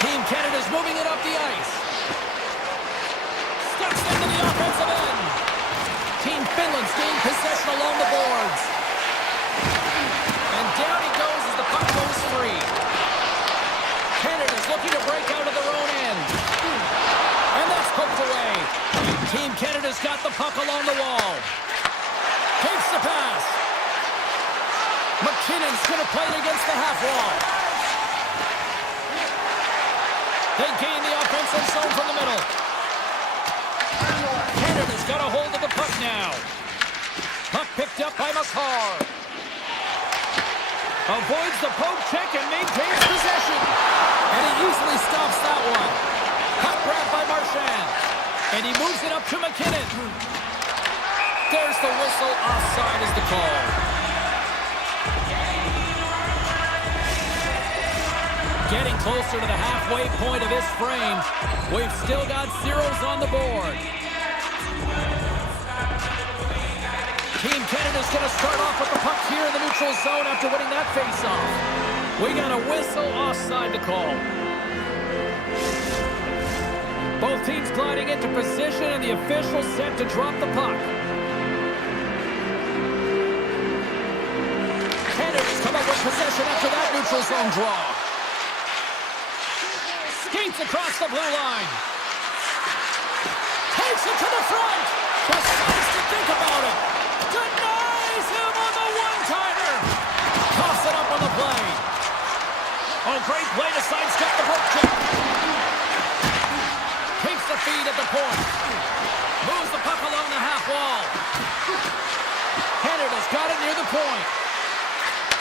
Team Canada's moving it up the ice. Steps into the offensive end. Team Finland's gained possession along the boards. And down he goes as the puck goes free. Canada's looking to break out of their own end. And that's poked away. Team Canada's got the puck along the wall. Takes the pass. McKinnon's going to play it against the half wall. They gain the offensive zone from the middle. Canada's got a hold of the puck now. Puck picked up by McCarr. Avoids the poke check and maintains possession. And he easily stops that one. Puck grabbed by Marchand. And he moves it up to McKinnon. There's the whistle. Offside is the call. Getting closer to the halfway point of this frame. We've still got zeros on the board. Team Canada's going to start off with the puck here in the neutral zone after winning that faceoff. We got a whistle offside to call. Both teams gliding into position and the official set to drop the puck. Canada's come up with possession after that neutral zone draw. Skates across the blue line. Takes it to the front. Decides to think about it. Denies him on the one-timer. Toss it up on the play. Oh, great play to sidestep the poke check. Takes the feed at the point. Moves the puck along the half wall. Canada's got it near the point.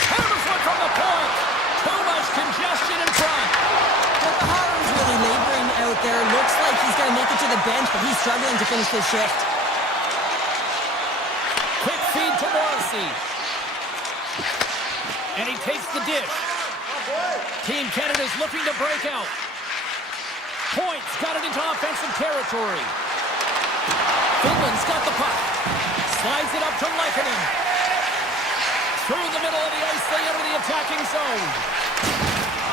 Hammers one from the point. Too much congestion in front. But the Harlow's really laboring out there. Looks like he's going to make it to the bench, but he's struggling to finish his shift. Quick feed to Morrissey. And he takes the dish. Team Canada's looking to break out. Points got it into offensive territory. Finland's got the puck. Slides it up to Leikonen. Through the middle of the ice, they enter the attacking zone.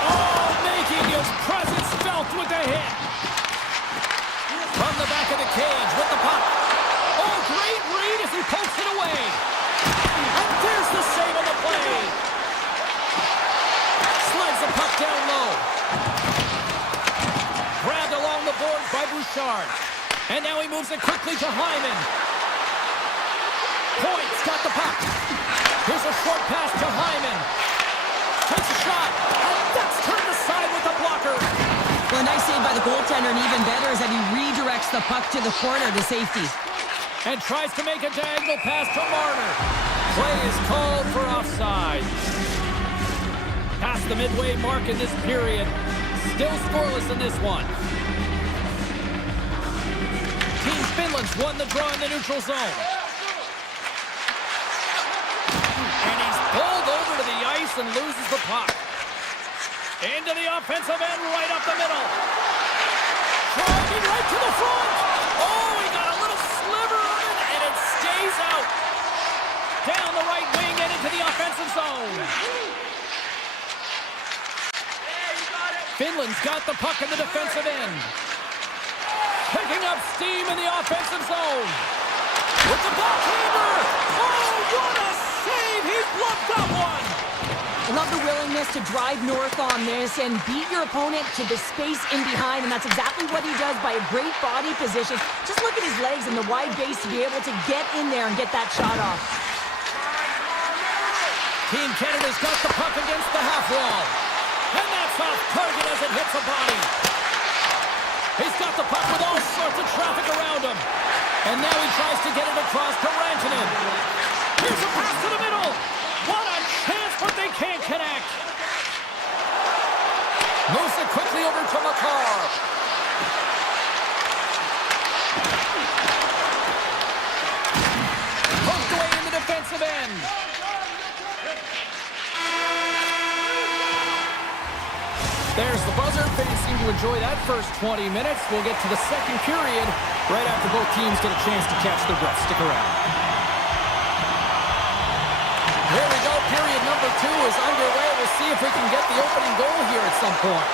Oh, making his presence felt with the hit. From the back of the cage with the puck. Oh, great read as he pokes it away. And there's the save on the play. Slides the puck down low. Grabbed along the boards by Bouchard. And now he moves it quickly to Hyman. Points got the puck. Here's a short pass to Hyman. Takes a shot. And that's turned aside with the blocker. Well, a nice save by the goaltender, and even better is that he redirects the puck to the corner to safety. And tries to make a diagonal pass to Marner. Play is called for offside. Past the midway mark in this period. Still scoreless in this one. Team Finland's won the draw in the neutral zone. And he's pulled over to the ice and loses the puck. Into the offensive end, right up the middle. Driving right to the front. Oh, he got a little sliver of it, and it stays out. Down the right wing and into the offensive zone. Finland's got the puck in the defensive end. Picking up steam in the offensive zone. With the backhander. Oh, what a save. He bluffed that one. I love the willingness to drive north on this and beat your opponent to the space in behind, and that's exactly what he does by a great body position. Just look at his legs and the wide base to be able to get in there and get that shot off. Team Canada's got the puck against the half wall. And that's off target as it hits a body. He's got the puck with all sorts of traffic around him. And now he tries to get it across to Rantanen. Here's a pass to the middle. What a chance, but they can't connect. Moves it quickly over to McCarr. Poked away in the defensive end. There's the buzzer. Fans seem to enjoy that first 20 minutes. We'll get to the second period right after both teams get a chance to catch their breath. Stick around. Here we go, period number number 2 is underway. We'll see if we can get the opening goal here at some point.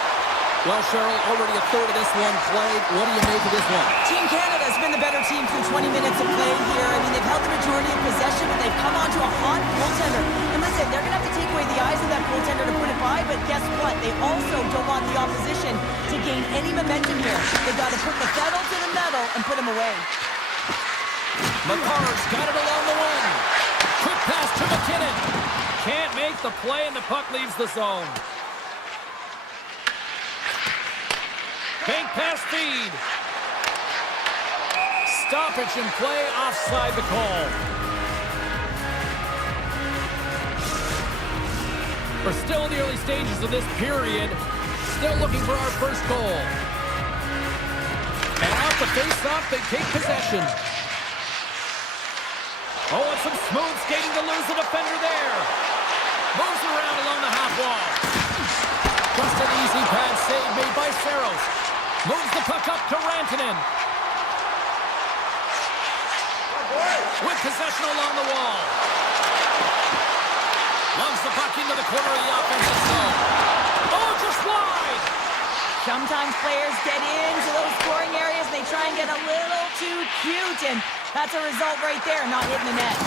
Well, Cheryl, already a third of this one played. What do you make of this one? Team Canada has been the better team through 20 minutes of play here. I mean, they've held the majority of possession, but they've come onto a hot goaltender. And listen, they're going to have to take away the eyes of that goaltender to put it by, but guess what? They also don't want the opposition to gain any momentum here. They've got to put the pedal to the metal and put them away. McCarr's got it along the wing. Quick pass to McKinnon. Can't make the play, and the puck leaves the zone. Bank pass feed. Stoppage in play, offside the call. We're still in the early stages of this period. Still looking for our first goal. And off the face-off, they take possession. Oh, and some smooth skating to lose the defender there. Moves around along the half wall. Just an easy pad save made by Saros. Moves the puck up to Rantanen. With possession along the wall. Lungs the puck into the corner of the offensive zone. Oh, just wide! Sometimes players get into those scoring areas, they try and get a little too cute, and that's a result right there, not hitting the net.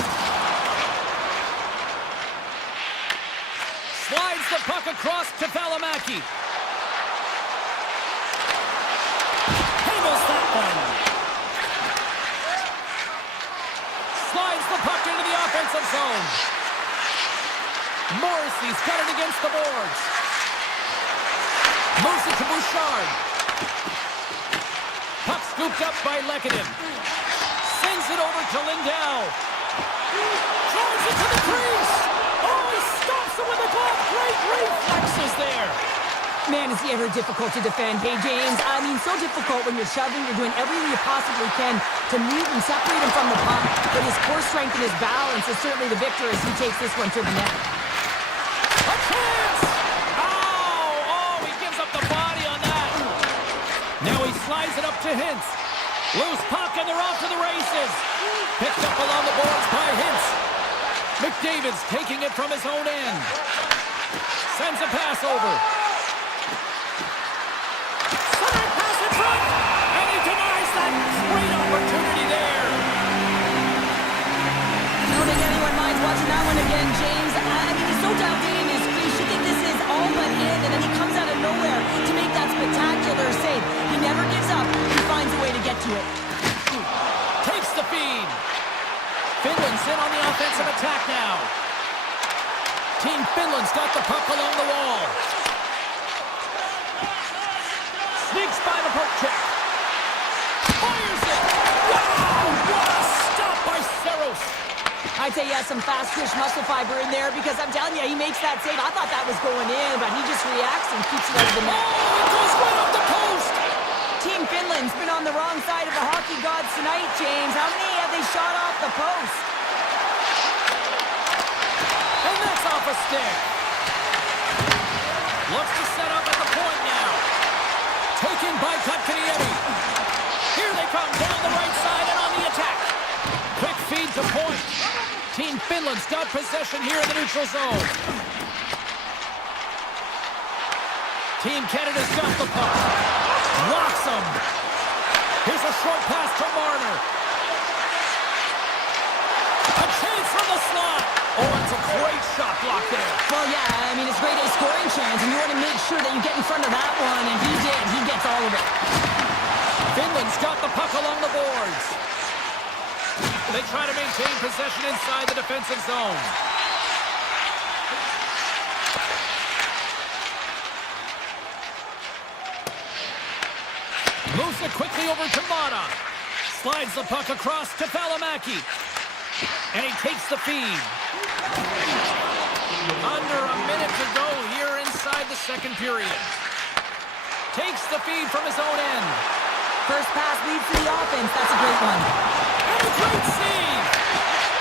Slides the puck across to Valimaki. Handles that one. Slides the puck into the offensive zone. Morrissey's got it against the boards. Moves it to Bouchard. Puck scooped up by Lekanen. Sends it over to Lindell. Drives it to the crease. Oh, he stops it with a glove. Great reflexes there. Man, is he ever difficult to defend. Hey, James, I mean, so difficult when you're shoving. You're doing everything you possibly can to move and separate him from the puck. But his core strength and his balance is certainly the victor as he takes this one to the net. A chance! Oh, he gives up the body on that. Now he slides it up to Hintz. Loose puck, and they're off to the races. Picked up along the boards by Hintz. McDavid's taking it from his own end. Sends a pass over. Side pass in front, and he denies that. Great opportunity there. I don't think anyone minds watching that one again, James. I mean, he's so dialed in his crease. You think this is all but in, and then he comes out of nowhere to make that spectacular save. He never gives up. He finds a way to get to it. Takes the feed. Finland's in on the offensive attack now. Team Finland's got the puck along the wall. Sneaks by the poke check. Fires it. Wow, what a stop by Saros. I'd say he has some fast twitch muscle fiber in there because I'm telling you, he makes that save. I thought that was going in, but he just reacts and keeps it out of the net. Oh, it goes right up the post. Team Finland's been on the wrong side of the hockey gods tonight, James. How many have they shot off the post? And that's off a stick. Looks to set up at the point now. Taken by Kotkaniemi. Here they come down the right side and on the attack. Quick feed to point. Team Finland's got possession here in the neutral zone. Team Canada's got the puck. Locks him. Here's a short pass to Marner. A chance from the slot. Oh, that's a great shot block there. Well, yeah, I mean, it's great a scoring chance, and you want to make sure that you get in front of that one, and he did. He gets all of it. Finland's got the puck along the boards. They try to maintain possession inside the defensive zone. Moves it quickly over to Mata. Slides the puck across to Valimaki. And he takes the feed. Under a minute to go here inside the second period. Takes the feed from his own end. First pass leads to the offense. That's a great one. And a great save.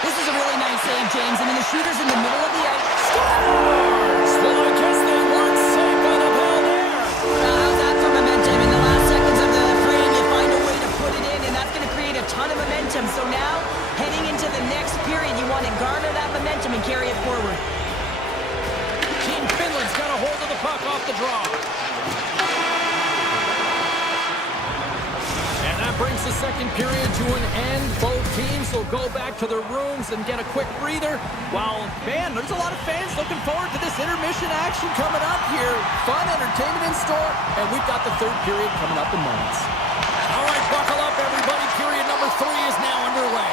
This is a really nice save, James. I mean, the shooter's in the middle of the ice. Scores! Well, I guess they weren't safe by the bell there. How's that for momentum? In the last seconds of the frame, you find a way to put it in, and that's going to create a ton of momentum. So now, heading into the next period, you want to garner that momentum and carry it forward. the second period to an end. Both teams will go back to their rooms and get a quick breather. Well, man, there's a lot of fans looking forward to this intermission action coming up here. Fun entertainment in store, and we've got the third period coming up in moments. All right, buckle up, everybody. Period number 3 is now underway.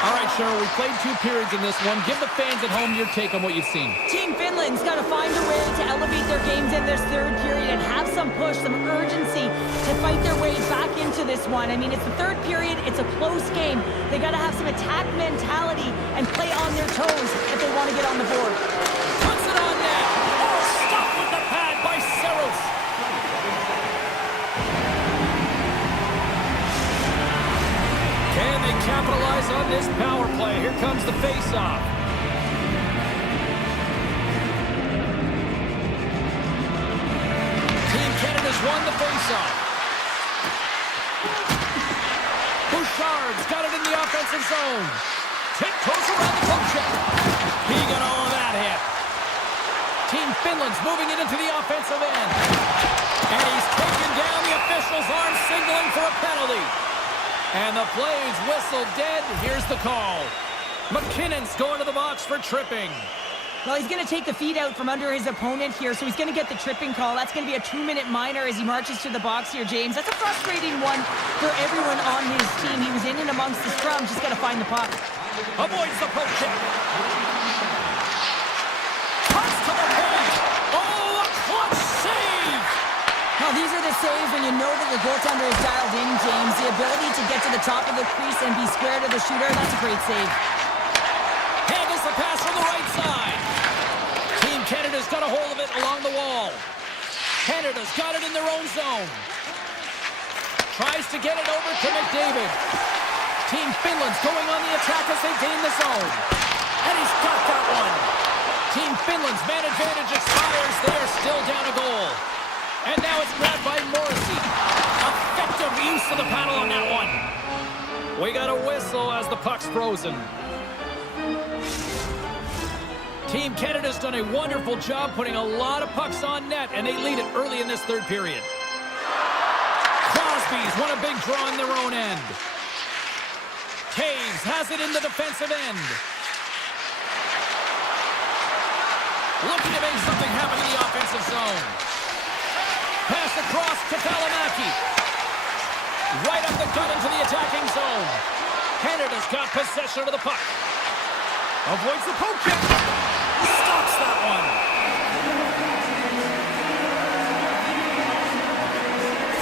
All right, Cheryl, we played 2 periods in this one. Give the fans at home your take on what you've seen. Team Finland's got to find a way to elevate their games in this third period and have some push, some urgency to fight their way back into this one. I mean, it's the third period. It's a close game. They got to have some attack mentality and play on their toes if they want to get on the board. Puts it on net. Oh, stopped with the pad by Saros. Can they capitalize on this power play? Here comes the face-off. Team Canada's won the face-off. Bouchard's got it in the offensive zone. Tiptoes around the poke check. He got all of that hit. Team Finland's moving it into the offensive end. And he's taken down. The officials aren't signaling for a penalty. And the play's whistled dead. Here's the call. McKinnon's going to the box for tripping. Well, he's going to take the feet out from under his opponent here, so he's going to get the tripping call. That's going to be a 2-minute minor as he marches to the box here, James. That's a frustrating one for everyone on his team. He was in and amongst the scrum, just got to find the puck. Avoids the poke check. Cuts to the point. Oh, a clutch save. Well, these are the saves when you know that your goaltender is dialed in, James. The ability to get to the top of the crease and be square to the shooter, that's a great save. Handles the pass from the right side. Team Canada's got a hold of it along the wall. Canada's got it in their own zone. Tries to get it over to McDavid. Team Finland's going on the attack as they gain the zone. And he's got that one. Team Finland's man advantage expires. They are still down a goal. And now it's grabbed by Morrissey. Effective use of the paddle on that one. We got a whistle as the puck's frozen. Team Canada's done a wonderful job putting a lot of pucks on net, and they lead it early in this third period. Crosby's won a big draw on their own end. Taves has it in the defensive end. Looking to make something happen in the offensive zone. Pass across to Valimaki. Right up the gut into the attacking zone. Canada's got possession of the puck. Avoids the poke check. Stops that one.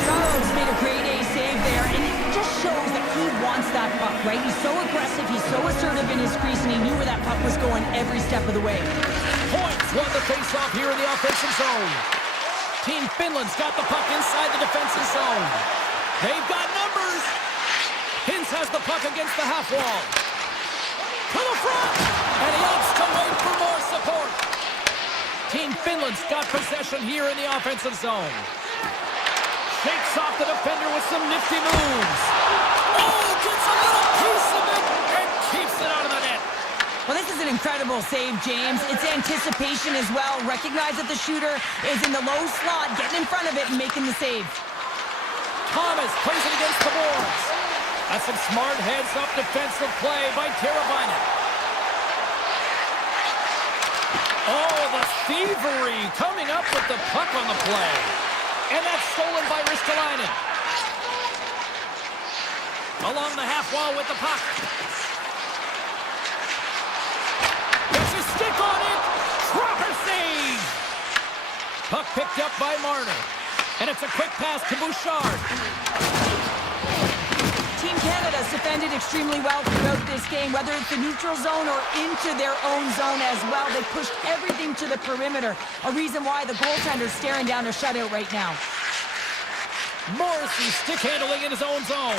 Saros made a great A save there, and it just shows that he wants that puck, right? He's so aggressive, he's so assertive in his crease, and he knew where that puck was going every step of the way. Points won the faceoff here in the offensive zone. Team Finland's got the puck inside the defensive zone. They've got numbers. Hintz has the puck against the half wall. To the front. And he opts to wait for more support. Team Finland's got possession here in the offensive zone. Shakes off the defender with some nifty moves. Oh, gets a little piece of it and keeps it out of the net. Well, this is an incredible save, James. It's anticipation as well. Recognize that the shooter is in the low slot, getting in front of it and making the save. Thomas plays it against the boards. That's some smart heads-up defensive play by Teravainen. Oh, the thievery coming up with the puck on the play. And that's stolen by Ristolainen. Along the half wall with the puck. Gets a stick on it. Proper save. Puck picked up by Marner. And it's a quick pass to Bouchard. Team Canada's defended extremely well throughout this game, whether it's the neutral zone or into their own zone as well. They pushed everything to the perimeter, a reason why the goaltender's staring down a shutout right now. Morrissey stick handling in his own zone.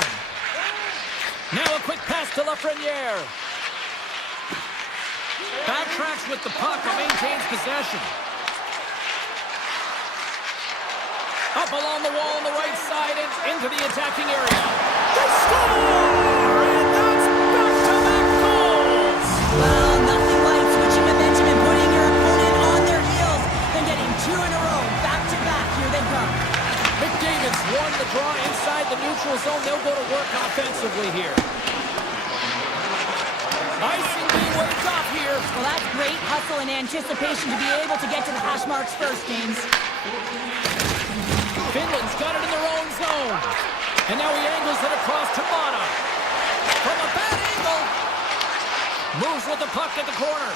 Now a quick pass to Lafreniere. Backtracks with the puck and maintains possession. Up along the wall on the right side and into the attacking area. They score! And that's back-to-back goals! Well, nothing like switching momentum and putting your opponent on their heels than getting two in a row, back-to-back. Here they come. David's won the draw inside the neutral zone. They'll go to work offensively here. Icing being waved off here. Well, that's great hustle and anticipation to be able to get to the hash marks first, James. Finland's got it in their own zone. And now he angles it across to Mata. From a bad angle. Moves with the puck at the corner.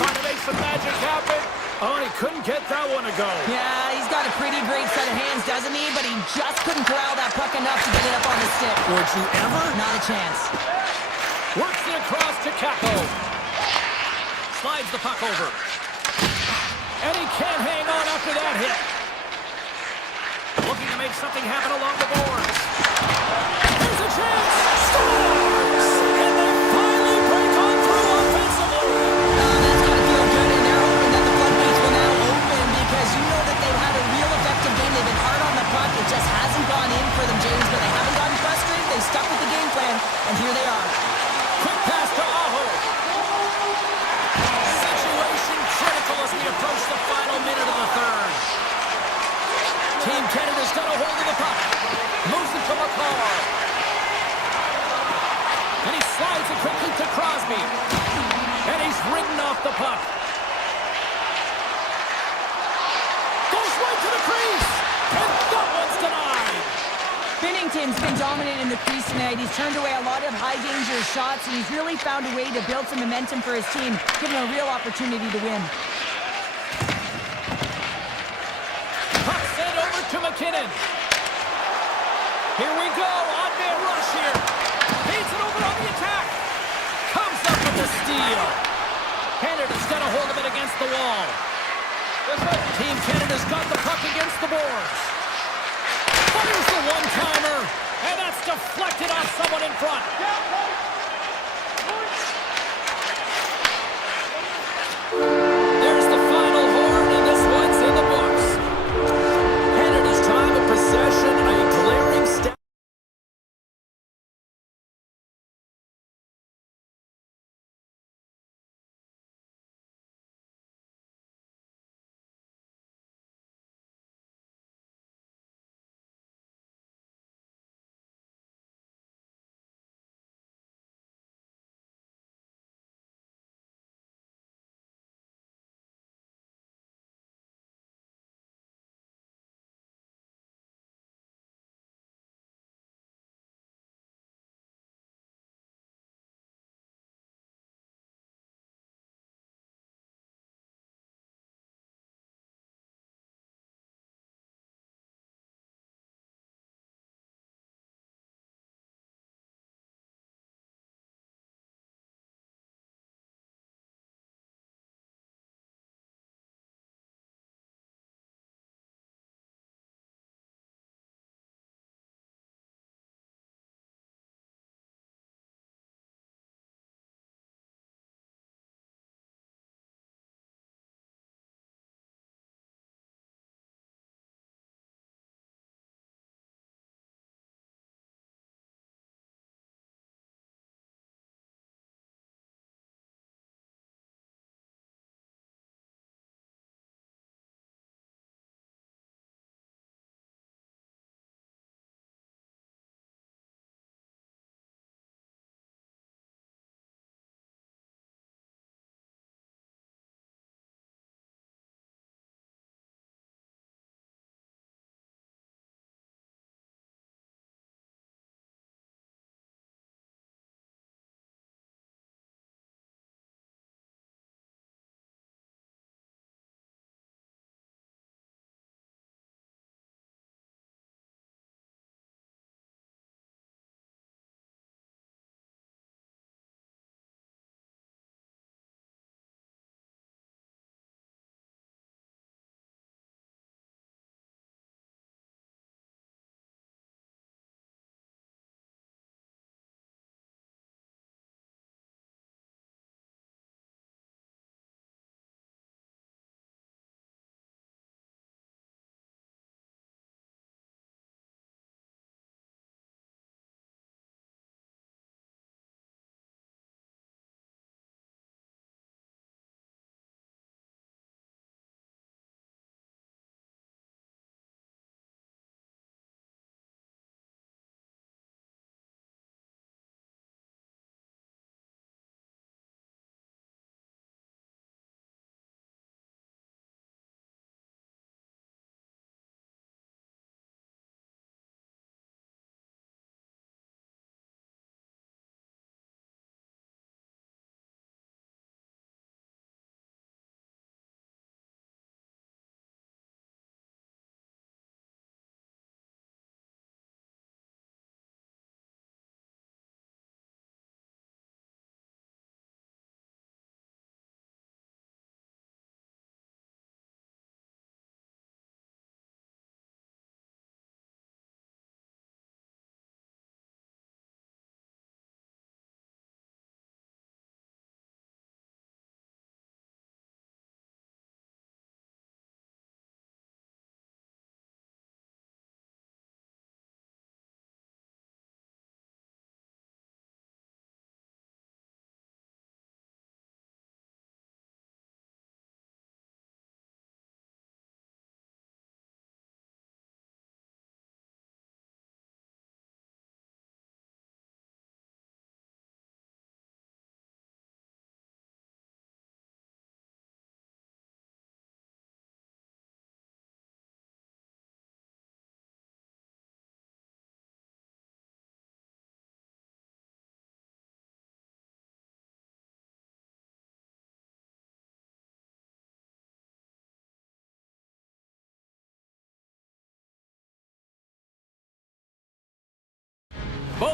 Trying to make some magic happen. Oh, and he couldn't get that one to go. Yeah, he's got a pretty great set of hands, doesn't he? But he just couldn't corral that puck enough to get it up on the stick. Would you ever? Not a chance. Works it across to Capo. Slides the puck over. And he can't hang on after that hit. Looking to make something happen along the boards. There's a chance. Scores! And they finally break on through offensively. That's got to feel good, and they're hoping that the floodgates will now open because you know that they've had a real effective game. They've been hard on the puck. It just hasn't gone in for them, James, but they haven't gotten frustrated. They've stuck with the game plan, and here they are. Quick pass to Aho. Situation critical as we approach the final minute of the third. Team Canada's got a hold of the puck. Moves it to McCall. And he slides it quickly to Crosby. And he's ridden off the puck. Goes right to the crease. And that one's denied. Binnington's been dominant in the crease tonight. He's turned away a lot of high-danger shots, and he's really found a way to build some momentum for his team, give him a real opportunity to win. Puck sent over to McKinnon. Here we go. Odd man rush here. Feeds it over on the attack. Comes up with the steal. Canada's got a hold of it against the wall. Team Canada's got the puck against the boards. But here's the one-timer. And that's deflected off someone in front.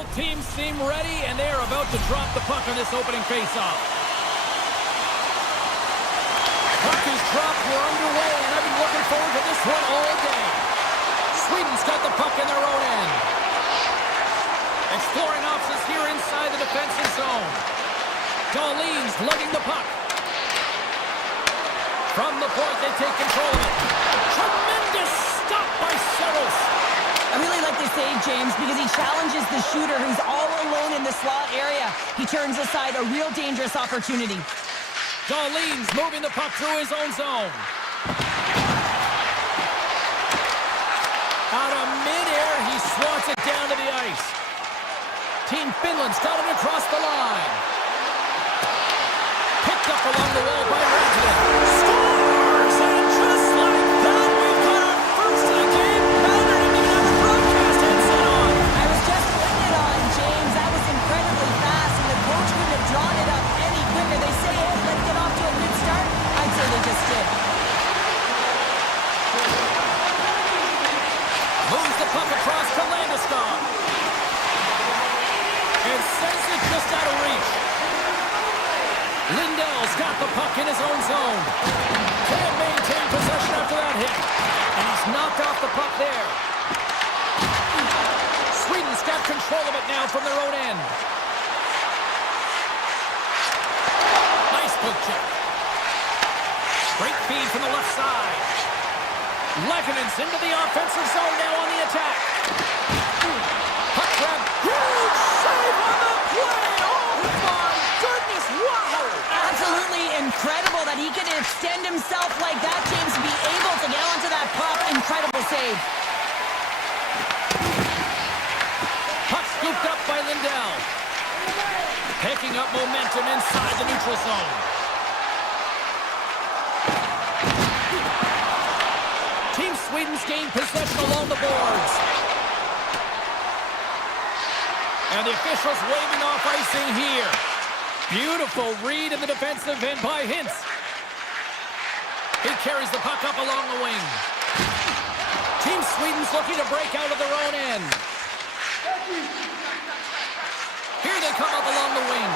Both teams seem ready, and they are about to drop the puck on this opening faceoff. Puck is dropped. We're underway, and I've been looking forward to this one all day. Sweden's got the puck in their own end. Exploring options here inside the defensive zone. Dahlin's lugging the puck. From the point, they take control of it. Tremendous stop by Saros. I really like this save, James, because he challenges the shooter who's all alone in the slot area. He turns aside a real dangerous opportunity. Dahlin's moving the puck through his own zone. Out of midair, he swats it down to the ice. Team Finland's got it across the line. Picked up along the wall by Rantanen. Scores! And just like that, we've got our first of the game. Pounder didn't even have a broadcast headset on. I was just putting it on, James. That was incredibly fast, and the coach couldn't have drawn it up any quicker. They say, hey, let's get off to a good start. I'd say they just did. Moves the puck across to Landeskog. And sends it just out of reach. Lindell's got the puck in his own zone. Can't maintain possession after that hit. And he's knocked off the puck there. Sweden's got control of it now from their own end. Nice poke check. Great feed from the left side. Lekanen's into the offensive zone now on the attack. Puck grab. Huge save on the play. Oh, my goodness. Wow. Absolutely incredible that he could extend himself like that, James, be able to get onto that puck. Incredible save. Puck scooped up by Lindell. Picking up momentum inside the neutral zone. Team Sweden's gained possession along the boards. And the officials waving off icing here. Beautiful read in the defensive end by Hintz. He carries the puck up along the wing. Team Sweden's looking to break out of their own end. Here they come up along the wing.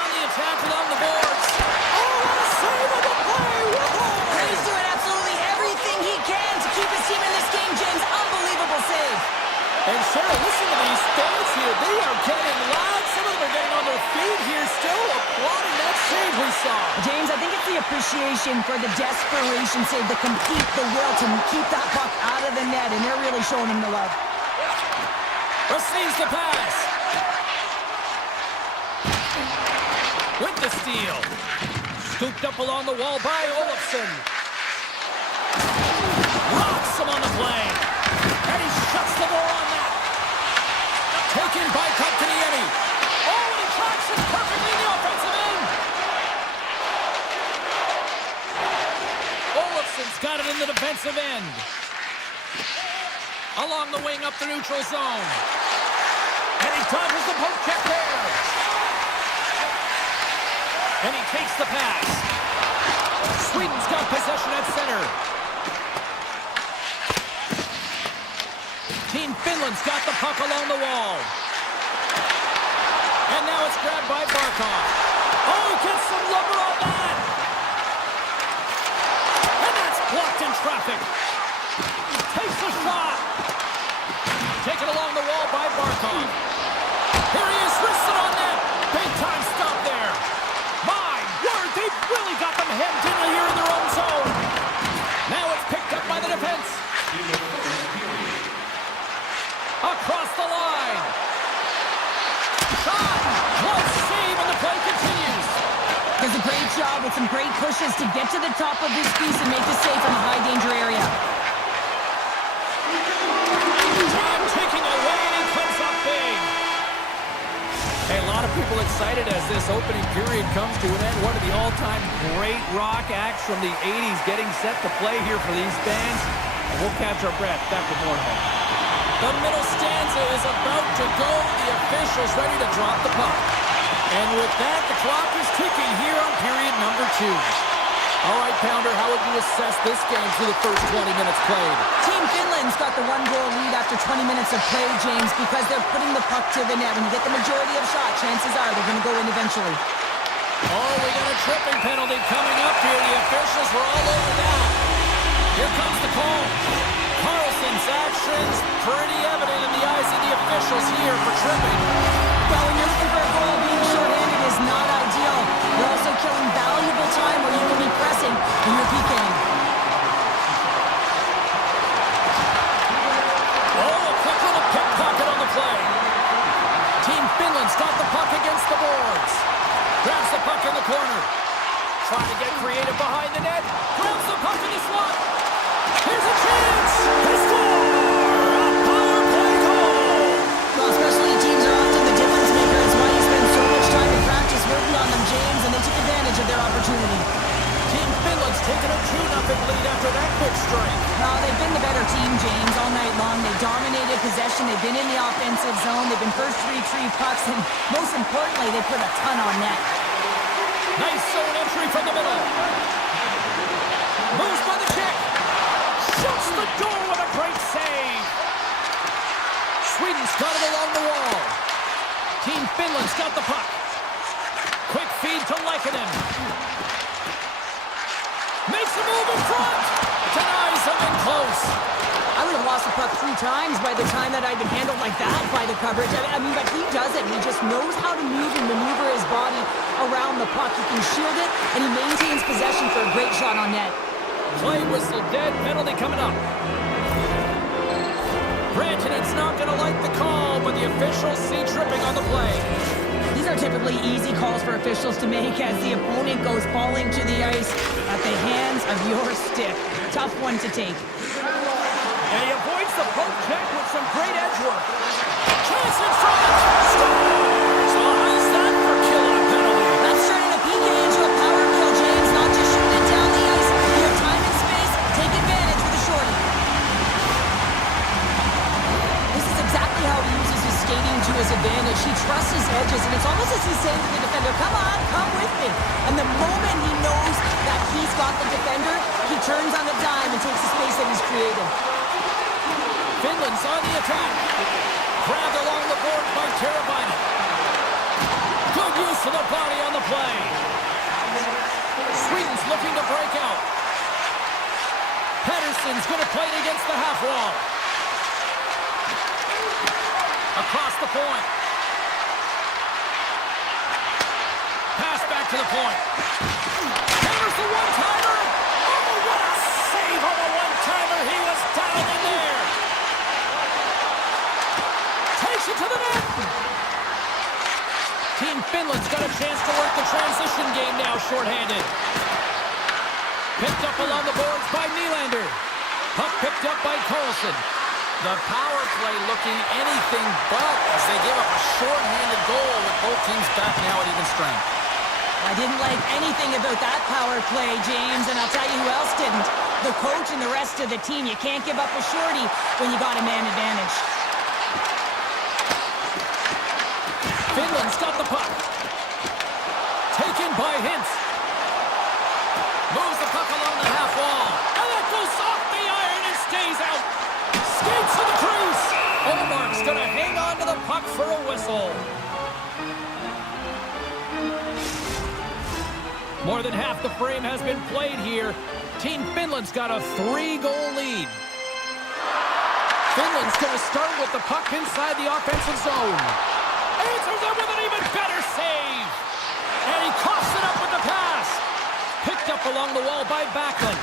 On the attack along the boards. Oh, what a save on the play. Whoa. He's doing absolutely everything he can to keep his team in this game, James. Unbelievable save. And Cheryl, listen to these fans here. They are getting loud. Some of them are getting on their feet here still, applauding that save we saw. James, I think it's the appreciation for the desperation save, the complete, the will to keep that puck out of the net, and they're really showing him the love. Receives the pass. With the steal. Scooped up along the wall by Olofsson. Rocks him on the play. And he shuts the door on that. Taken by Kotkaniemi. Oh, and he tracks it perfectly in the offensive end. Olofsson's got it in the defensive end. Along the wing up the neutral zone. And he dodges the poke check there. And he takes the pass. Sweden's got possession at center. Team Finland's got the puck along the wall. And now it's grabbed by Barkov. Oh, he gets some lumber on that. And that's blocked in traffic. Takes the shot. Taken along the wall by Barkov. Here he is, wristed on net. Big time stop there. My word, they've really got them hemmed in here in their own zone. Now it's picked up by the defense. Across the line. Shot. One save and the play continues. Does a great job with some great pushes to get to the top of his piece and make the save from a high danger area. Time ticking away and he comes up big. Hey, a lot of people excited as this opening period comes to an end. One of the all-time great rock acts from the 80s getting set to play here for these fans. And we'll catch our breath. Back with more in a moment. The middle stanza is about to go. The officials ready to drop the puck. And with that, the clock is ticking here on period number 2. All right, Pounder, how would you assess this game through the first 20 minutes played? Team Finland's got the one-goal lead after 20 minutes of play, James, because they're putting the puck to the net. When you get the majority of shots, chances are they're going to go in eventually. Oh, we got a tripping penalty coming up here. The officials were all over that. Here comes the call. Carlson's actions pretty evident in the eyes of the officials here for tripping. Well, when you're looking for a goal, being shorthanded is not ideal. You're also killing valuable time where you can be pressing when you're PKing. Oh, a quick little pickpocket on the play. Team Finland's got the puck against the boards. Grabs the puck in the corner. Trying to get creative behind the net. Grabs the puck in the slot. Here's a chance. They score! A power play goal! Well, especially teams are often the difference maker. It's why you spend so much time in practice working on them, James, and they took advantage of their opportunity. Team Finland's taken a 2-0 lead after that quick strike. Well, they've been the better team, James, all night long. They dominated possession. They've been in the offensive zone. They've been first to retrieve pucks, and most importantly, they put a ton on net. Nice zone entry from the middle. Moves by the check. Shuts the door with a great save. Sweden's got it along the wall. Team Finland's got the puck. Quick feed to Lekkinen. Makes a move in front. Denies him in close. I would have lost the puck 3 times by the time that I'd been handled like that by the coverage. I mean, but he does it. He just knows how to move and maneuver his body around the puck. He can shield it, and he maintains possession for a great shot on net. Play whistle dead. Penalty coming up. Rantanen's not going to like the call, but the officials see tripping on the play. These are typically easy calls for officials to make as the opponent goes falling to the ice at the hands of your stick. Tough one to take. And he avoids the poke check with some great edge work. Chance in front. Scores! Oh, how's that for killing a penalty? That's turning a PK into a power kill, James. Not just shooting it down the ice. You have time and space. Take advantage with a shorty. This is exactly how he uses his skating to his advantage. He trusts his edges, and it's almost as he's saying to the defender, come on, come with me. And the moment he knows that he's got the defender, he turns on the dime and takes the space that he's created. Finland's on the attack. Grabbed along the board by Teravainen. Good use of the body on the play. Sweden's looking to break out. Pettersson's going to play it against the half wall. Across the point. Pass back to the point. Hammers the one-timer. Oh, what a save on the one-timer. He was down in there. Takes it to the net. Team Finland's got a chance to work the transition game now, shorthanded. Picked up along the boards by Nylander. Puck picked up by Carlson. The power play looking anything but as they give up a shorthanded goal with both teams back now at even strength. I didn't like anything about that power play, James, and I'll tell you who else didn't. The coach and the rest of the team. You can't give up a shorty when you got a man advantage. Finland's got the puck. Taken by Hintz. Moves the puck along the half wall. And that goes off the iron and stays out. Skates to the crease. Omark's going to hang on to the puck for a whistle. More than half the frame has been played here. Team Finland's got a 3-goal lead. Finland's going to start with the puck inside the offensive zone. Answers up with an even better save. And he coughs it up with the pass. Picked up along the wall by Backlund.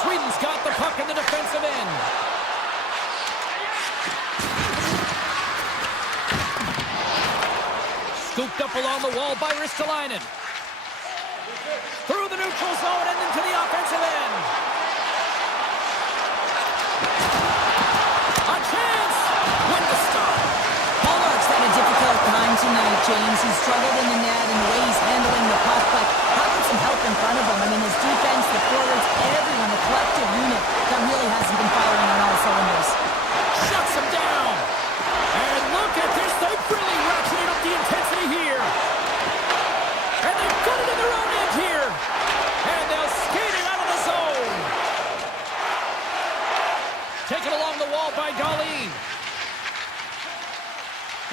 Sweden's got the puck in the defensive end. Scooped up along the wall by Ristolainen. Through the neutral zone and into the offensive end. A chance! Win the stop. Hallmark's had a difficult time tonight, James. He's struggled in the net and the way he's handling the puck, but having some help in front of him. I mean, his defense, the forwards, everyone, the collective unit that really hasn't been firing on all cylinders. Shuts him down. And look at this. They've really ratcheted up the intensity here. And they've got it in their own end here. And they'll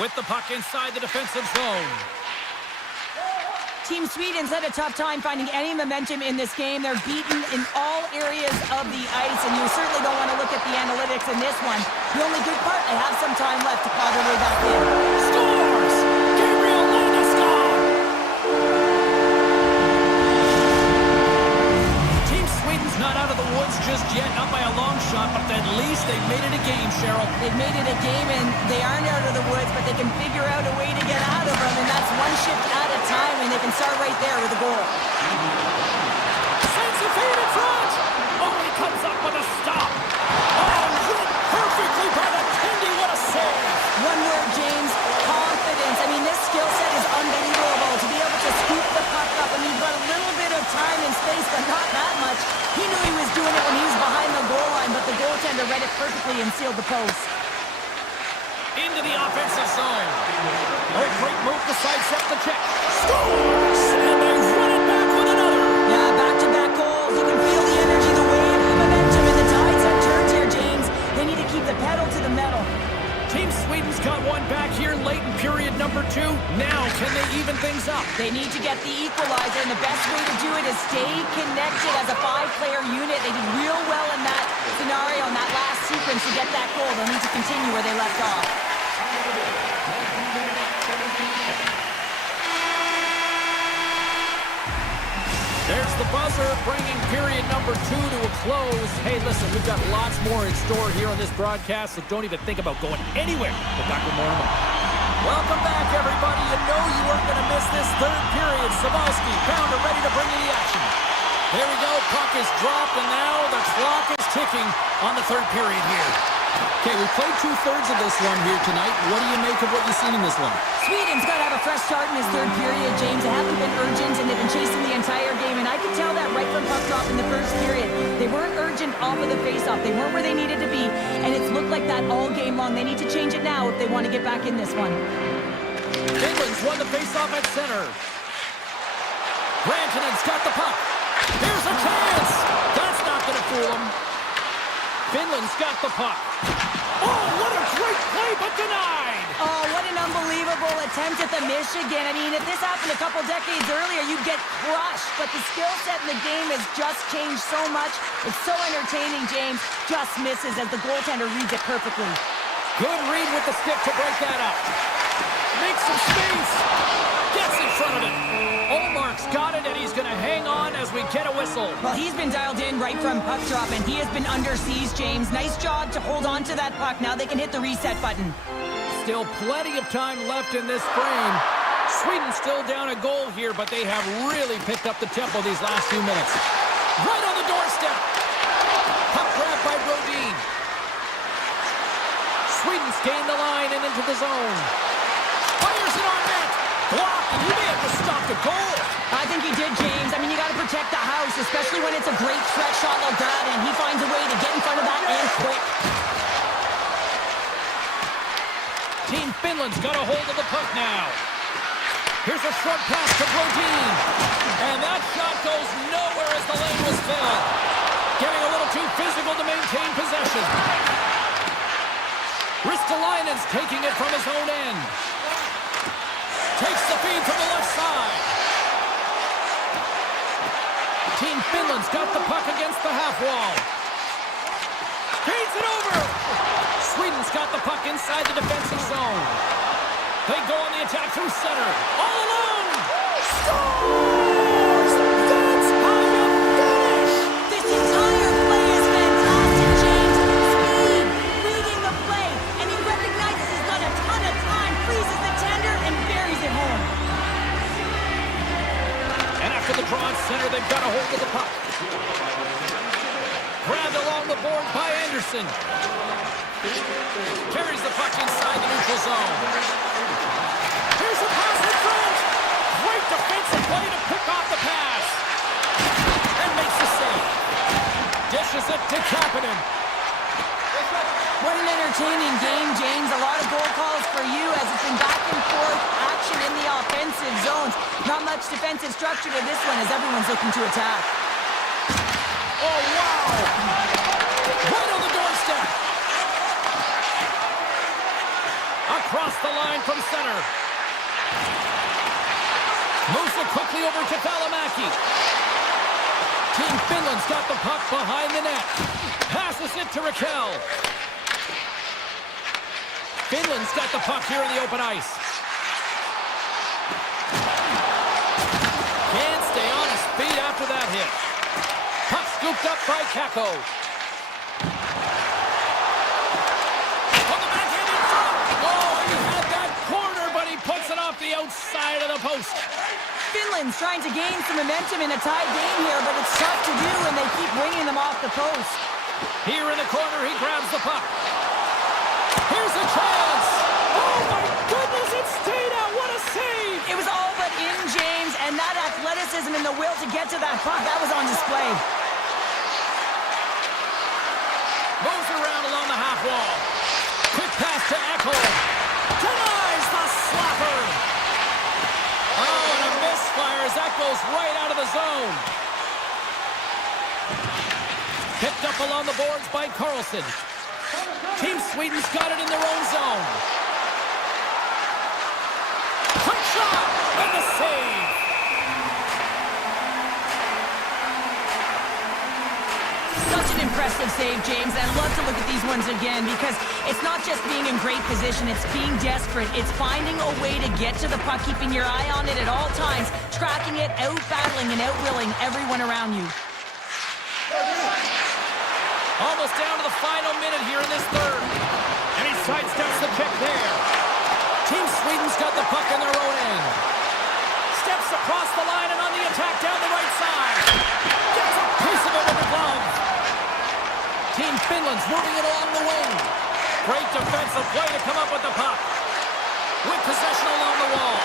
with the puck inside the defensive zone. Team Sweden's had a tough time finding any momentum in this game. They're beaten in all areas of the ice, and you certainly don't want to look at the analytics in this one. The only good part, they have some time left to claw their way back in. Scores! Gabriel Landeskog! Team Sweden's not out of the woods just yet, not by a long shot, but at least they've made it a game, Cheryl. They've made it a game, and they aren't out of the woods, but they can figure out a way to get out of them, and that's one shift at a time, and they can start right there with a goal. Sends a feed in front! Oh, he comes up with a stop! Oh, hit perfectly by the Kindy, what a save! One word, James, confidence. I mean, this skill set is unbelievable. To be able to scoop the puck up, I mean, got a little bit of time and space, but not that much. He knew he was doing it when he was behind the goal line, but the goaltender read it perfectly and sealed the post. Into the offensive zone. Oh, great move to sidestep the check. Scores! And they run it back with another. Yeah, back-to-back goals. You can feel the energy, the wave, the momentum, and the tides have turned here, James. They need to keep the pedal to the metal. Team Sweden's got one back here late in period number 2. Now, can they even things up? They need to get the equalizer, and the best way to do it is stay connected as a 5-player unit. They did real well in that scenario, in that last sequence to get that goal. They'll need to continue where they left off. There's the buzzer, bringing period number 2 to a close. Hey, listen, we've got lots more in store here on this broadcast, so don't even think about going anywhere. We're back with more in a moment. Welcome back, everybody. You know you weren't going to miss this third period. Savalsky, Pounder, ready to bring you the action. There we go. Puck is dropped, and now the clock is ticking on the third period here. Okay, we played 2/3 of this one here tonight. What do you make of what you've seen in this one? Sweden's got to have a fresh start in this third period, James. They haven't been urgent, and they've been chasing the entire game, and I could tell that right from puck drop in the first period. They weren't urgent off of the faceoff. They weren't where they needed to be, and it's looked like that all game long. They need to change it now if they want to get back in this one. England's won the faceoff at center. Rantanen's got the puck. Here's a chance. That's not going to fool him. Finland's got the puck. Oh, what a great play, but denied. Oh, what an unbelievable attempt at the Michigan. I mean, if this happened a couple decades earlier, you'd get crushed. But the skill set in the game has just changed so much. It's so entertaining, James. Just misses as the goaltender reads it perfectly. Good read with the stick to break that up. Makes some space. Gets in front of it. Olmark's got it, and he's going to hang on as we get a whistle. Well, he's been dialed in right from puck drop, and he has been under siege, James. Nice job to hold on to that puck. Now they can hit the reset button. Still plenty of time left in this frame. Sweden still down a goal here, but they have really picked up the tempo these last few minutes. Right on the doorstep. Puck grab by Brodin. Sweden's gained the line and into the zone. Fires it on net. Blocked, and he may have just stopped a goal. I think he did, James. I mean, you got to protect the house, especially when it's a great stretch shot like that, and he finds a way to get in front of that and quick. Team Finland's got a hold of the puck now. Here's a short pass to Brodin. And that shot goes nowhere as the lane was filled. Getting a little too physical to maintain possession. Ristolainen's taking it from his own end. Takes the feed from the left side. Team Finland's got the puck against the half wall. Feeds it over. Sweden's got the puck inside the defensive zone. They go on the attack through center. All alone. Scores! That's how you finish. This entire play is fantastic, James. Speed, reading the play, and he recognizes he's got a ton of time, freezes the tender, and buries it home. And after the draw at center, they've got a hold of the puck. Grabbed along the board by Anderson. Carries the puck inside the neutral zone. Here's a pass in front. Great defensive play to pick off the pass. And makes the save. Dishes it to Kapanen. What an entertaining game, James. A lot of goal calls for you as it's been back and forth action in the offensive zones. Not much defensive structure to this one as everyone's looking to attack. Oh, wow. Right on the doorstep. Across the line from quickly over to Valimaki. Team Finland's got the puck behind the net. Passes it to Raquel. Finland's got the puck here in the open ice. Can't stay on his feet after that hit. Puck scooped up by Kako. On the backhand in front. Oh, he had that corner, but he puts it off the outside of the post. Finland's trying to gain some momentum in a tied game here, but it's tough to do, and they keep winging them off the post. Here in the corner, he grabs the puck. Here's a chance. Oh, my goodness, it stayed out. What a save. It was all but in, James, and that athleticism and the will to get to that puck, that was on display. Moves around along the half wall. Quick pass to Echo. Denies the slapper. Oh, and a misfire as that goes right out of the zone. Picked up along the boards by Carlson. Team Sweden's got it in their own zone. Quick shot and the save. Such an impressive save, James. I'd love to look at these ones again because it's not just being in great position, it's being desperate. It's finding a way to get to the puck, keeping your eye on it at all times, tracking it, out-battling and out-willing everyone around you. Almost down to the final minute here in this third. And he sidesteps the pick there. Team Sweden's got the puck in their own end. Steps across the line and on the attack down the right side. Gets a piece of it with the glove. Team Finland's moving it along the wing. Great defensive play to come up with the puck. With possession along the wall.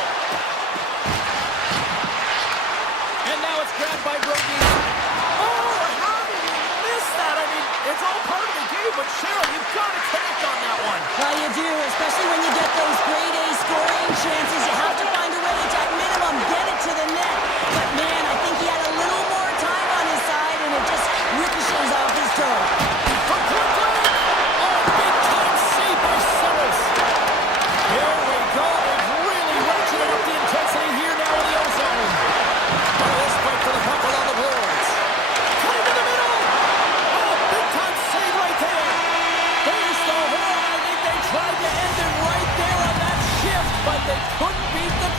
And now it's grabbed by Brody. Oh, how did he miss that? I mean, it's all part of the game, but Cheryl, you've got to connect on that one. Well, you do, especially when you get those grade A scoring chances. You have to find a way to, at minimum, get it to the net. But, man, I think he had a little more time on his side, and it just ricochets off his toe. From Brooklyn! Oh, big-time save by Summers. Here we go. They've really ratcheted up the intensity here now in the ozone. Oh, this fight for the puck along the boards. Cutting to the middle. Oh, big-time save right there. There's the horn. I think they tried to end it right there on that shift, but they couldn't beat the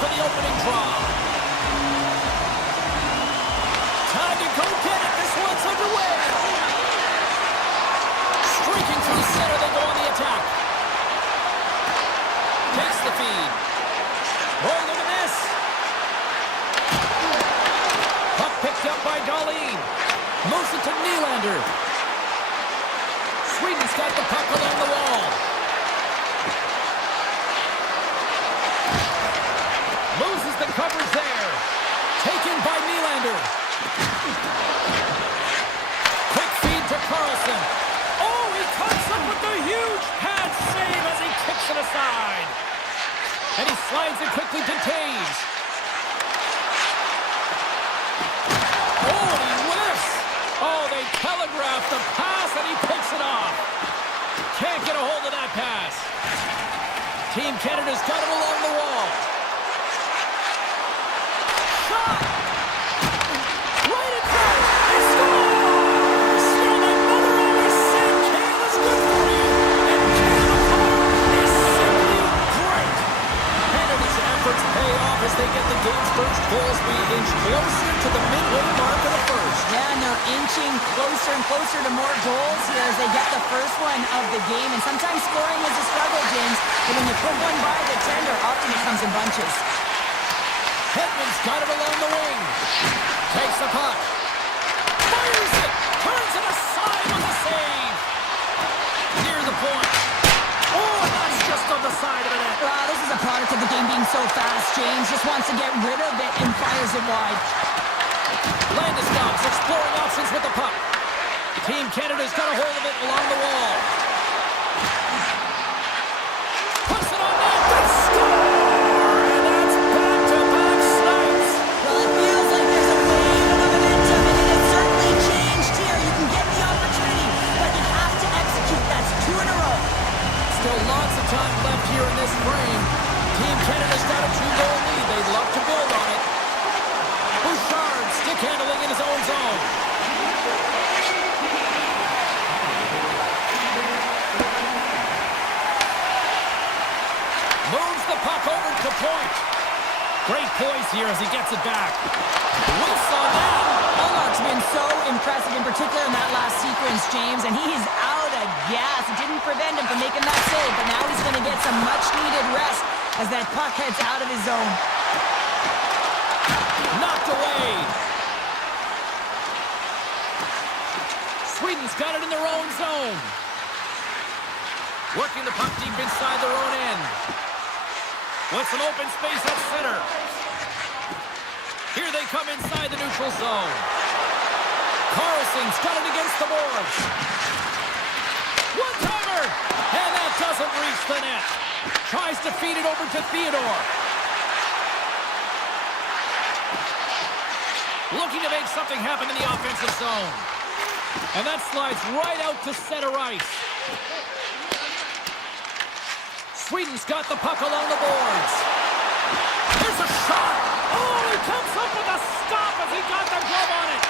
for the opening draw. Time to go get it. This one's underway. Streaking through center, they go on the attack. Takes the feed. Oh, look at this. Puck picked up by Dahlin. Moves it to Nylander. Sweden's got the puck along the wall. Loses the coverage there. Taken by Nylander. Quick feed to Carlson. Oh, he cuts up with a huge pad save as he kicks it aside. And he slides it quickly to Taves. Oh, and he whiffs. Oh, they telegraph the pass and he picks it off. Can't get a hold of that pass. Team Canada's got it along the wall. Shot! Right in front! He scores! You know, my mother always said Kale is good for you, and Kale is simply great. Canada's efforts pay off as they get the game's first goals. We inch closer to the midway mark of the first. Yeah, and they're inching closer and closer to more goals here as they get the first one of the game. And sometimes scoring is a struggle, James, but when you put one by the tender, often it comes in bunches. Hedman's got it along the wing. Takes the puck. Fires it. Turns it aside with a save. Near the point. Oh, and that's just on the side of the net. Wow, this is a product of the game being so fast. James just wants to get rid of it and fires it wide. Landeskog's exploring options with the puck. Team Canada's got a hold of it along the wall. Puts it on net. They score! And that's back-to-back snipes. Well, it feels like there's a wave of momentum, and it has certainly changed here. You can get the opportunity, but you have to execute. That's 2 in a row. Still lots of time left here in this frame. Team Canada's got a 2-goal lead. They'd love to build on it. Bouchard stick handling in his own zone. Moves the puck over to point. Great poise here as he gets it back. Whiffs on that. Allmark's been so impressive, in particular in that last sequence, James, and he's out of gas. It didn't prevent him from making that save, but now he's going to get some much-needed rest as that puck heads out of his zone. Knocked away. Sweden's got it in their own zone. Working the puck deep inside their own end. With some open space at center. Here they come inside the neutral zone. Carlson's got it against the boards. One-timer! And that doesn't reach the net. Tries to feed it over to Theodore. Looking to make something happen in the offensive zone. And that slides right out to center ice. Sweden's got the puck along the boards. Here's a shot. Oh, he comes up with a stop as he got the glove on it.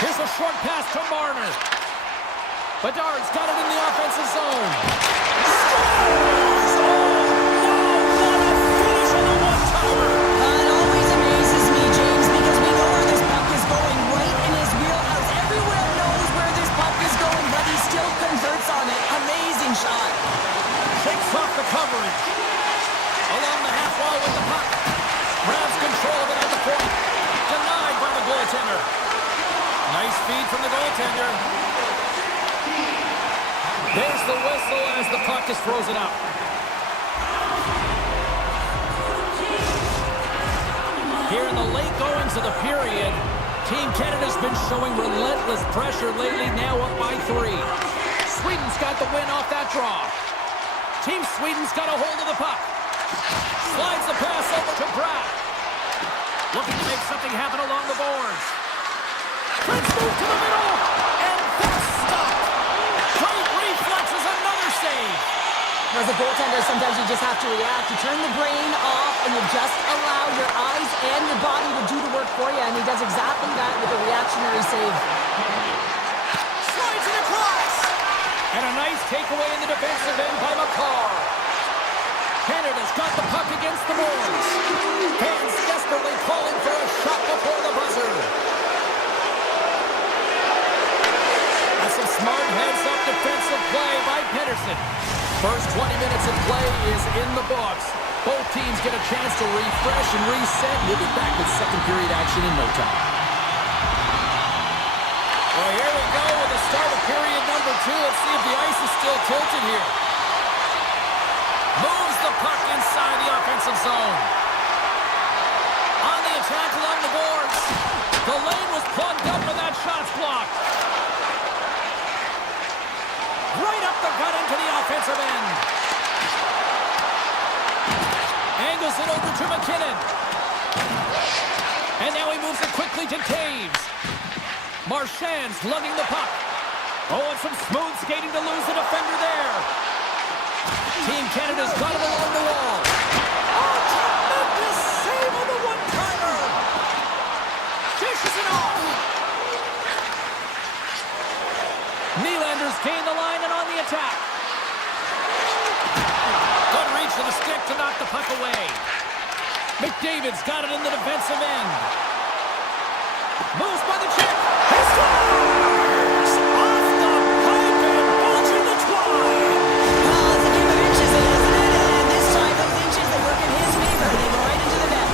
Here's a short pass to Marner. Bedard's got it in the offensive zone. Scores! Oh, wow, what a finish on the one-timer. It always amazes me, James, because we know where this puck is going, right in his wheelhouse. Everyone knows where this puck is going, but he still converts on it. Amazing shot. Shakes off the coverage. Along the half wall with the puck. Grabs control of it at the point. Denied by the goaltender. Nice feed from the goaltender. There's the whistle as the puck is frozen up. Here in the late goings of the period, Team Canada's been showing relentless pressure lately, now up by 3. Sweden's got the win off that draw. Team Sweden's got a hold of the puck. Slides the pass over to Pratt. Looking to make something happen along the boards. Prince move to the middle, and that's stopped. Great reflexes, another save. As a goaltender, sometimes you just have to react. You turn the brain off, and you just allow your eyes and your body to do the work for you, and he does exactly that with a reactionary save. Slides it across. And a nice takeaway in the defensive end by McCarr. Canada's got the puck against the boards. Fans desperately calling for a shot before the buzzer. That's some smart heads-up defensive play by Pedersen. First 20 minutes of play is in the books. Both teams get a chance to refresh and reset. We'll be back with second period action in no time. Well, here we go with the start of period number 2. Let's see if the ice is still tilted here. Moves the puck inside the offensive zone. On the attack along the boards. The lane was plugged up and that shot's blocked. Right up the gut into the offensive end. Angles it over to McKinnon. And now he moves it quickly to Taves. Marchand's lugging the puck. Oh, and some smooth skating to lose the defender there. Team Canada's got him along the wall. Oh, tremendous save on the one-timer. Dishes it off. Nylander's gained the line and on the attack. Good reach to the stick to knock the puck away. McDavid's got it in the defensive end. Moves by the check. He scores! Off the pipe and bulging the twine. Well, it's a game of inches, isn't it? And this time those inches that work in his favor. They go right into the net.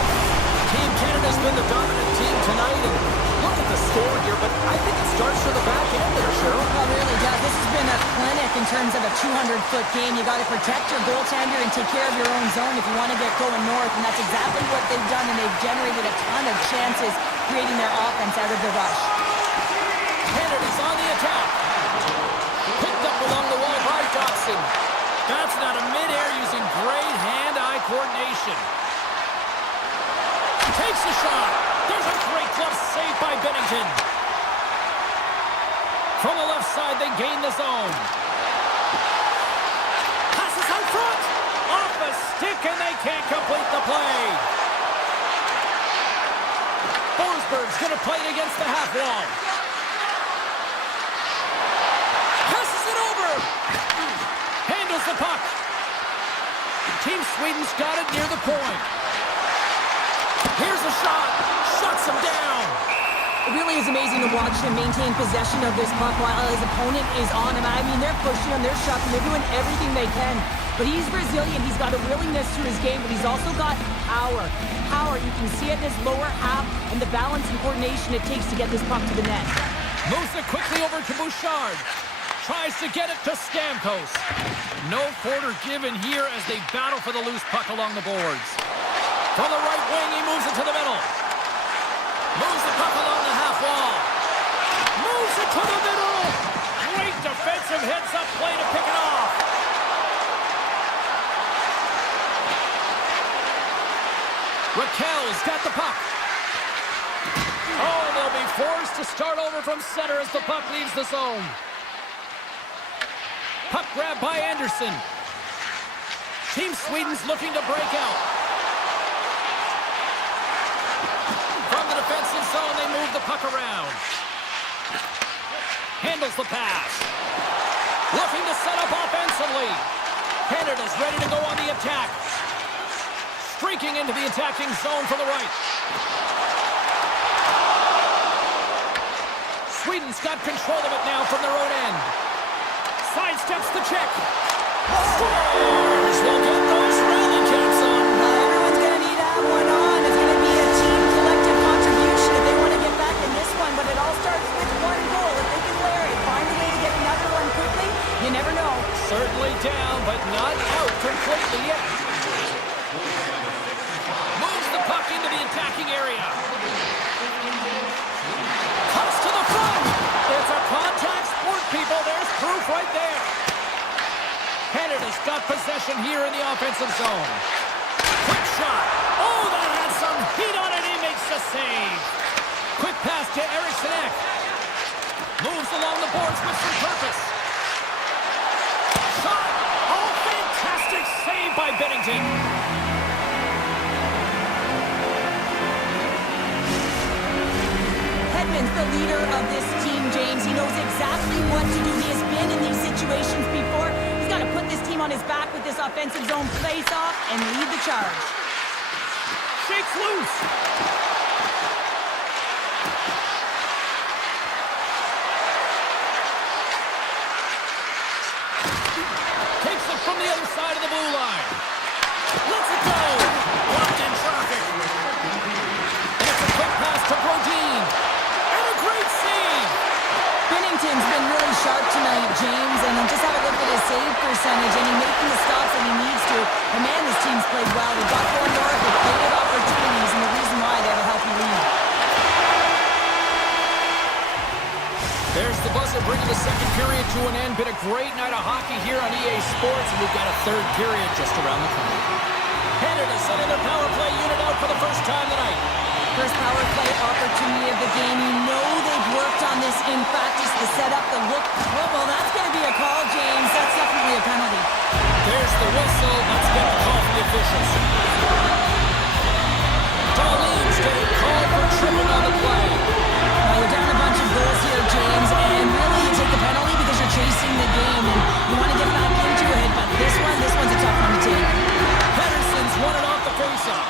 Team Canada's been the dominant team tonight. And look at the score here, but I think it starts from the back end there, Cheryl. Well, it really does. This has been a clinic in terms of a 200-foot game. You got to protect your goaltender and take care of your own zone if you want to get going north. And that's exactly what they've done, and they've generated a ton of chances creating their offense out of the rush. Canada's on the attack. Picked up along the wall by Dawson. That's not a mid-air using great hand-eye coordination. Takes a shot. There's a great glove save by Bennington. From the left side, they gain the zone. Passes out front. Off the stick, and they can't complete the play. Forsberg's going to play it against the half wall. Passes it over. Handles the puck. Team Sweden's got it near the point. Here's a shot. Shuts him down. It really is amazing to watch him maintain possession of this puck while his opponent is on him. I mean, they're pushing him, they're shoving, they're doing everything they can. But he's resilient. He's got a willingness to his game, but he's also got power. Power, you can see it in his lower half and the balance and coordination it takes to get this puck to the net. Moves it quickly over to Bouchard. Tries to get it to Stamkos. No quarter given here as they battle for the loose puck along the boards. From the right wing, he moves it to the middle. Moves the puck along the half wall. Moves it to the middle. Great defensive heads-up play to pick it off. Raquel's got the puck. Oh, they'll be forced to start over from center as the puck leaves the zone. Puck grab by Anderson. Team Sweden's looking to break out. From the defensive zone, they move the puck around. Handles the pass. Looking to set up offensively. Canada's ready to go on the attack. Streaking into the attacking zone from the right. Sweden's got control of it now from their own end. Sidesteps the check. Scores! We'll get those rally caps on. Everyone's going to need to have one on. It's going to be a team collective contribution if they want to get back in this one. But it all starts with one goal. If they can layer it, find a way to get another one quickly, you never know. Certainly down, but not out completely yet. Moves the puck into the attacking area. Comes to the front. It's a contact sport, people. There's proof right there. Canada's got possession here in the offensive zone. Quick shot. Oh, that had some heat on it. He makes the save. Quick pass to Eriksson Ek. Moves along the boards with some purpose. Shot. Oh, fantastic save by Bennington. Hedman's the leader of this team, James. He knows exactly what to do. He has been in these situations before. He's got to put this team on his back with this offensive zone face-off and lead the charge. Shakes loose. Takes it from the other side of the blue line. Lets it go. Blocked in traffic. And it's a quick pass to Brodin. And a great save. Binnington's been really sharp tonight, James, and just have a look at his save percentage, and he's making the stops that he needs to. And man, this team's played well. They've got going north, they've created opportunities, and the reason why they have a healthy lead. There's the buzzer bringing the second period to an end. Been a great night of hockey here on EA Sports, and we've got a third period just around the corner. Canada sending their power play unit out for the first time tonight. First power play opportunity of the game. You know they've worked on this in practice to set up the look. Oh, well, that's going to be a call, James. That's definitely a penalty. There's the whistle. Let's get the call from the officials. Darlene's getting called for tripping on the play. Now, you're down a bunch of goals here, James, and really you take the penalty because you're chasing the game, and you want to get back into it, but this one's a tough one to take. Pedersen's won it off the faceoff.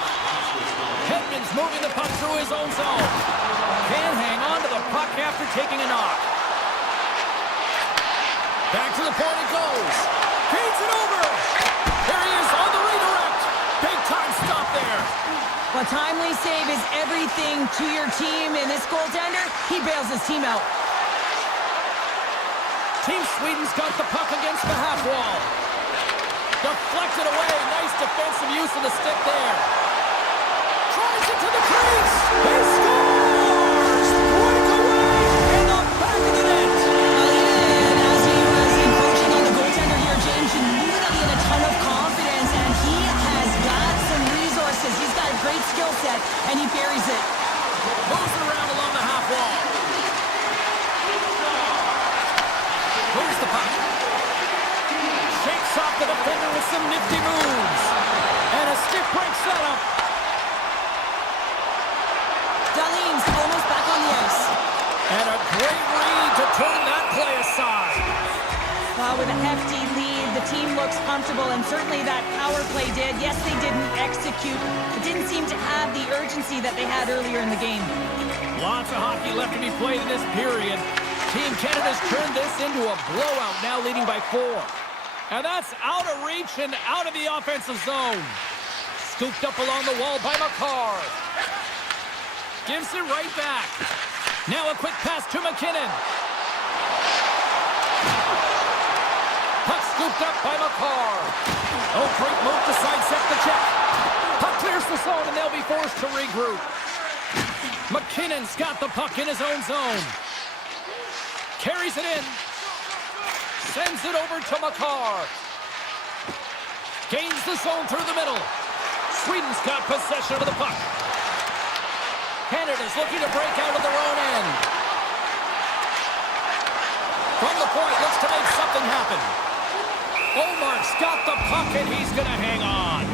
Hedman's moving the puck through his own zone. Can't hang on to the puck after taking a knock. Back to the point it goes. Feeds it over. There he is on the redirect. Big time stop there. A timely save is everything to your team, and this goaltender, he bails his team out. Team Sweden's got the puck against the half wall. Deflected away. Nice defensive use of the stick there. Tries it to the crease. He scores! Breakaway in the back of the net. And as he was encroaching on the goaltender here, James, you knew that he had a ton of confidence, and he has got some resources. He's got a great skill set, and he buries it. Moves it around along the half wall. Moves the puck. Shakes off the defender with some nifty moves. And a stick break setup. Darlene's almost back on the ice. And a great read to turn that play aside. With a hefty lead, the team looks comfortable, and certainly that power play did. Yes, they didn't execute. It didn't seem to have the urgency that they had earlier in the game. Lots of hockey left to be played in this period. Team Canada's turned this into a blowout, now leading by 4. And that's out of reach and out of the offensive zone. Scooped up along the wall by McCarr. Gives it right back. Now a quick pass to McKinnon. Puck scooped up by McCarr. Oh, great move to sidestep the check. Puck clears the zone, and they'll be forced to regroup. McKinnon's got the puck in his own zone. Carries it in. Sends it over to McCarr. Gains the zone through the middle. Sweden's got possession of the puck. Canada's looking to break out of their own end. From the point, looks to make something happen. Omar's got the puck, and he's going to hang on.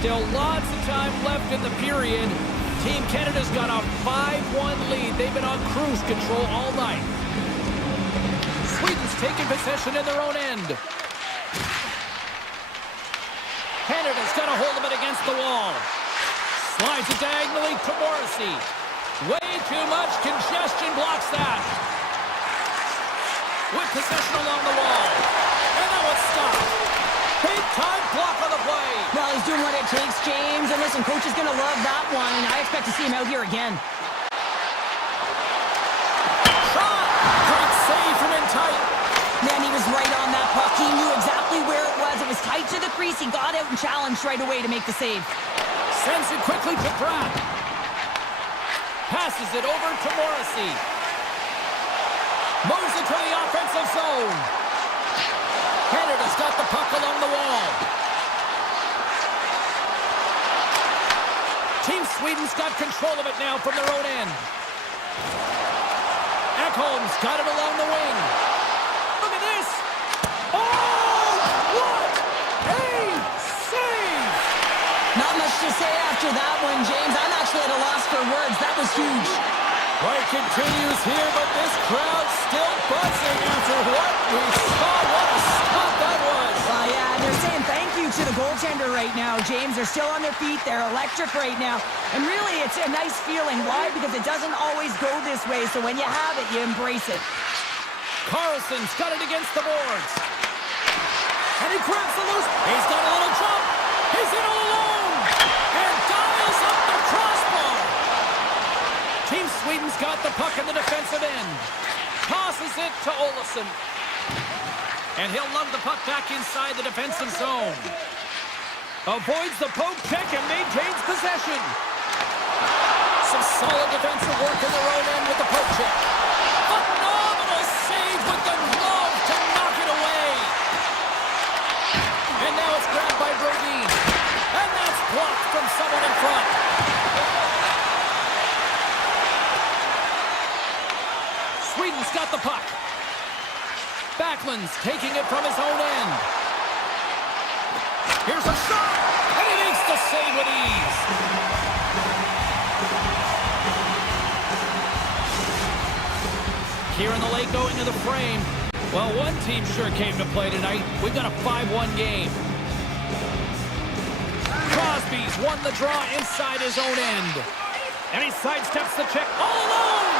Still lots of time left in the period. Team Canada's got a 5-1 lead. They've been on cruise control all night. Sweden's taking possession in their own end. Canada's got a hold of it against the wall. Slides it diagonally to Morrissey. Way too much congestion blocks that. With possession along the wall. And now it's stopped. Big time block on the play. Well, he's doing what it takes, James. And listen, coach is going to love that one. I expect to see him out here again. Shot! Great save from in tight. Man, he was right on that puck. He knew exactly where it was. It was tight to the crease. He got out and challenged right away to make the save. Sends it quickly to Pratt. Passes it over to Morrissey. Moves it to the offensive zone. Canada's got the puck along the wall. Team Sweden's got control of it now from their own end. Ekholm's got it along the wing. Look at this. Oh, what a save! Not much to say after that one, James. I'm actually at a loss for words. That was huge. Play continues here, but this crowd still buzzing after what we saw. What a stop that was. Yeah, and they're saying thank you to the goaltender right now, James. They're still on their feet. They're electric right now. And really, it's a nice feeling. Why? Because it doesn't always go this way, so when you have it, you embrace it. Carlson's got it against the boards. And he grabs the loose. He's got a little jump. He's in all alone. And dials up the crossbar. Team Sweden's got the puck in the defensive end. Tosses it to Olofsson. And he'll lug the puck back inside the defensive zone. Avoids the poke check and maintains possession. Some solid defensive work in their own end with the poke check. Phenomenal save with the glove to knock it away. And now it's grabbed by Brodin. And that's blocked from someone in front. Sweden's got the puck. Backlund's taking it from his own end. Here's a shot, and he makes the save with ease. Here in the late going to the frame. Well, one team sure came to play tonight. We've got a 5-1 game. Crosby's won the draw inside his own end. And he sidesteps the check all alone.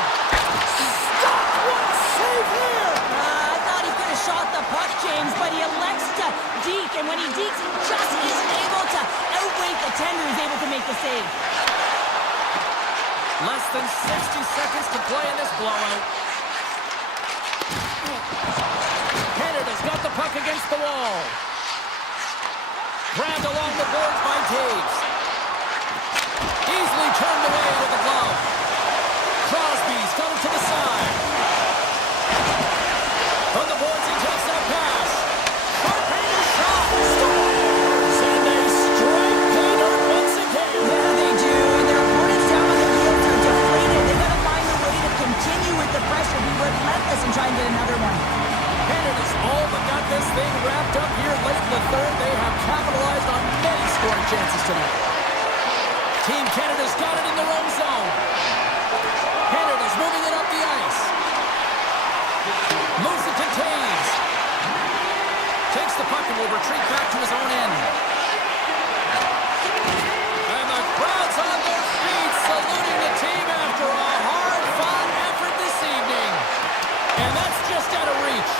Stop! What a save here! I thought he could have shot the puck, James, but he elects to deke, and when he dekes, he just isn't able to outweight the tender who's able to make the save. Less than 60 seconds to play in this blowout. Canada's got the puck against the wall. Grabbed along the boards by Taves. Easily turned away with the glove. Crosby's got it to the side. From the boards, he takes that pass. Sharp-handed shot. Scores! And they strike pay dirt once again. Yeah, they do, and their opponents down on their heels are deflated. They got to find a way to continue with the pressure, be relentless, and try and get another one. Canada's all but got this thing wrapped up here late in the third. They have capitalized on many scoring chances tonight. Team Canada's got it in their own zone. Canada's moving it up the ice. Moves it to Taves. Takes the puck and will retreat back to his own end. And the crowd's on their feet, saluting the team after a hard-fought effort this evening. And that's just out of reach.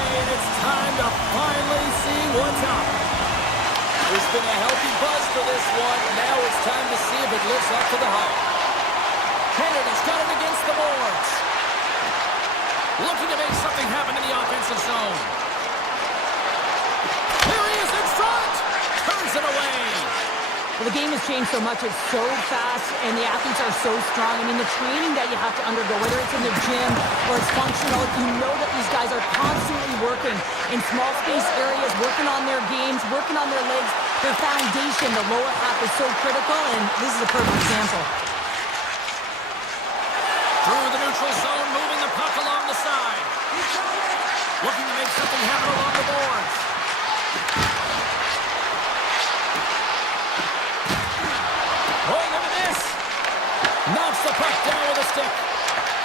Okay, and it's time to finally see what's up. There's been a healthy buzz for this one. Now it's time to see if it lives up to the hype. Canada's got it against the boards. Looking to make something happen in the offensive zone. Here he is in front. Turns it away. Well, the game has changed so much. It's so fast, and the athletes are so strong. I mean, the training that you have to undergo, whether it's in the gym or it's functional, you know that these guys are constantly working in small space areas, working on their games, working on their legs. Their foundation, the lower half, is so critical, and this is a perfect example. Through the neutral zone, moving the puck along the side. Looking to make something happen along the boards. Oh, look at this. Knocks the puck down with a stick.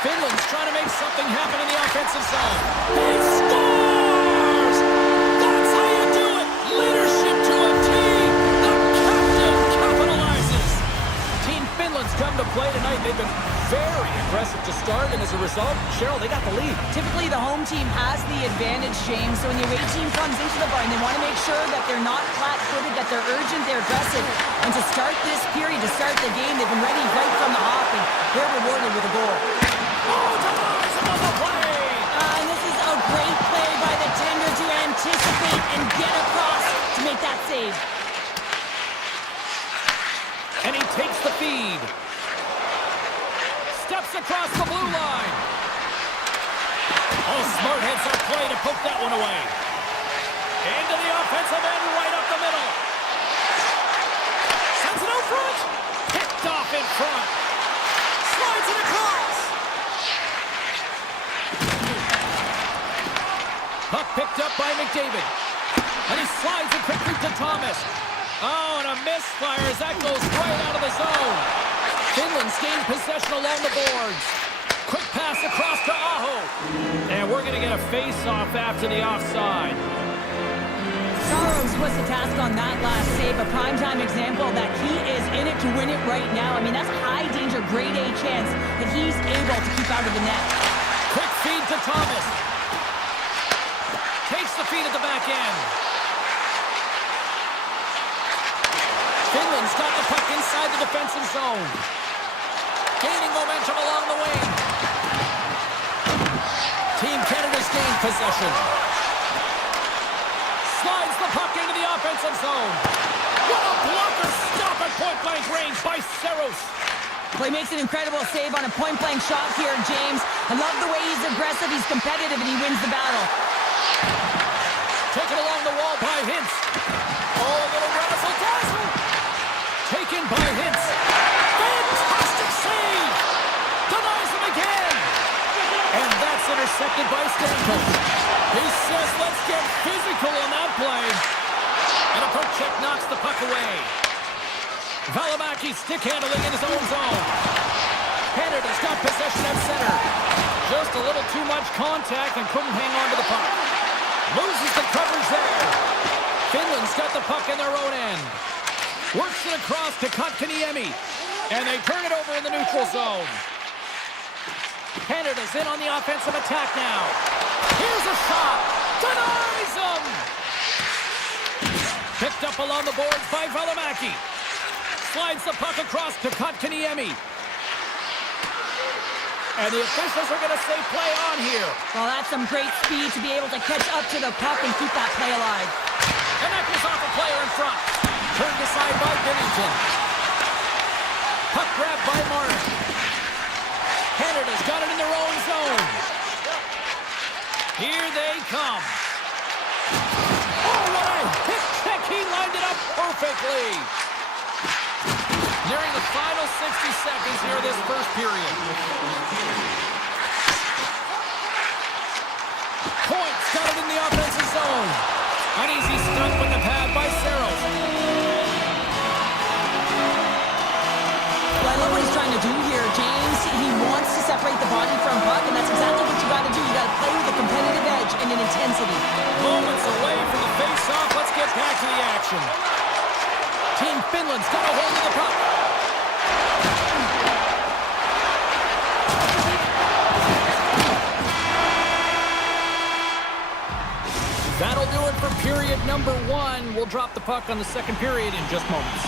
Finland's trying to make something happen in the offensive zone. He scores! That's how you do it! Leadership to a team! The captain capitalizes! Team Finland's come to play tonight. They've been very aggressive to start, and as a result, Cheryl, they got the lead. Typically, the home team has the advantage, James. So when the away team comes into the barn, they want to make sure that they're not flat-footed, that they're urgent, they're aggressive. And to start this period, to start the game, they've been ready right from the hop, and they're rewarded with a goal. Oh, denies another play! And this is a great play by the tender to anticipate and get across to make that save. And he takes the feed. Steps across the blue line. Oh, smart heads up play to poke that one away. Into the offensive end, right up the middle. Sends it out front. Picked off in front. Slides it across. Puck picked up by McDavid. And he slides it quickly to Thomas. Oh, and a misfire as that goes right out of the zone. Finland's gained possession along the boards. Quick pass across to Aho. And we're going to get a face-off after the offside. Saros was the task on that last save, a primetime example that he is in it to win it right now. I mean, that's a high-danger, grade A chance that he's able to keep out of the net. Quick feed to Thomas. Takes the feed at the back end. Finland's got the puck inside the defensive zone. Gaining momentum along the wing. Team Canada's gained possession. Slides the puck into the offensive zone. What a blocker stop at point-blank range by Saros. Well, he makes an incredible save on a point-blank shot here, James. I love the way he's aggressive, he's competitive, and he wins the battle. Taken along the wall by Hintz. Oh, a little razzle-dazzle. Taken by Hintz. Fantastic save! Denies him again! And that's intercepted by Stamkos. He says, let's get physical on that play. And a poke check knocks the puck away. Valimaki stick handling in his own zone. Canada's got possession at center. Just a little too much contact and couldn't hang on to the puck. Loses the coverage there. Finland's got the puck in their own end. Works it across to Kotkaniemi. And they turn it over in the neutral zone. Canada's in on the offensive attack now. Here's a shot. Denies him. Picked up along the boards by Valimaki. Slides the puck across to Kotkaniemi. And the officials are going to say play on here. Well, that's some great speed to be able to catch up to the puck and keep that play alive. And that goes off a player in front. Turned aside by Bennington. Puck grab by Martin. Canada's got it in their own zone. Here they come. Oh, what a hit kick. He lined it up perfectly. Nearing the final 60 seconds here this first period. Points got it in the offensive zone. An easy stunt with the pad by Saros. Well, I love what he's trying to do here, James. He wants to separate the body from puck, and that's exactly what you got to do. You got to play with a competitive edge and an intensity. Moments away from the face-off. Let's get back to the action. Team Finland's got a hold of the puck. period number 1. We'll drop the puck on the second period in just moments.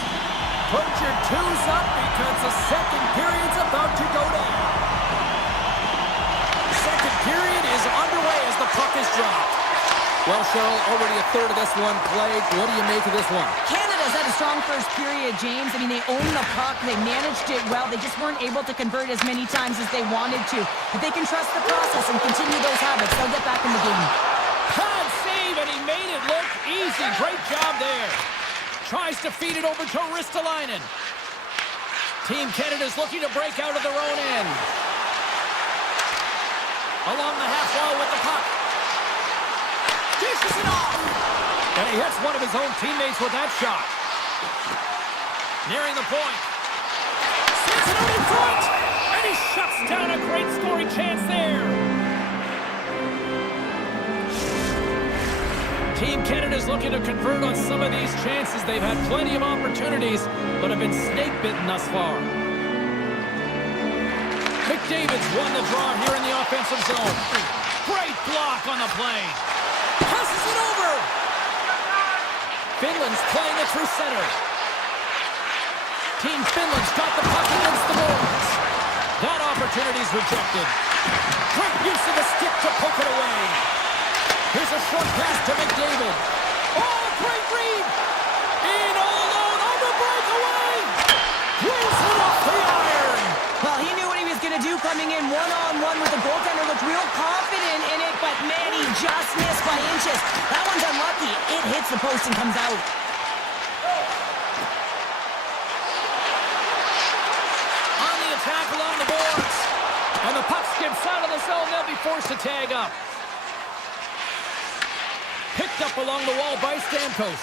Put your twos up because the second period's about to go down. Second period is underway as the puck is dropped. Well, Cheryl, already a third of this one played. What do you make of this one? Canada's had a strong first period, James. I mean, they owned the puck. They managed it well. They just weren't able to convert as many times as they wanted to. If they can trust the process and continue those habits, they'll get back in the game. Pad save, and he made it look easy. Great job there. Tries to feed it over to Ristolainen. Team Canada's looking to break out of their own end. Along the half wall with the puck. Dishes it off. And he hits one of his own teammates with that shot. Nearing the point. Sends it out in front. And he shuts down a great scoring chance there. Team Canada's looking to convert on some of these chances. They've had plenty of opportunities, but have been snake-bitten thus far. McDavid's won the draw here in the offensive zone. Great block on the play. Passes it over. Finland's playing it through center. Team Finland's got the puck against the boards. That opportunity's rejected. Great use of the stick to poke it away. Here's a short pass to McDavid. Oh, great read. In all alone on the breakaway. Brings it off the iron. Well, he knew what he was going to do coming in one-on-one with the goaltender. Looked real confident in it, but man, he just missed by inches. That one's unlucky. It hits the post and comes out. On the attack along the boards. And the puck skips out of the zone. They'll be forced to tag up. Picked up along the wall by Stamkos.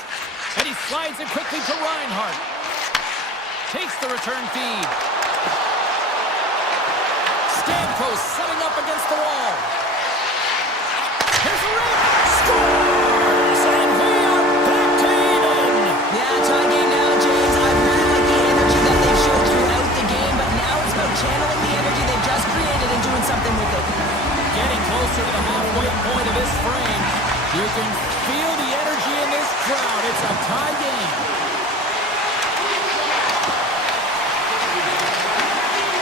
And he slides it quickly to Reinhart. Takes the return feed. Stamkos setting up against the wall. Here's a rip. Scores! And we are back to even. Yeah, tie game now, James. I really like the energy that they've showed throughout the game, but now it's about channeling the energy they've just created and doing something with it. Getting closer to the halfway point of this frame. You can feel the energy in this crowd. It's a tie game.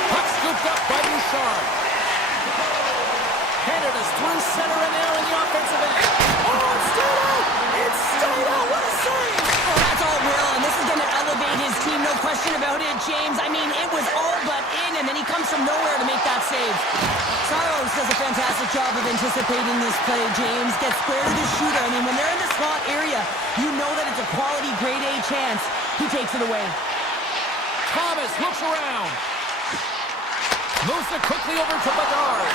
Puck scooped up by Bouchard. Canada's through center and there in the offensive end. Oh, it's stayed out! It's stayed out! What a save! Oh, that's all Will, and this is going to elevate his team, no question about it, James. I mean, it was all but in, and then he comes from nowhere to make that save. Saros does a fantastic job of anticipating this play, James. Gets square to the shooter. I mean, when they're in the slot area, you know that it's a quality grade A chance. He takes it away. Thomas looks around. Moves it quickly over to Bedard.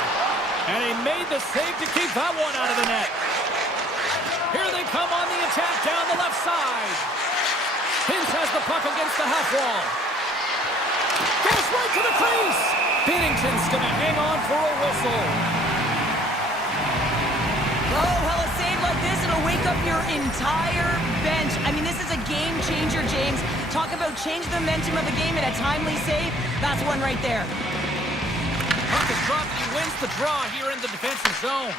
And he made the save to keep that one out of the net. Here they come on the attack down the left side. Hintz has the puck against the half wall. Goes right to the crease. Binnington's going to hang on for a whistle. Oh, well, a save like this, it'll wake up your entire bench. I mean, this is a game changer, James. Talk about change the momentum of a game in a timely save. That's one right there. Puck is dropped and he wins the draw here in the defensive zone.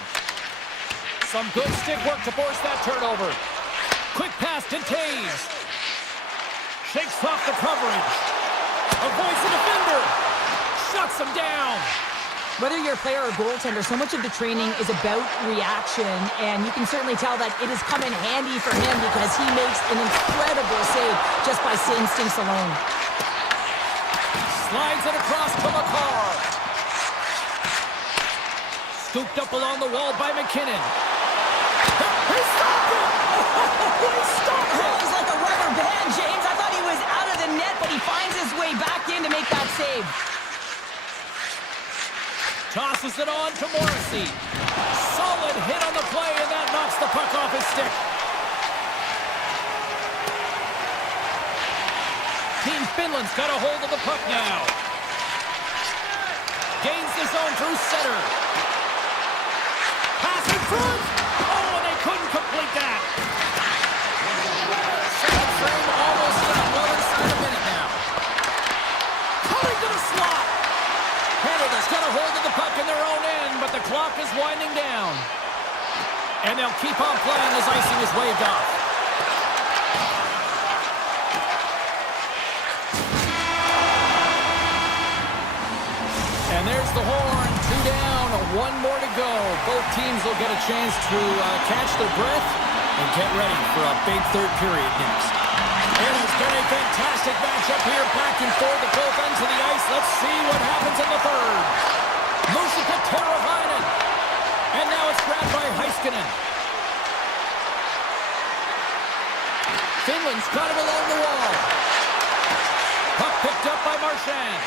Some good stick work to force that turnover. Quick pass to Taves. Shakes off the coverage. Avoids the defender. Shuts him down. Whether you're a player or goaltender, so much of the training is about reaction, and you can certainly tell that it has come in handy for him because he makes an incredible save just by instincts alone. Slides it across to McCarr. Scooped up along the wall by McKinnon. He stopped it! He stopped it! Oh, he's like a rubber band, James. I thought he was out of the net, but he finds his way back in to make that save. Tosses it on to Morrissey. Solid hit on the play, and that knocks the puck off his stick. Team Finland's got a hold of the puck now. Gains the zone through center. Pass in front. Oh, and they couldn't complete that. Second frame almost done. Well inside a minute now. Coming to the slot. Canada's got a hold of the puck in their own end, but the clock is winding down. And they'll keep on playing as icing is waved off. And there's the horn. 2 down, 1 more to go. Both teams will get a chance to catch their breath and get ready for a big third period next. It has been a fantastic matchup here, back and forth at both ends of the ice. Let's see what happens in the third. Musika Teravainen. And now it's grabbed by Heiskanen. Finland's got him along the wall. Puck picked up by Marchand.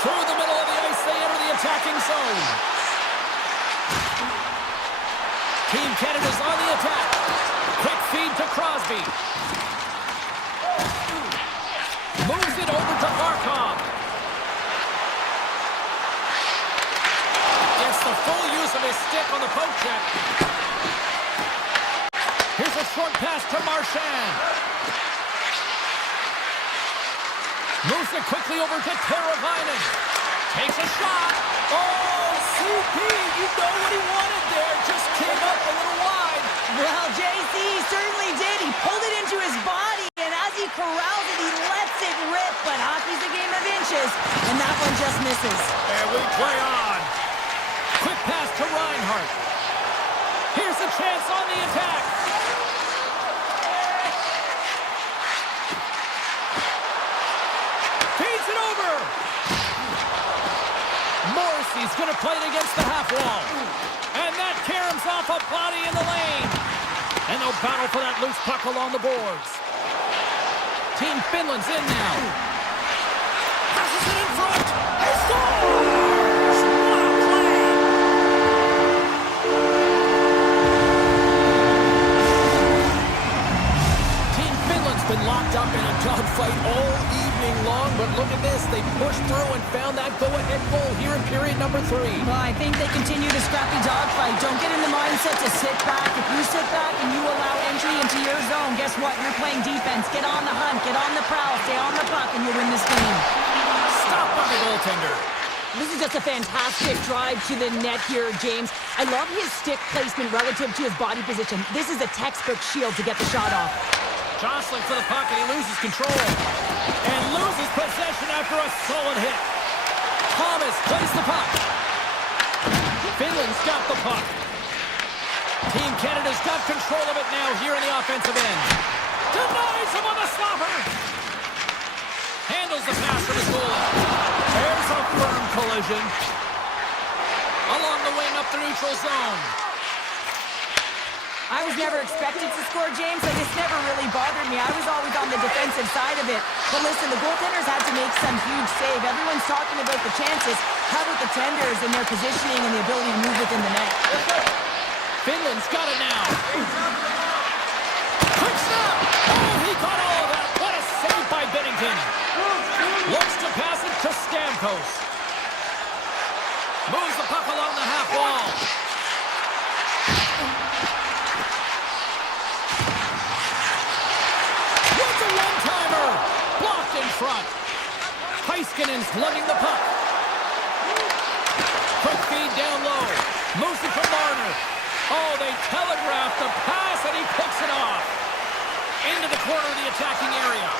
Through the middle of the ice, they enter the attacking zone. Team Canada's on the attack. Quick feed to Crosby. Moves it over to Barkov. Gets the full use of his stick on the poke check. Here's a short pass to Marchand. Moves it quickly over to Teravainen. Takes a shot. Oh, CP, you know what he wanted there. Just came up a little wide. Well, JC certainly did. He pulled it into his body, and as he corrals it, he lets it rip. But hockey's a game of inches, and that one just misses. And we play on. Quick pass to Reinhart. Here's a chance on the attack. Feeds it over. Morrissey's going to play it against the half wall. And that caroms off a body in the lane. And they'll battle for that loose puck along the boards. Team Finland's in now. Passes it in front. He scores! What a play! Team Finland's been locked up in a dogfight all evening long, but look at this. They pushed through and found that go-ahead goal here in period number 3. Well, I think they continue the scrappy dogfight. Don't get in the mindset to sit back. If you sit back and you allow entry into your zone, guess what? You're playing defense. Get on the hunt, get on the prowl, stay on the puck, and you'll win this game. Stop by the goaltender. This is just a fantastic drive to the net here, James. I love his stick placement relative to his body position. This is a textbook shield to get the shot off. Jostling for the puck, and he loses control. And loses possession after a solid hit. Thomas plays the puck. Finland's got the puck. Team Canada's got control of it now here in the offensive end. Denies him on the stopper. Handles the pass from his goalie. There's a firm collision. Along the wing up the neutral zone. I was never expected to score, James. Like, this never really bothered me. I was always on the defensive side of it. But listen, the goaltenders had to make some huge save. Everyone's talking about the chances. How about the tenders and their positioning and the ability to move within the net? Finland's got it now. Quick snap! Oh, he got all of that. What a save by Binnington. Looks to pass it to Stamkos. Moves the puck along the half wall. What's a one-timer? Blocked in front. Heiskanen's lugging the puck. Quick feed down low. Moves it from Marner. Oh, they telegraphed the pass, and he picks it off. Into the corner of the attacking area.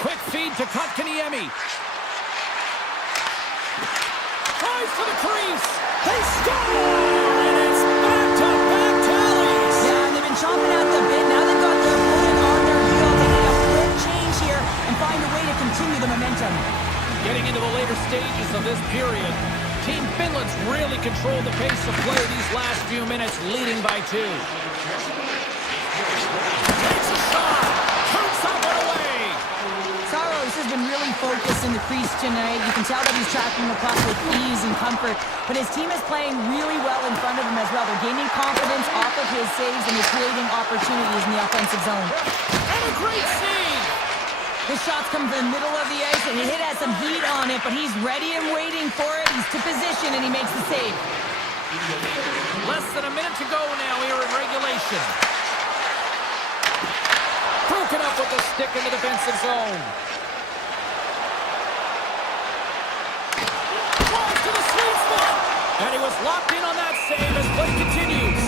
Quick feed to Kotkaniemi. Tries to the crease. They score! And it's back-to-back tallies. Yeah, and they've been chomping at the bit. Now they've got their foot on their heel. They need a quick change here and find a way to continue the momentum. Getting into the later stages of this period, Team Finland's really controlled the pace of play these last few minutes, leading by 2. Takes a shot. Turns that one away. Saros has been really focused in the crease tonight. You can tell that he's tracking the puck with ease and comfort. But his team is playing really well in front of him as well. They're gaining confidence off of his saves and he's creating opportunities in the offensive zone. And a great save. His shots come from the middle of the ice, and he has some heat on it, but he's ready and waiting for it. He's to position, and he makes the save. Less than a minute to go now here in regulation. Broken up with the stick in the defensive zone. Flies to the sweet spot. And he was locked in on that save as play continues.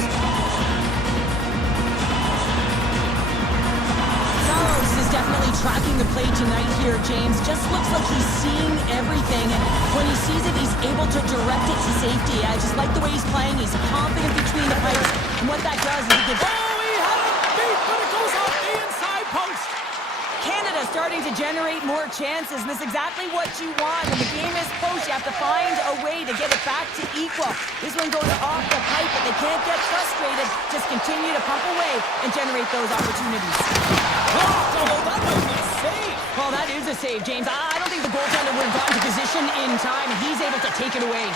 He's definitely tracking the play tonight here, James. Just looks like he's seeing everything, and when he sees it, he's able to direct it to safety. I just like the way he's playing. He's confident between the players, and what that does is it gives... Oh, he had it beat, but it goes off the inside post. Canada starting to generate more chances, and that's exactly what you want. When the game is close, you have to find a way to get it back to equal. This one goes off the pipe, but they can't get frustrated. Just continue to pump away and generate those opportunities. Oh, that was a save. Well, that is a save, James. I don't think the goaltender would have gotten to position in time. He's able to take it away.